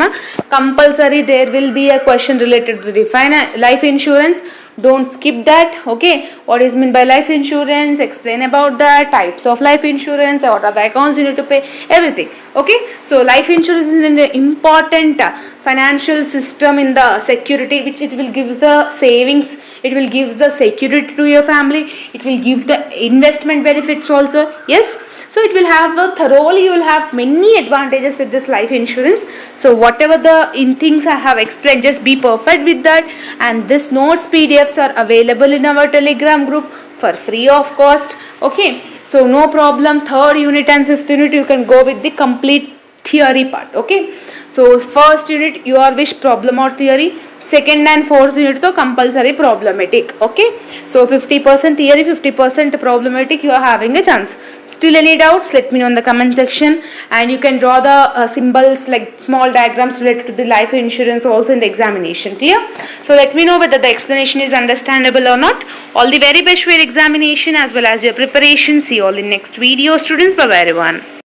compulsory there will be a question related to the life insurance. Don't skip that. Okay, what is meant by life insurance, explain about the types of life insurance, what are the accounts you need to pay, everything. Okay, so life insurance is an important financial system in the security, which it will give the savings, it will give the security to your family, it will give the investment benefits also. Yes, so it will have a thoroughly, you will have many advantages with this life insurance. So whatever the things I have explained, just be perfect with that. And this notes PDFs are available in our Telegram group for free of cost. Okay, so no problem. 3rd unit and 5th unit you can go with the complete theory part. Okay, so first unit your wish, problem or theory. 2nd and 4th unit to compulsory problematic. Okay, so 50% theory, 50% problematic you are having a chance. Still any doubts, let me know in the comment section. And you can draw the symbols like small diagrams related to the life insurance also in the examination. Clear? So let me know whether the explanation is understandable or not. All the very best for your examination as well as your preparation. See you all in next video, students. Bye bye everyone.